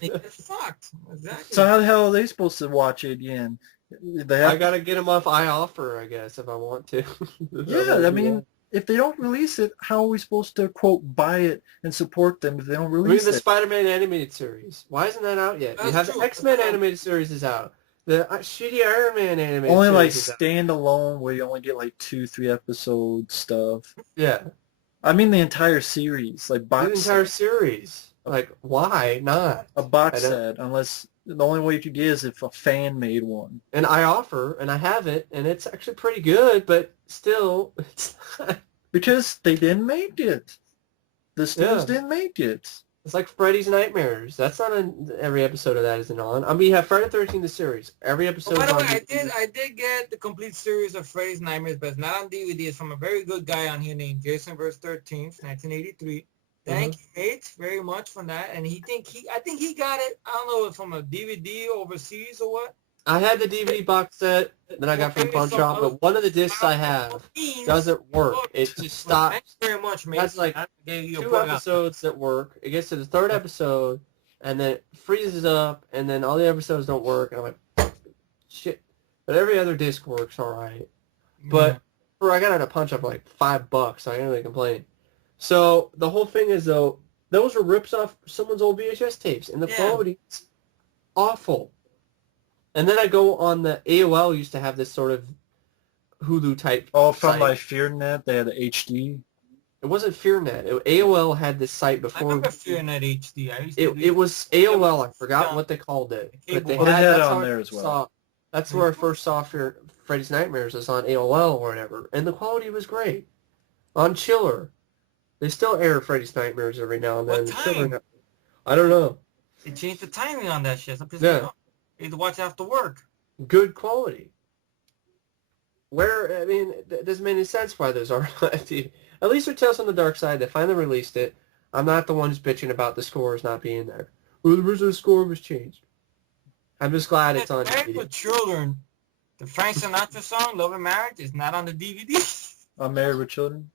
get fucked. Exactly. So how the hell are they supposed to watch it again? I got to get them off iOffer, I guess, if I want to. Yeah, I mean, if they don't release it, how are we supposed to, quote, buy it and support them if they don't release it? The Spider-Man animated series. Why isn't that out yet? You have the X-Men animated series is out. The shitty Iron Man animated only like series standalone where you only get like 2-3 episode stuff. Yeah. I mean the entire series, like box. The entire series. Like, why not? A box set, unless the only way you could get is if a fan made one. And I offer, and I have it, and it's actually pretty good, but still, Because they didn't make it. The studios Yeah. didn't make it. it's like Freddy's Nightmares. That's not on every episode of that isn't on. I mean, you have Friday the 13th the series. Every episode. But by the way, on I did get the complete series of Freddy's Nightmares, but it's not on DVD. It's from a very good guy on here named Jason vs. 13th, 1983. Thank you, mate, very much for that. And I think he got it. I don't know if from a DVD overseas or what. I had the DVD box set that I got from Pawn Shop, but one of the discs I have doesn't work. It just stops. Thanks very much, mate. That's like I gave you a 2 plug out. episodes that work. It gets to the 3rd episode, and then it freezes up, and then all the episodes don't work. And I'm like, shit. But every other disc works all right. But I got it at a punch up for like $5, so I can't really complain. So the whole thing is, though, those are rips off someone's old VHS tapes, and the quality is awful. And then I go on the AOL used to have this sort of Hulu type. Oh, from site. my FearNet, they had the HD. It wasn't FearNet. AOL had this site I before. remember FearNet HD. I used to It was AOL. I forgot what they called it. But they Well, they had it that's on how there I as well. That's where I first saw Freddy's Nightmares was on AOL or whatever, and the quality was great. On Chiller, they still air Freddy's Nightmares every now and then. What time? I don't know. They changed the timing on that shit. Yeah. You have to watch after work. Good quality. Where, I mean, it doesn't make any sense why those are on TV. At least with Tales from the Dark Side, they finally released it. I'm not the one who's bitching about the scores not being there. Well, the original score was changed. I'm just glad it's on Married DVD. with Children, the Frank Sinatra song, Love and Marriage, is not on the DVD. I'm Married with Children.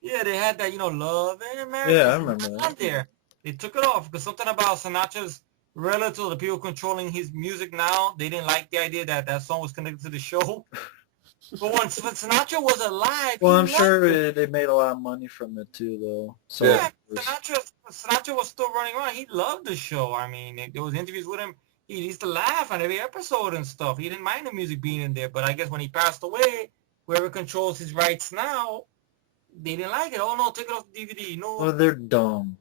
Yeah, they had that, Love and Marriage. Yeah, I remember It's that. on there. They took it off because something about Sinatra's relative, the people controlling his music now, they didn't like the idea that that song was connected to the show. But when Sinatra was alive, Well, he I'm loved sure it. they made a lot of money from it too, though. So Yeah, Sinatra was still running around. He loved the show. I mean, there was interviews with him. He used to laugh on every episode and stuff. He didn't mind the music being in there. But I guess when he passed away, whoever controls his rights now, they didn't like it. Oh, no, take it off the DVD. No. Well, they're dumb.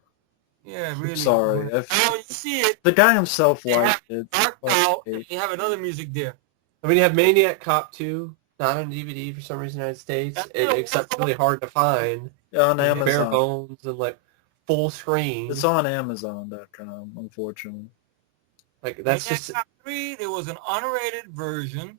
Yeah, really. I'm sorry. Now you see it. The guy himself They liked have it. Dark out, and Okay. you have another music there. I mean, you have Maniac Cop 2, not on DVD for some reason in the United States, That's except really hard to find. On Bare Amazon. bones and, like, full screen. It's on Amazon.com, unfortunately. Like, that's Maniac just... Cop 3, there was an unrated version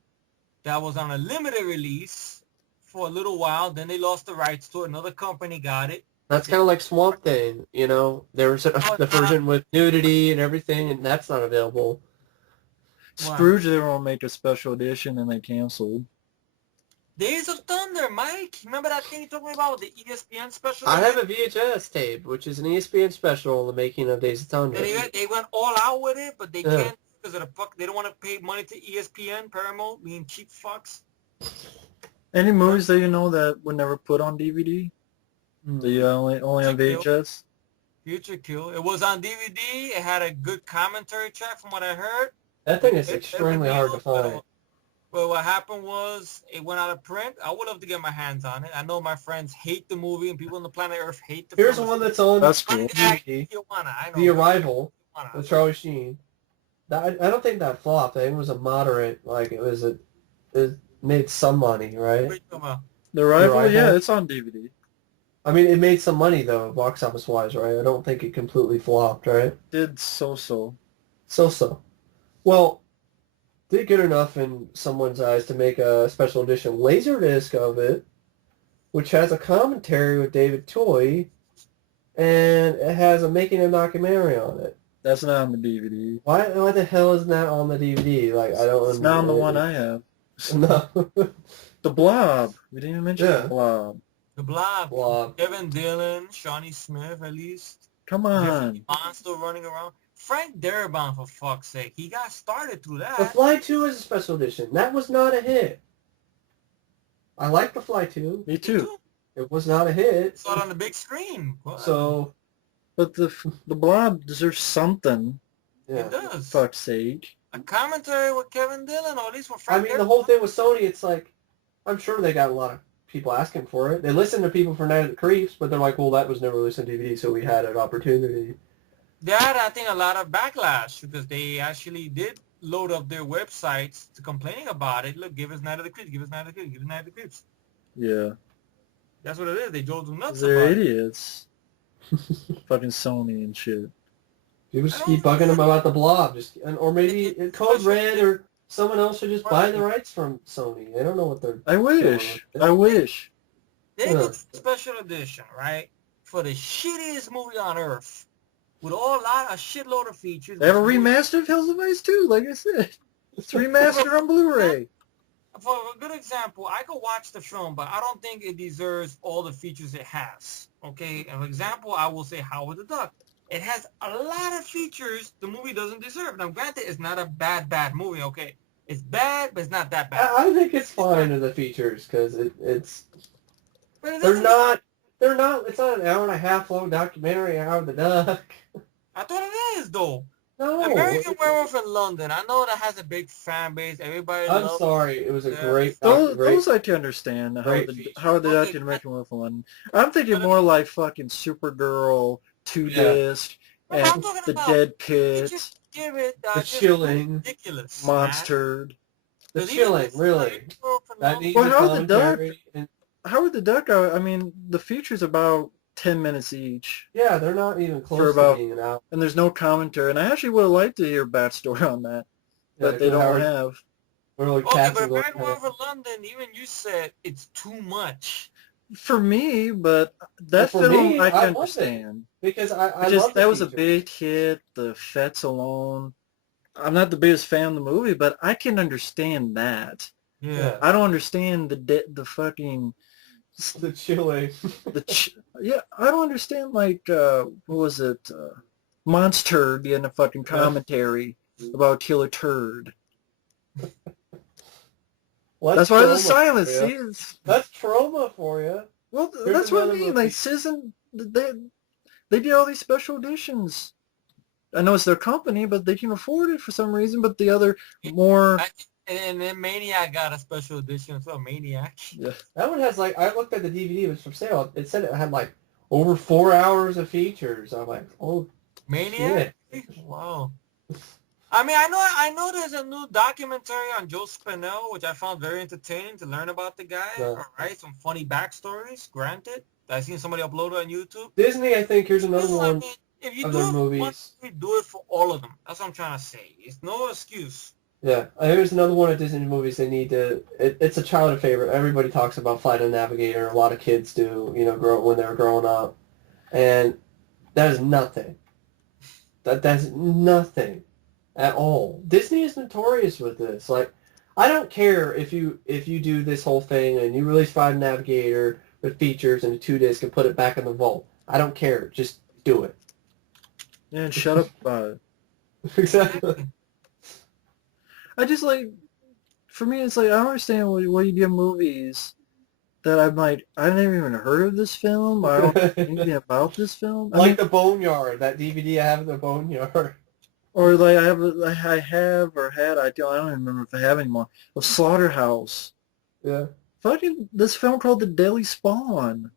that was on a limited release for a little while. Then they lost the rights to it. Another company got it. That's kind of like Swamp Thing, There was the version with nudity and everything, and that's not available. Wow. Scrooge, they were going to make a special edition, and they canceled. Days of Thunder, Mike. Remember that thing you told me about, the ESPN special? I have a VHS tape, which is an ESPN special on the making of Days of Thunder. And they went all out with it, but they Yeah. can't because of the fuck. They don't want to pay money to ESPN, Paramount, being cheap fucks. Any movies that you know that were never put on DVD? The only on VHS? Future Kill. It was on DVD. It had a good commentary track from what I heard. That thing is It extremely hard to revealed, find. But what happened was it went out of print. I would love to get my hands on it. I know my friends hate the movie and people on the planet Earth hate the Here's film. one that's on That's cool. DVD. Tijuana, I know. The Arrival Tijuana. with Charlie Sheen. I don't think that flopped. I think it was a moderate, like it made some money, What right? are you talking about? The Arrival? Arrival? Yeah, it's on DVD. I mean, it made some money though, box office wise, right? I don't think it completely flopped, right? Did so-so. So. Well, did good enough in someone's eyes to make a special edition Laserdisc of it, which has a commentary with David Toy, and it has a making of documentary on it. That's not on the DVD. Why the hell isn't that on the DVD? Like, I don't. It's not on the one I have. No. The Blob. We didn't even mention Yeah. The Blob. The Blob. Blob. Kevin Dillon, Shawnee Smith, at least. Come on. Bond still running around. Frank Darabont, for fuck's sake. He got started through The that. Fly 2 is a special edition. That was not a hit. I like The Fly 2. Me too. It was not a hit. Saw it on the big screen. What? So, But the Blob deserves something. It yeah. does. Fuck's sake. A commentary with Kevin Dillon, or at least with I Frank mean, the whole thing with Sony, it's like, I'm sure they got a lot of people asking for it. They listened to people for Night of the Creeps, but they're like, well, that was never released on DVD, so we had an opportunity. They had, I think, a lot of backlash because they actually did load up their websites to complaining about it. Look, give us Night of the Creeps, give us Night of the Creeps, give us Night of the Creeps. Yeah. That's what it is. They drove them nuts They're about it. idiots. Fucking Sony and shit. People just keep bugging them about the Blob, or maybe Code Red or someone else should just buy the rights from Sony. They don't know what they're. I wish. I wish. They did a special edition, right, for the shittiest movie on earth, with a shitload of features. They have a remaster of Hills of Ice too, like I said. It's remastered on Blu-ray. For a good example, I could watch the film, but I don't think it deserves all the features it has. Okay, an example, I will say Howard the Duck. It has a lot of features the movie doesn't deserve. Now, granted, it's not a bad movie. Okay, it's bad, but it's not that bad. I think it's fine in the features because it's. They're not. It's not an hour and a half long documentary. Howard the Duck. I thought it is though. No. American Werewolf in London. I know that has a big fan base. Everybody. I'm sorry. It was a great. Those I can understand. How the Duck and American Werewolf in London. I'm thinking more like fucking Supergirl, 2-disc, and the Dead Pit. Give it the Chilling. Ridiculous. Monstered. The Chilling, really. That needs Howard the Duck, I mean, the feature's about 10 minutes each. Yeah, they're not even close to being out. And there's no commentary. And I actually would have liked to hear a backstory on that, but they don't have. Okay, but American Werewolf in London, even you said it's too much. For me, but that film I can understand. Because I love that was a big hit, the effects alone. I'm not the biggest fan of the movie, but I can understand that. Yeah. I don't understand the fucking... The Chile. Yeah, I don't understand, like, what was it? Monster being a fucking commentary about Kill a Turd. That's why there's silence. See, that's Troma for you. Well, that's what I mean. Like, they did all these special editions. I know it's their company, but they can afford it for some reason. But the other more... And then Maniac got a special edition as well. Maniac. Yeah. That one has, like, I looked at the DVD. It was for sale. It said it had, like, over 4 hours of features. I'm like, oh, Maniac? Shit. Wow. I mean, I know there's a new documentary on Joe Spinell, which I found very entertaining to learn about the guy. Yeah. All right, some funny backstories, granted. I've seen somebody upload it on YouTube. Disney, I think, here's another one. I mean, if you do it for one, we do it for all of them. That's what I'm trying to say. It's no excuse. Yeah, here's another one of Disney movies they need to... It's a childhood favorite. Everybody talks about Flight of the Navigator. A lot of kids do, when they were growing up. And that is nothing. That's nothing at all. Disney is notorious with this. Like, I don't care if you do this whole thing and you release Flight of the Navigator with features and a 2-disc and put it back in the vault. I don't care. Just do it. Yeah, and shut up about it. Exactly. I just, like, for me, it's like, I don't understand why you get movies that I'm like, I've never even heard of this film. I don't know anything about this film. Like The Boneyard, that DVD I have in The Boneyard. Or, like, I have or had, I don't even remember if I have anymore, of Slaughterhouse. Yeah. Fucking, this film called The Deadly Spawn.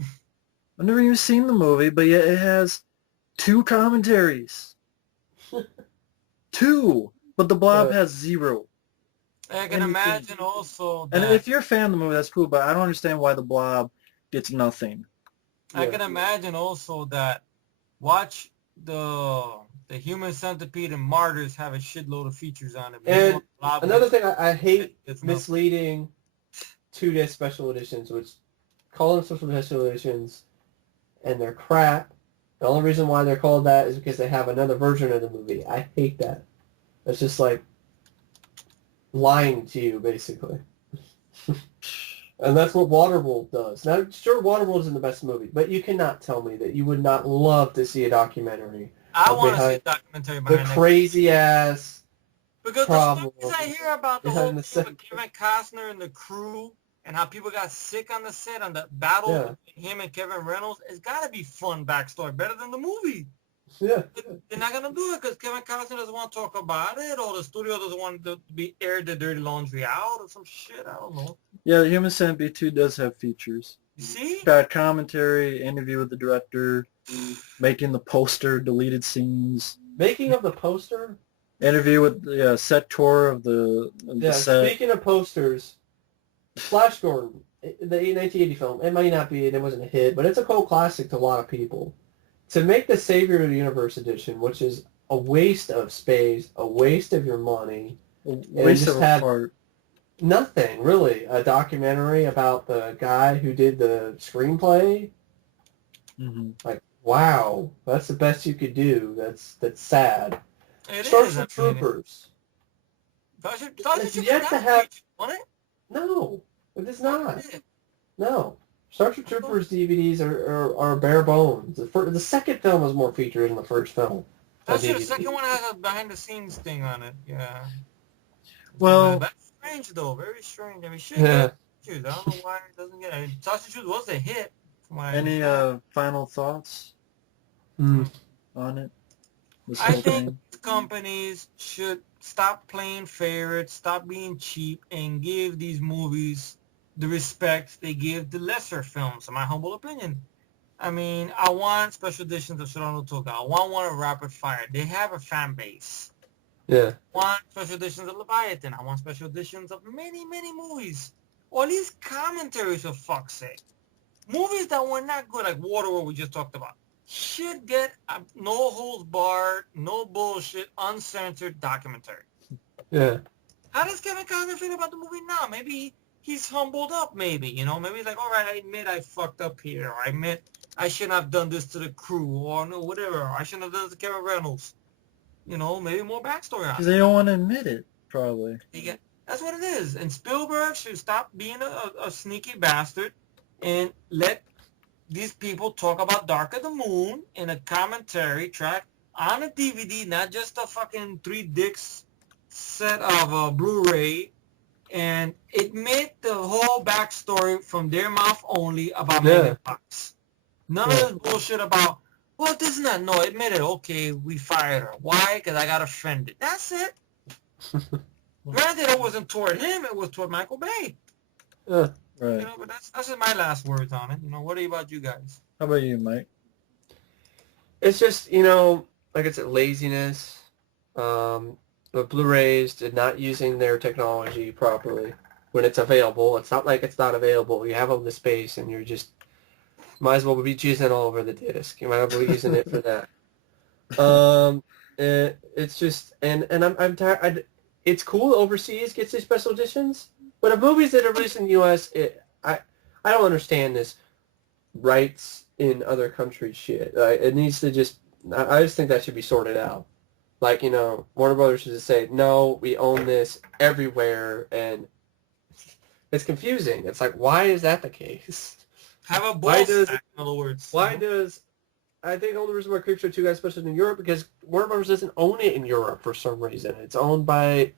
I've never even seen the movie, but yet it has 2 commentaries. 2! But the Blob has 0. I can imagine also that... And if you're a fan of the movie, that's cool, but I don't understand why the Blob gets nothing. I can imagine also that watch the Human Centipede and Martyrs have a shitload of features on it. And another thing, I hate misleading 2-disc special editions, which call them special editions, and they're crap. The only reason why they're called that is because they have another version of the movie. I hate that. It's just like lying to you, basically. And that's what Waterworld does. Now, sure, Waterworld isn't the best movie, but you cannot tell me that you would not love to see a documentary. I want to see a documentary behind the crazy-ass because the stories I hear about the whole thing with Kevin Costner and the crew and how people got sick on the set on the battle between him and Kevin Reynolds, it's got to be fun backstory, better than the movie. Yeah. They're not going to do it because Kevin Costner doesn't want to talk about it, or the studio doesn't want to be aired the dirty laundry out, or some shit. I don't know. Yeah, the Human Centipede 2 does have features. You see? Got commentary, interview with the director, making the poster, deleted scenes. Making of the poster? Interview with the set tour of the set. Speaking of posters, Flash Gordon, the 1980 film, it might not be, and it wasn't a hit, but it's a cult classic to a lot of people. To make the Savior of the Universe edition, which is a waste of space, a waste of your money, Waste of a fart. nothing really. A documentary about the guy who did the screenplay. Mm-hmm. Like, wow, that's the best you could do. That's sad. It Starship Troopers. Starship Yet to have. on it? No, it is not. No. Starship Troopers DVDs are bare bones. The second film has more features than the first film. The second one has a behind-the-scenes thing on it. Yeah. Well, that's strange though. Very strange. I mean, shit. Yeah. I don't know why it doesn't get it. Sausage Shoes was a hit. Any final thoughts on it? I think companies should stop playing favorites, stop being cheap, and give these movies the respect they give the lesser films, in my humble opinion. I mean, I want special editions of Serrano Toga. I want one of Rapid Fire. They have a fan base. Yeah. I want special editions of Leviathan. I want special editions of many, many movies. Or at least commentaries, for fuck's sake. Movies that were not good, like Waterworld we just talked about, should get a no holds barred, no bullshit, uncensored documentary. Yeah. How does Kevin Costner feel about the movie now? Maybe he's humbled up, maybe, you know? Maybe he's like, all right, I admit I fucked up here. Or I admit I shouldn't have done this to the crew. Or no, whatever. I shouldn't have done this to Kevin Reynolds. You know, maybe more backstory on it. Because they don't want to admit it, probably. That's what it is. And Spielberg should stop being a sneaky bastard and let these people talk about Dark of the Moon in a commentary track on a DVD, not just a fucking 3 discs set of Blu-ray, and admit the whole backstory from their mouth only about Megan Fox. None of this bullshit about, well, this is not, no, admit it, okay, we fired her. Why? Because I got offended. That's it. Granted, it wasn't toward him, it was toward Michael Bay. Right. You know, but that's just my last words on it. You know, what about you guys? How about you, Mike? It's just, you know, like I said, laziness. The Blu-rays did not using their technology properly when it's available. It's not like it's not available. You have all the space, and you're just might as well be using it all over the disc. You might as well be using it for that. It's just, and I'm tired. It's cool overseas gets these special editions, but of movies that are released in the U.S., I don't understand this rights in other countries shit. It needs to just, I just think that should be sorted out. Like, you know, Warner Brothers should just say, no, we own this everywhere, and it's confusing. It's like, why is that the case? Have a ball sack, in other words. Why does, I think the only reason why Creepshow 2 got special in Europe because Warner Brothers doesn't own it in Europe for some reason. It's owned by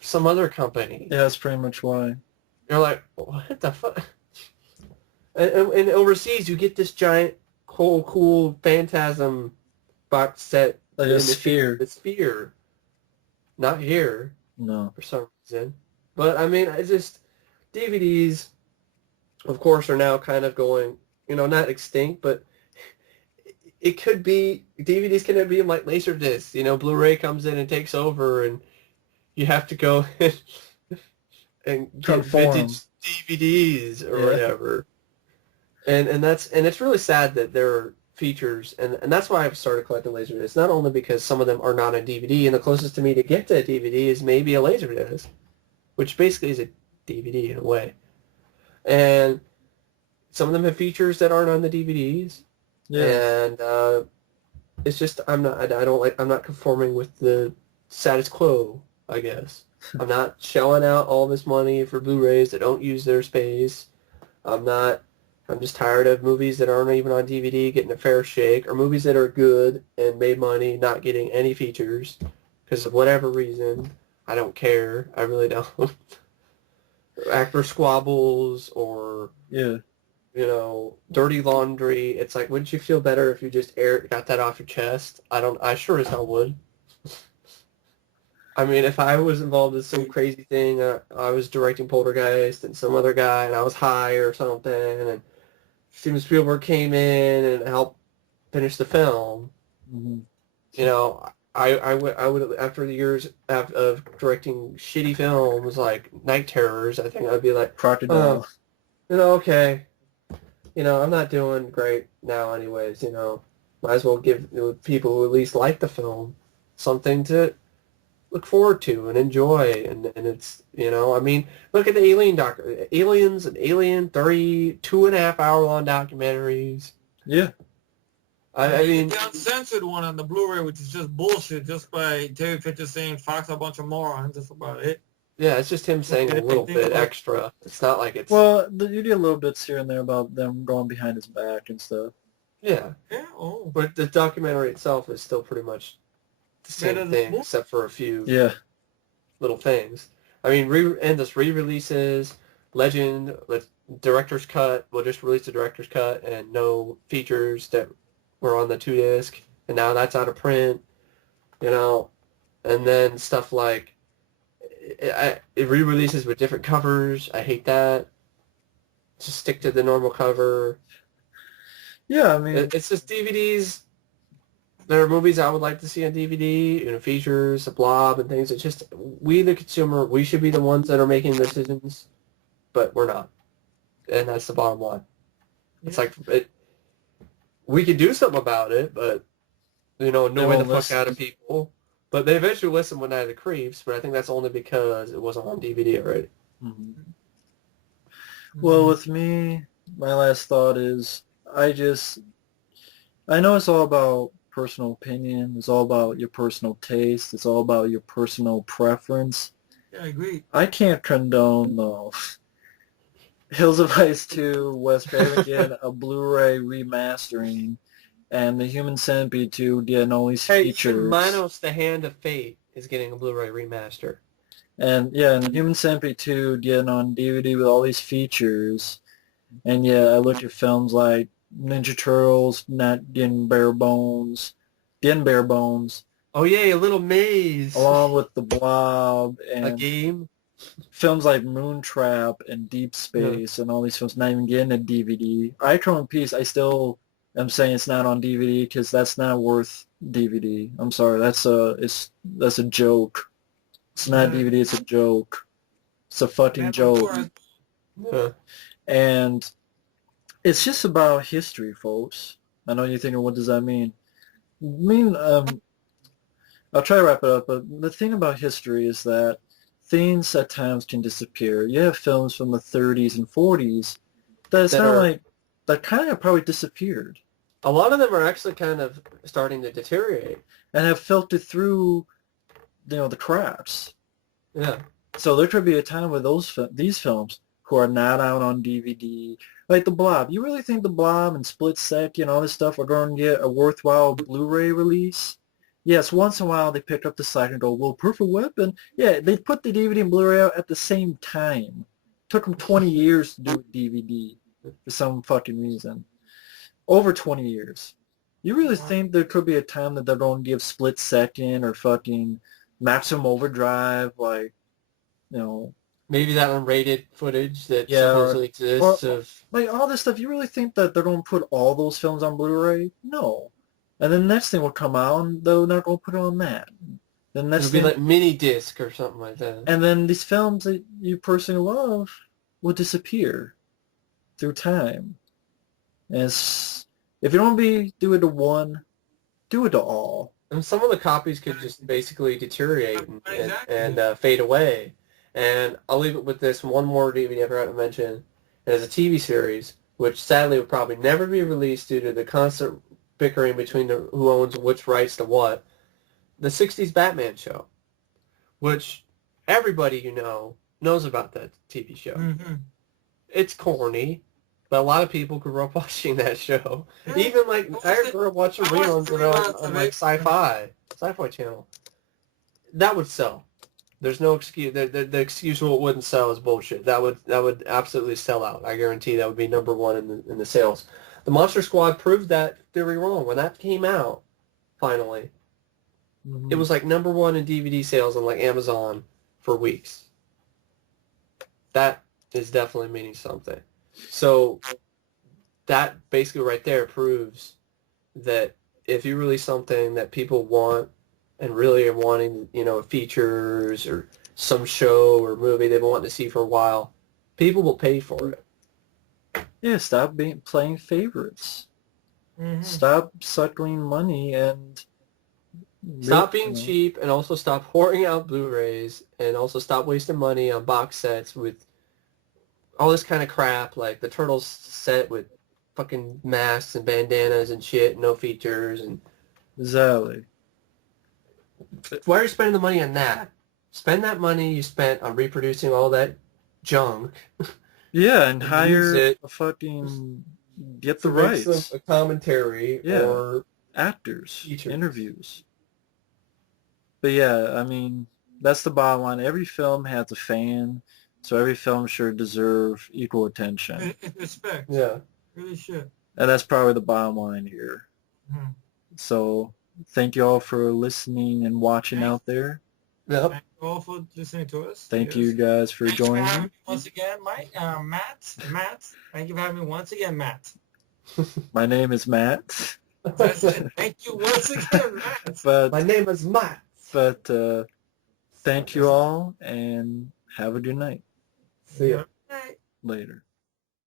some other company. Yeah, that's pretty much why. You're like, what the fuck? And overseas, you get this giant, cool Phantasm box set. Like a sphere. The sphere. Not here. No. For some reason. But, I mean, it's just, DVDs, of course, are now kind of going, you know, not extinct, but it could be, DVDs can be like Laserdiscs. You know, Blu-ray comes in and takes over, and you have to go and get vintage DVDs or whatever. And it's really sad that there are features, and that's why I've started collecting Laserdiscs. Not only because some of them are not on DVD, and the closest to me to get to a DVD is maybe a Laserdisc, which basically is a DVD in a way. And some of them have features that aren't on the DVDs. Yeah. And it's just I'm not conforming with the status quo, I guess. I'm not shelling out all this money for Blu-rays that don't use their space. I'm just tired of movies that aren't even on DVD getting a fair shake, or movies that are good and made money not getting any features because of whatever reason. I don't care. I really don't. Actor squabbles or you know, dirty laundry. It's like, wouldn't you feel better if you just got that off your chest? I sure as hell would. I mean, if I was involved in some crazy thing, I was directing Poltergeist and some other guy, and I was high or something, and Steven Spielberg came in and helped finish the film. Mm-hmm. You know, I would after the years of directing shitty films like Night Terrors, I think I'd be like, Crocodile. Okay, I'm not doing great now anyways, might as well give people who at least like the film something to look forward to and enjoy, and it's, I mean, look at the Aliens and Alien 2.5 hour long documentaries. Yeah. I mean, the uncensored one on the Blu-ray, which is just bullshit, just by Terry Fisher saying Fox a bunch of morons. That's about it. yeah, it's just him saying a little bit extra. It's not like it's... Well, you get little bits here and there about them going behind his back and stuff. Yeah. Yeah. Oh. But the documentary itself is still pretty much the same thing, except for a few little things. I mean, endless re-releases, Legend, director's cut. We'll just release the director's cut and no features that were on the 2-disc, and now that's out of print, and then stuff like it re-releases with different covers. I hate that. Just stick to the normal cover. Yeah, I mean... It's just DVDs. There are movies I would like to see on DVD, features, a blob, and things. It's just, we, the consumer, we should be the ones that are making decisions, but we're not. And that's the bottom line. It's like, we could do something about it, but, annoy the fuck out of people. But they eventually listen with Night of the Creeps, but I think that's only because it wasn't on DVD already. Mm-hmm. Well, with me, my last thought is, I know it's all about personal opinion, it's all about your personal taste, it's all about your personal preference. Yeah, I agree. I can't condone, though, Hills of Ice 2, Wes Craven a Blu-ray remastering, and the Human Centipede 2 getting all these features. Manos, The Hand of Fate is getting a Blu-ray remaster. And the Human Centipede 2 getting on DVD with all these features. And I look at films like Ninja Turtles not getting bare bones. Oh yeah, a Little Maze. Along with The Blob and a game. Films like Moontrap and Deep Space and all these films not even getting a DVD. Icon and Peace, I still am saying it's not on DVD because that's not worth DVD. I'm sorry, that's a joke. It's not DVD, it's a joke. It's a fucking joke. And it's just about history, folks. I know you're thinking, what does that mean? I'll try to wrap it up, but the thing about history is that things at times can disappear. You have films from the 30s and 40s that kind of probably disappeared. A lot of them are actually kind of starting to deteriorate. And have filtered through, the cracks. Yeah. So there could be a time where these films who are not out on DVD, like The Blob. You really think The Blob and Split Second and all this stuff are going to get a worthwhile Blu-ray release? Yes, once in a while they pick up the site and go, well, Perfect Weapon. Yeah, they put the DVD and Blu-ray out at the same time. Took them 20 years to do a DVD for some fucking reason. Over 20 years. You really think there could be a time that they're going to give Split Second or fucking Maximum Overdrive, maybe that unrated footage that supposedly exists like all this stuff? You really think that they're going to put all those films on Blu-ray? No. And then the next thing will come out, and they're not going to put it on that. Then it'll be like mini disc or something like that. And then these films that you personally love will disappear through time. And if you don't do it to one, do it to all. And some of the copies could just basically deteriorate and fade away. And I'll leave it with this one more DVD I forgot to mention. It is a TV series, which sadly would probably never be released due to the constant bickering between who owns which rights to what. The 60s Batman show, which everybody knows about that TV show. Mm-hmm. It's corny, but a lot of people grew up watching that show. Yeah. Even I grew up watching reruns on Sci-fi channel. That would sell. There's no excuse. The excuse what wouldn't sell is bullshit. That would absolutely sell out. I guarantee that would be number one in the sales. The Monster Squad proved that theory wrong. When that came out, finally, it was number one in DVD sales on Amazon for weeks. That is definitely meaning something. So that basically right there proves that if you release something that people want and really are wanting, features or some show or movie they've been wanting to see for a while, people will pay for it. Yeah, stop playing favorites. Stop suckling money and Stop being cheap, and also stop whoring out Blu-rays, and also stop wasting money on box sets with all this kind of crap, like the Turtles set with fucking masks and bandanas and shit, no features, and Exactly. why are you spending the money on that? Spend that money you spent on reproducing all that junk. Yeah, and Use hire it a fucking get the to make rights. a commentary Yeah. or Actors, features. interviews. But yeah, I mean, that's the bottom line. Every film has a fan, so every film should deserve equal attention. Respect. Yeah. Really should. And that's probably the bottom line here. So thank you all for listening and watching out there. Yep. Thank you all for listening to us. Thank you guys for Thanks for joining. having me once again, Mike. Matt. Thank you for having me once again, Matt. My name is Matt. That's it. Thank you once again, Matt. But My name is Matt. thank you all and have a good night. See ya. Right. Later.